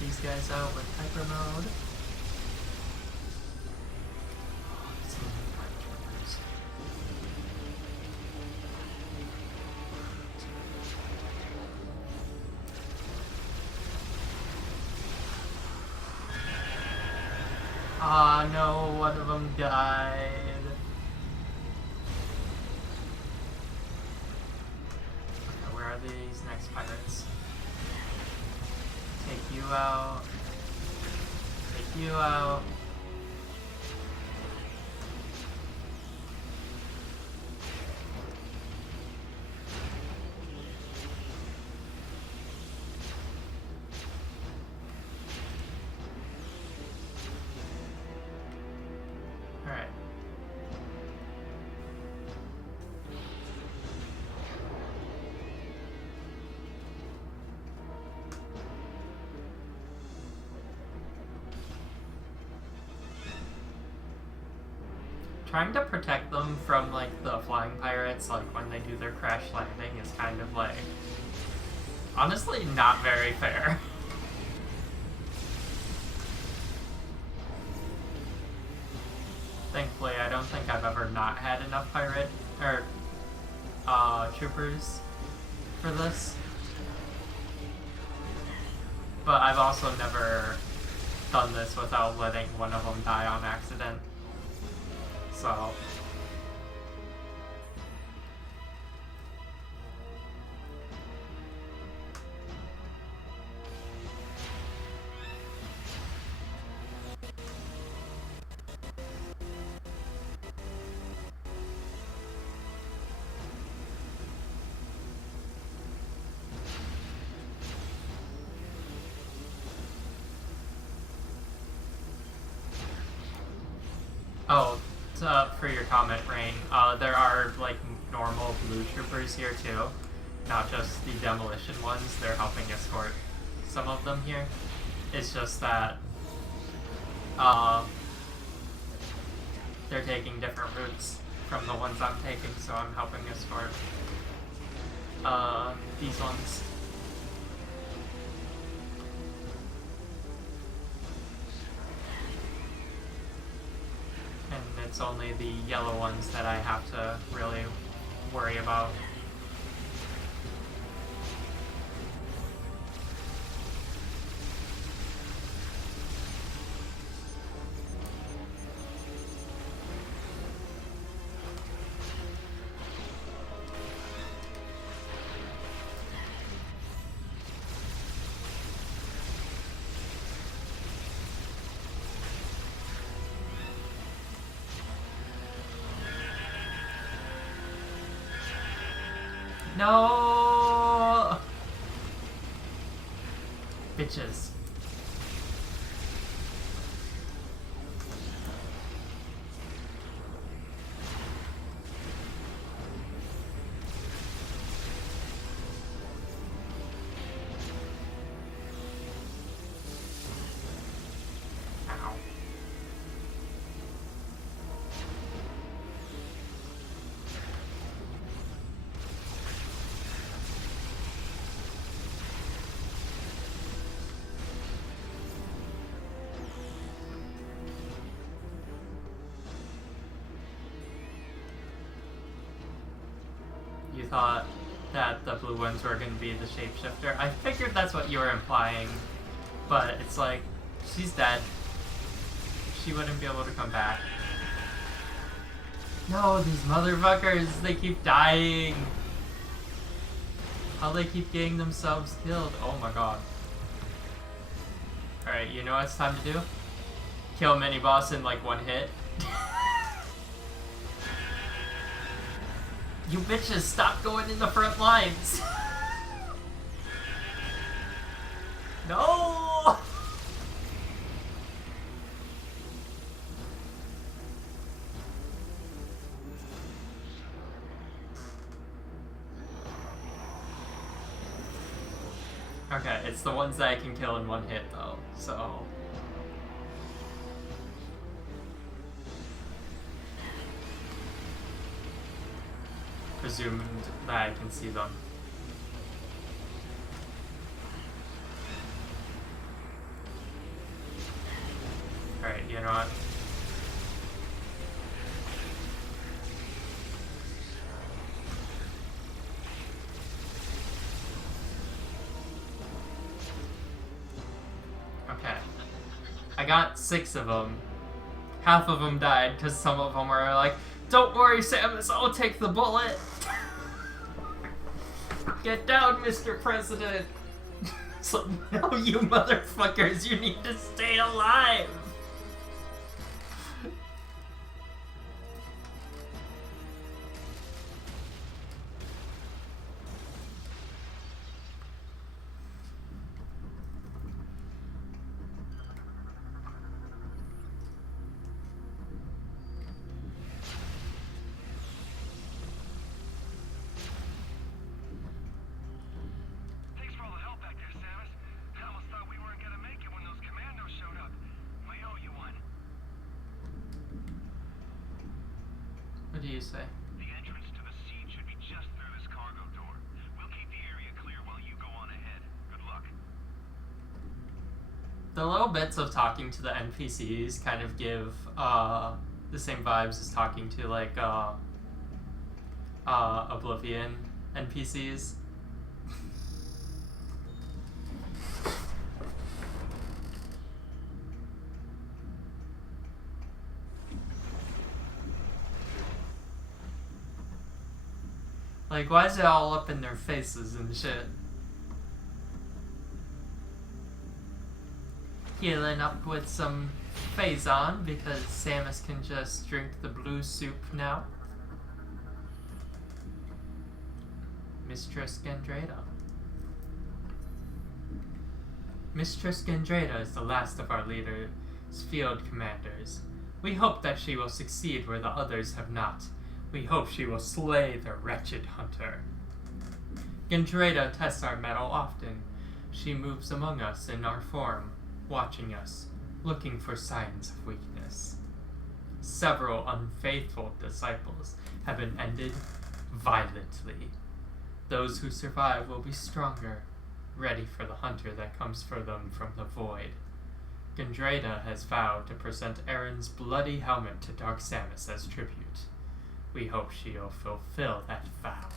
these guys out with hyper mode. Some Dark Troopers. Ah, no, one of them died. Okay, where are these next pirates? Take you out. Take you out. Alright. Trying to protect them from like the flying pirates, like when they do their crash landing, is kind of like honestly not very fair. Thankfully, I don't think I've ever not had enough pirate or troopers for this. But I've also never done this without letting one of them die on accident. So oh, for your comment, Rain, there are like normal blue troopers here too, not just the demolition ones. They're helping escort some of them here. It's just that they're taking different routes from the ones I'm taking, so I'm helping escort these ones. And it's only the yellow ones that I have to really worry about. No! Bitches. Ow. You thought that the blue ones were going to be the shapeshifter. I figured that's what you were implying, but it's like, she's dead. She wouldn't be able to come back. No, these motherfuckers, they keep dying. How they keep getting themselves killed. Oh my god. Alright, you know what it's time to do? Kill mini boss in like one hit. You bitches, stop going in the front lines! No! Okay, it's the ones that I can kill in one hit though, so... presumed that I can see them. know what? Okay. I got 6 of them. Half of them died because some of them were like, "Don't worry, Samus, I'll take the bullet." Get down, Mr. President. So, no, you motherfuckers, you need to stay alive. Thanks for all the help back there, Samus. I almost thought we weren't gonna make it when those commandos showed up. We owe you one. What do you say? The entrance to the seed should be just through this cargo door. We'll keep the area clear while you go on ahead. Good luck. The little bits of talking to the NPCs kind of give the same vibes as talking to like Oblivion NPCs. Like, why is it all up in their faces and shit? Healing up with some Phazon because Samus can just drink the blue soup now. Mistress Gandrada. Mistress Gandrada is the last of our leader's field commanders. We hope that she will succeed where the others have not. We hope she will slay the wretched hunter. Gandrada tests our mettle often. She moves among us in our form, watching us, looking for signs of weakness. Several unfaithful disciples have been ended violently. Those who survive will be stronger, ready for the hunter that comes for them from the void. Gandrada has vowed to present Aaron's bloody helmet to Dark Samus as tribute. We hope she'll fulfill that vow.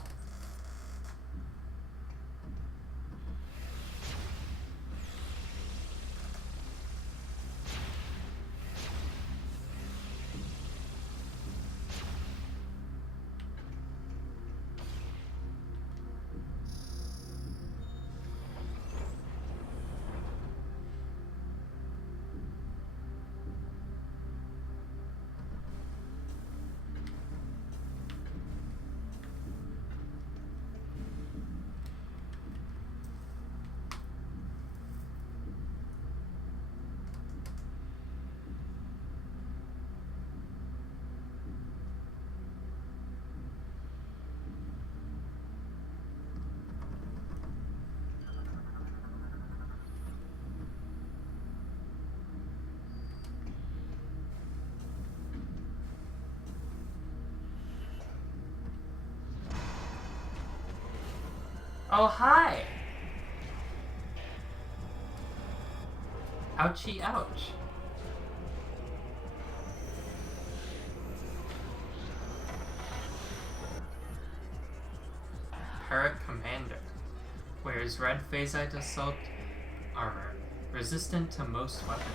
Oh, hi! Ouchie, ouch. Parrot Commander. Wears red phasite assault armor. Resistant to most weaponry.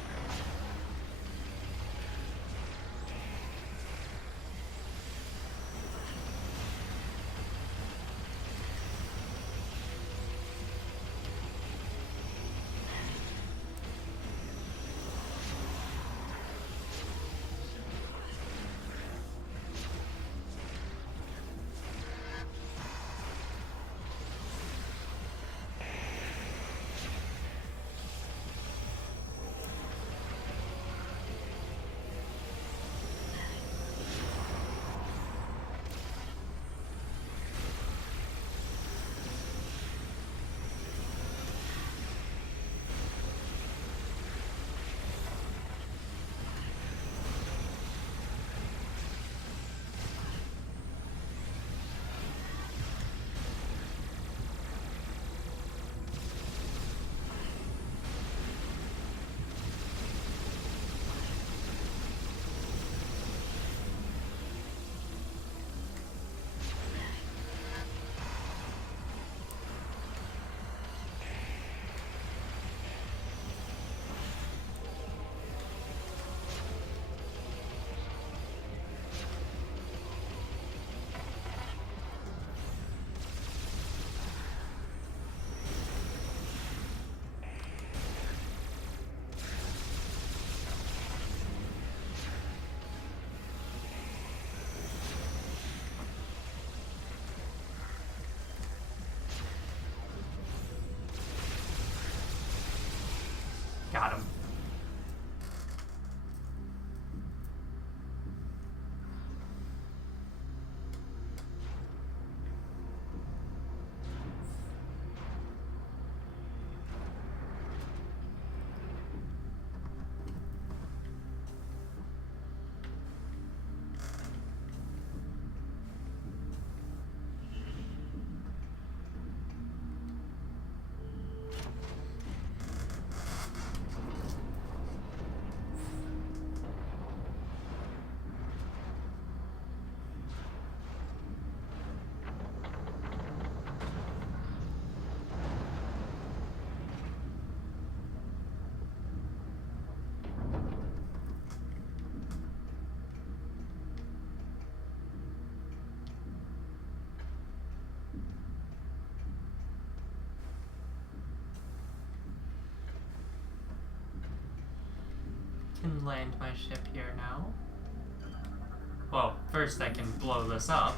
can land my ship here now. Well, first I can blow this up.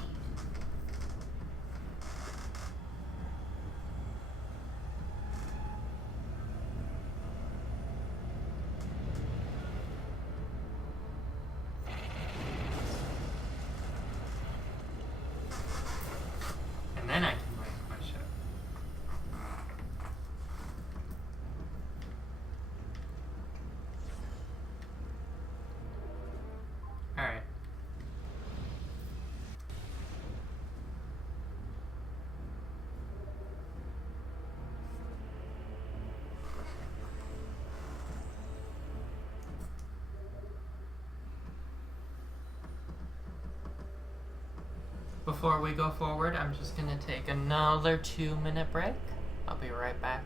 And then I can land my ship. Alright. Before we go forward, I'm just gonna take another 2-minute break. I'll be right back.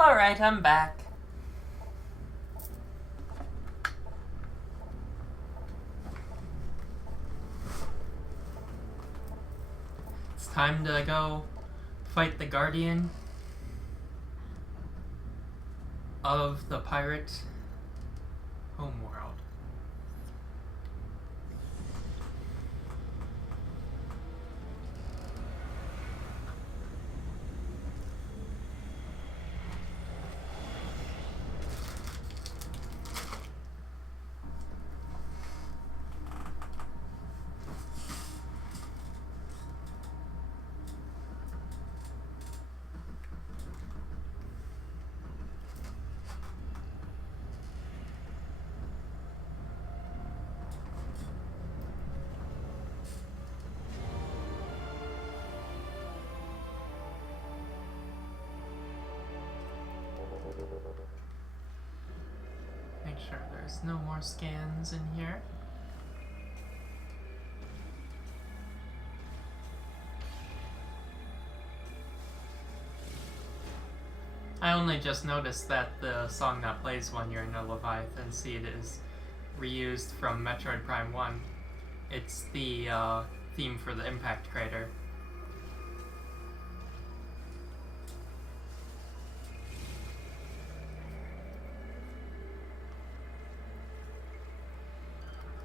Alright, I'm back. It's time to go fight the Guardian of the pirate homeworld. Make sure there's no more scans in here. I only just noticed that the song that plays when you're in a Leviathan seed is reused from Metroid Prime 1. It's the theme for the impact crater.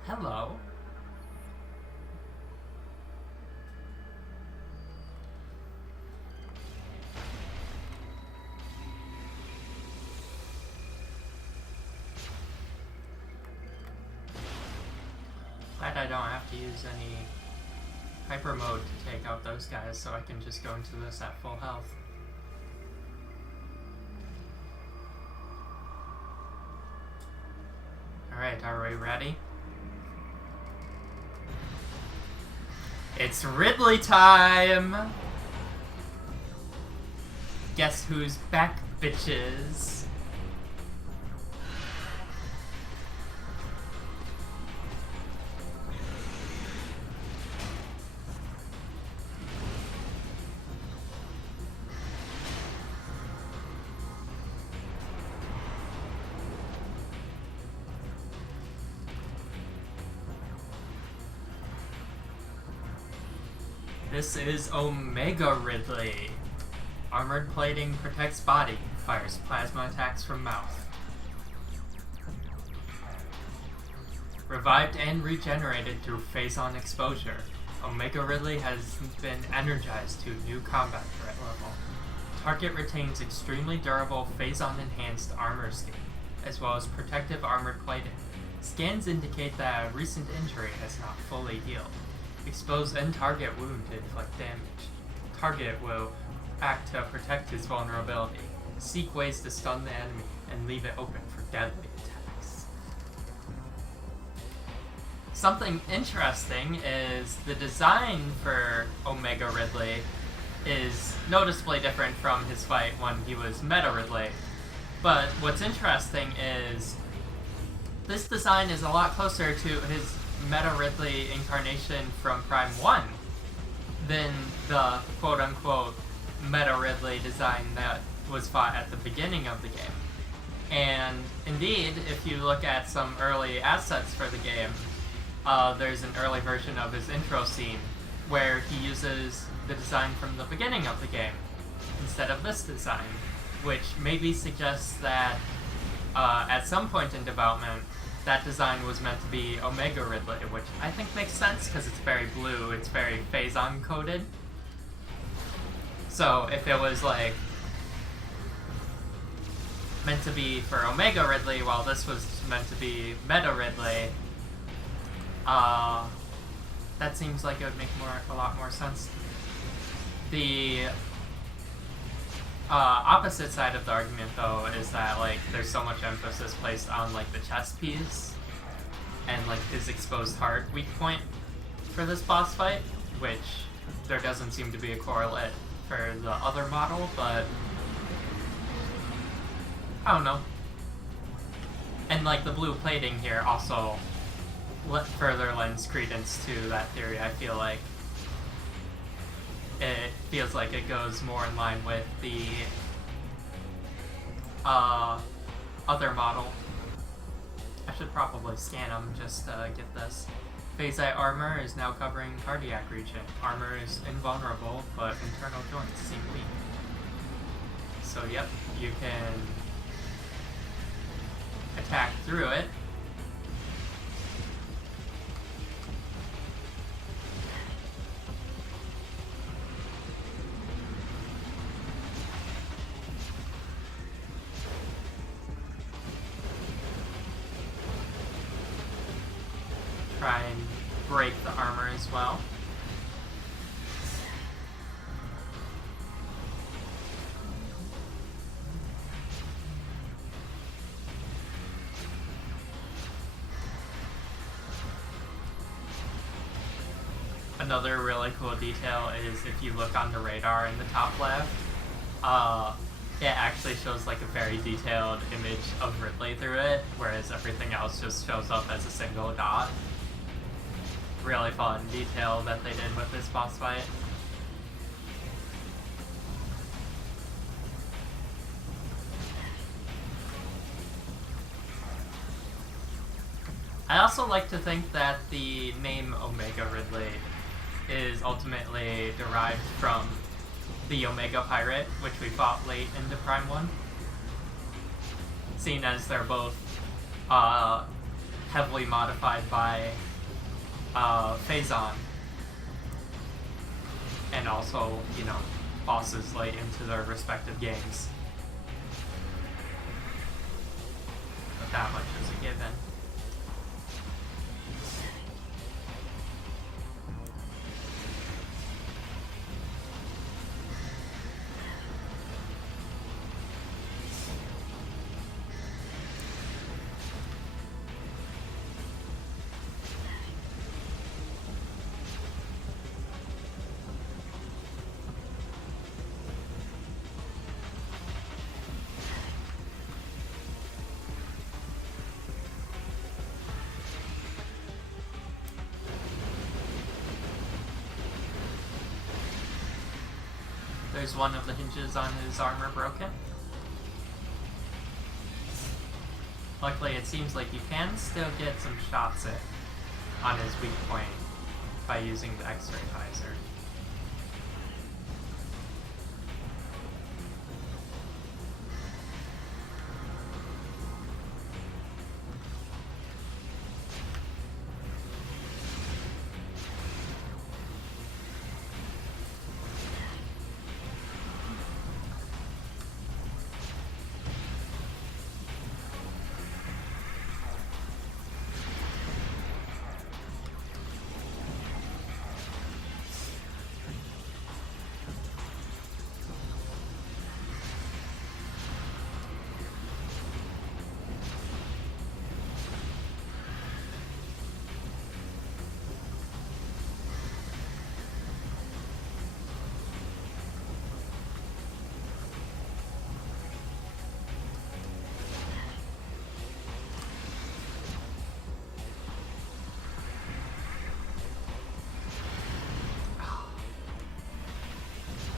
Hello. Glad I don't have to use any hyper mode to take out those guys, so I can just go into this at full health. Alright, are we ready? It's Ridley time! Guess who's back, bitches? This is Omega Ridley. Armored plating protects body, fires plasma attacks from mouth. Revived and regenerated through phase-on exposure, Omega Ridley has been energized to new combat threat level. Target retains extremely durable phase-on enhanced armor skin, as well as protective armored plating. Scans indicate that a recent injury has not fully healed. Expose end target wound to inflict damage. Target will act to protect his vulnerability. Seek ways to stun the enemy and leave it open for deadly attacks. Something interesting is the design for Omega Ridley is noticeably different from his fight when he was Meta Ridley. But what's interesting is this design is a lot closer to his Meta Ridley incarnation from Prime 1 than the quote-unquote Meta Ridley design that was fought at the beginning of the game. And indeed, if you look at some early assets for the game, there's an early version of his intro scene where he uses the design from the beginning of the game instead of this design, which maybe suggests that at some point in development, that design was meant to be Omega Ridley, which I think makes sense because it's very blue, it's very phase-on coded. So if it was like meant to be for Omega Ridley while this was meant to be Meta Ridley, that seems like it would make a lot more sense. The opposite side of the argument, though, is that like there's so much emphasis placed on like the chest piece and like his exposed heart weak point for this boss fight, which there doesn't seem to be a correlate for the other model, but I don't know. And like the blue plating here also further lends credence to that theory. I feel like it feels like it goes more in line with the other model. I should probably scan them just to get this. Phase-eye armor is now covering cardiac region. Armor is invulnerable, but internal joints seem weak. So yep, you can attack through it. Try and break the armor as well. Another really cool detail is if you look on the radar in the top left, it actually shows like a very detailed image of Ridley through it, whereas everything else just shows up as a single dot. Really fun detail that they did with this boss fight. I also like to think that the name Omega Ridley is ultimately derived from the Omega Pirate, which we fought late into Prime 1. Seeing as they're both heavily modified by Phazon, and also, you know, bosses late into their respective games. But that much is a given. there's one of the hinges on his armor broken. Luckily, it seems like you can still get some shots on his weak point by using the X-ray visor.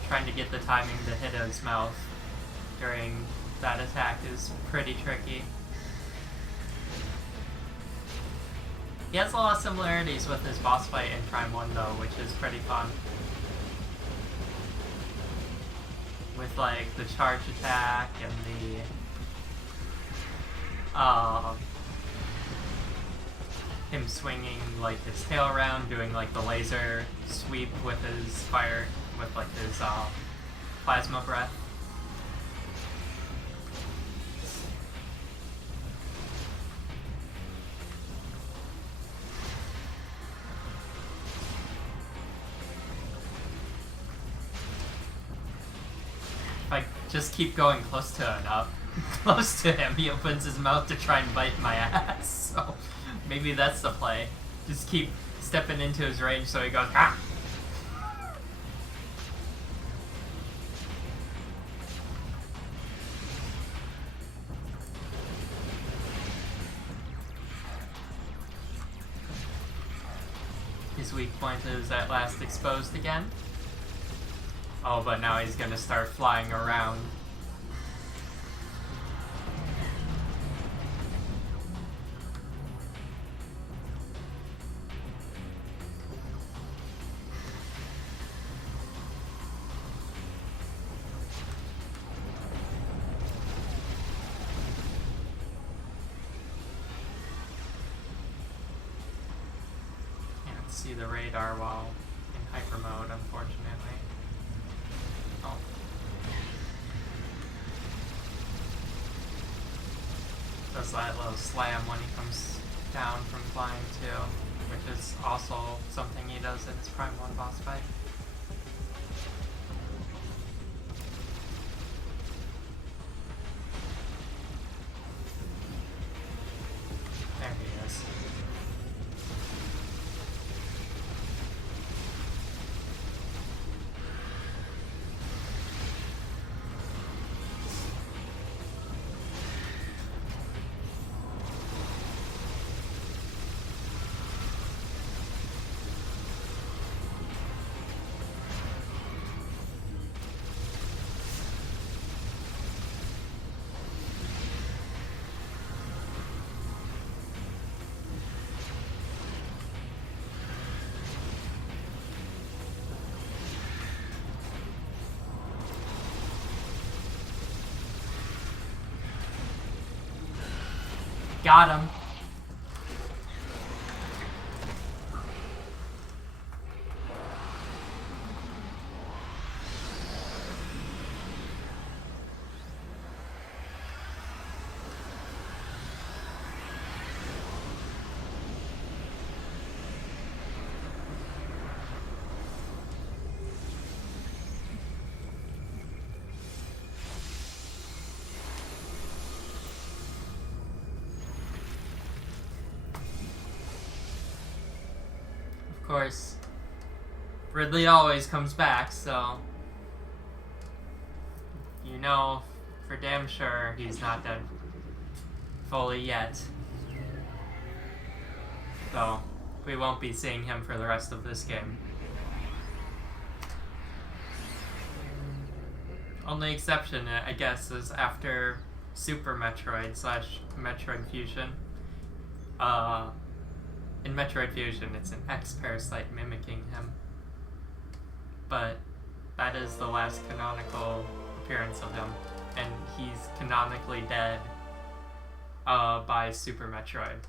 Trying to get the timing to hit his mouth during that attack is pretty tricky. He has a lot of similarities with his boss fight in Prime 1 though, which is pretty fun. With like the charge attack and the him swinging like his tail around, doing like the laser sweep with his fire, with like his plasma breath. If I just keep going close to him, he opens his mouth to try and bite my ass. So maybe that's the play. Just keep stepping into his range so he goes, ah! His weak point is at last exposed again. Oh, but now he's gonna start flying around. Can't see the radar while in hyper mode, unfortunately. Oh. Does that little slam when he comes down from flying too, which is also something he does in his Prime 1 boss fight. There he is. Got him. Of course, Ridley always comes back, so you know for damn sure he's not dead fully yet. So we won't be seeing him for the rest of this game. Only exception, I guess, is after Super Metroid / Metroid Fusion. In Metroid Fusion, it's an X-Parasite mimicking him. But that is the last canonical appearance of him, and he's canonically dead by Super Metroid.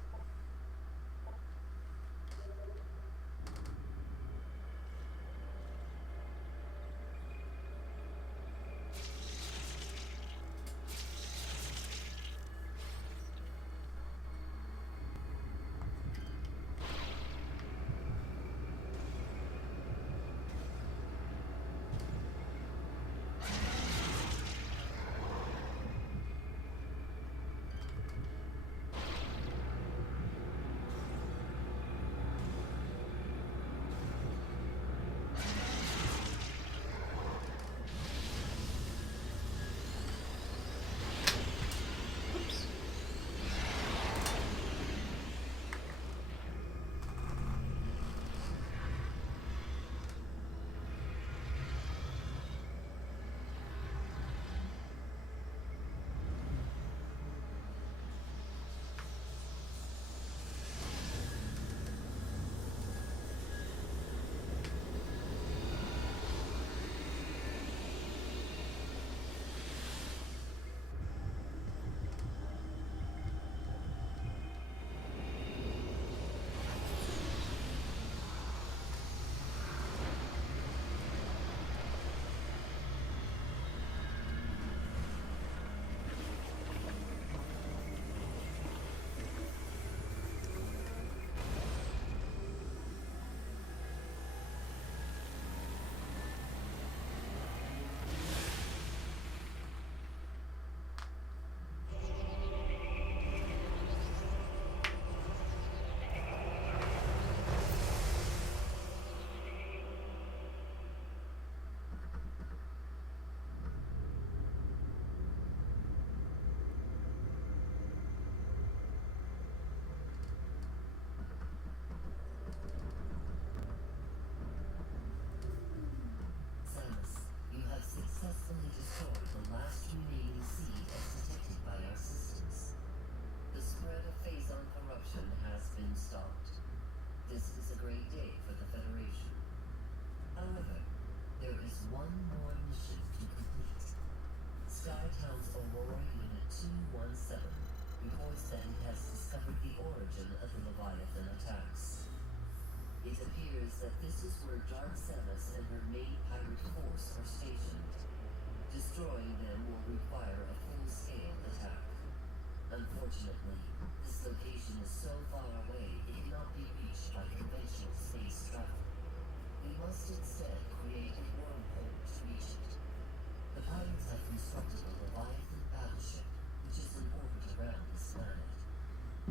Samus, you have successfully destroyed the last remaining seed as detected by our systems. The spread of Phazon corruption has been stopped. This is a great day for the Federation. However, there is one more mission to complete. Skytown's Aurora Unit 217 reports that it has discovered the origin of the Leviathan attacks. It appears that this is where Dark Samus and her main pirate force are stationed. Destroying them will require a full-scale attack. Unfortunately, this location is so far away it cannot be reached by conventional space travel. We must instead create a wormhole to reach it. The pirates have constructed a Leviathan battleship, which is in orbit around this planet.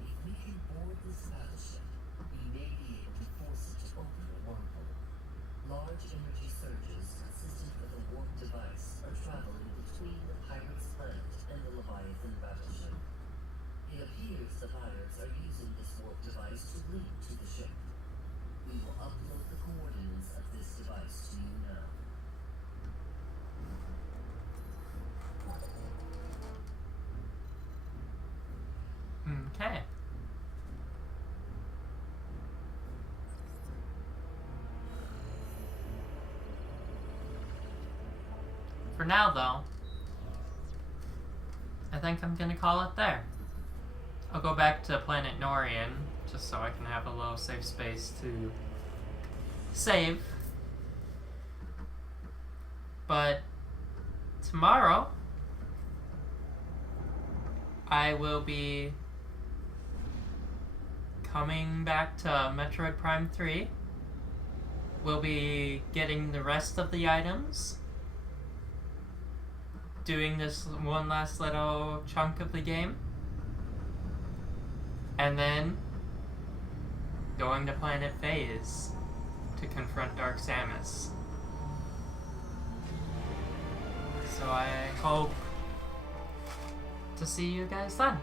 If we can board this battleship, we may be able to force it to open a wormhole. Large energy surges consistent with a warp device are traveling between the pirates' planet and the Leviathan battleship. It appears the pirates are using this warp device to link to the ship. We will upload the coordinates of this device to you now. Okay. For now, though, I think I'm gonna call it there. I'll go back to Planet Norian, just so I can have a little safe space to save. But tomorrow, I will be coming back to Metroid Prime 3. We'll be getting the rest of the items, doing this one last little chunk of the game, and then going to Planet Phase to confront Dark Samus. So I hope to see you guys then.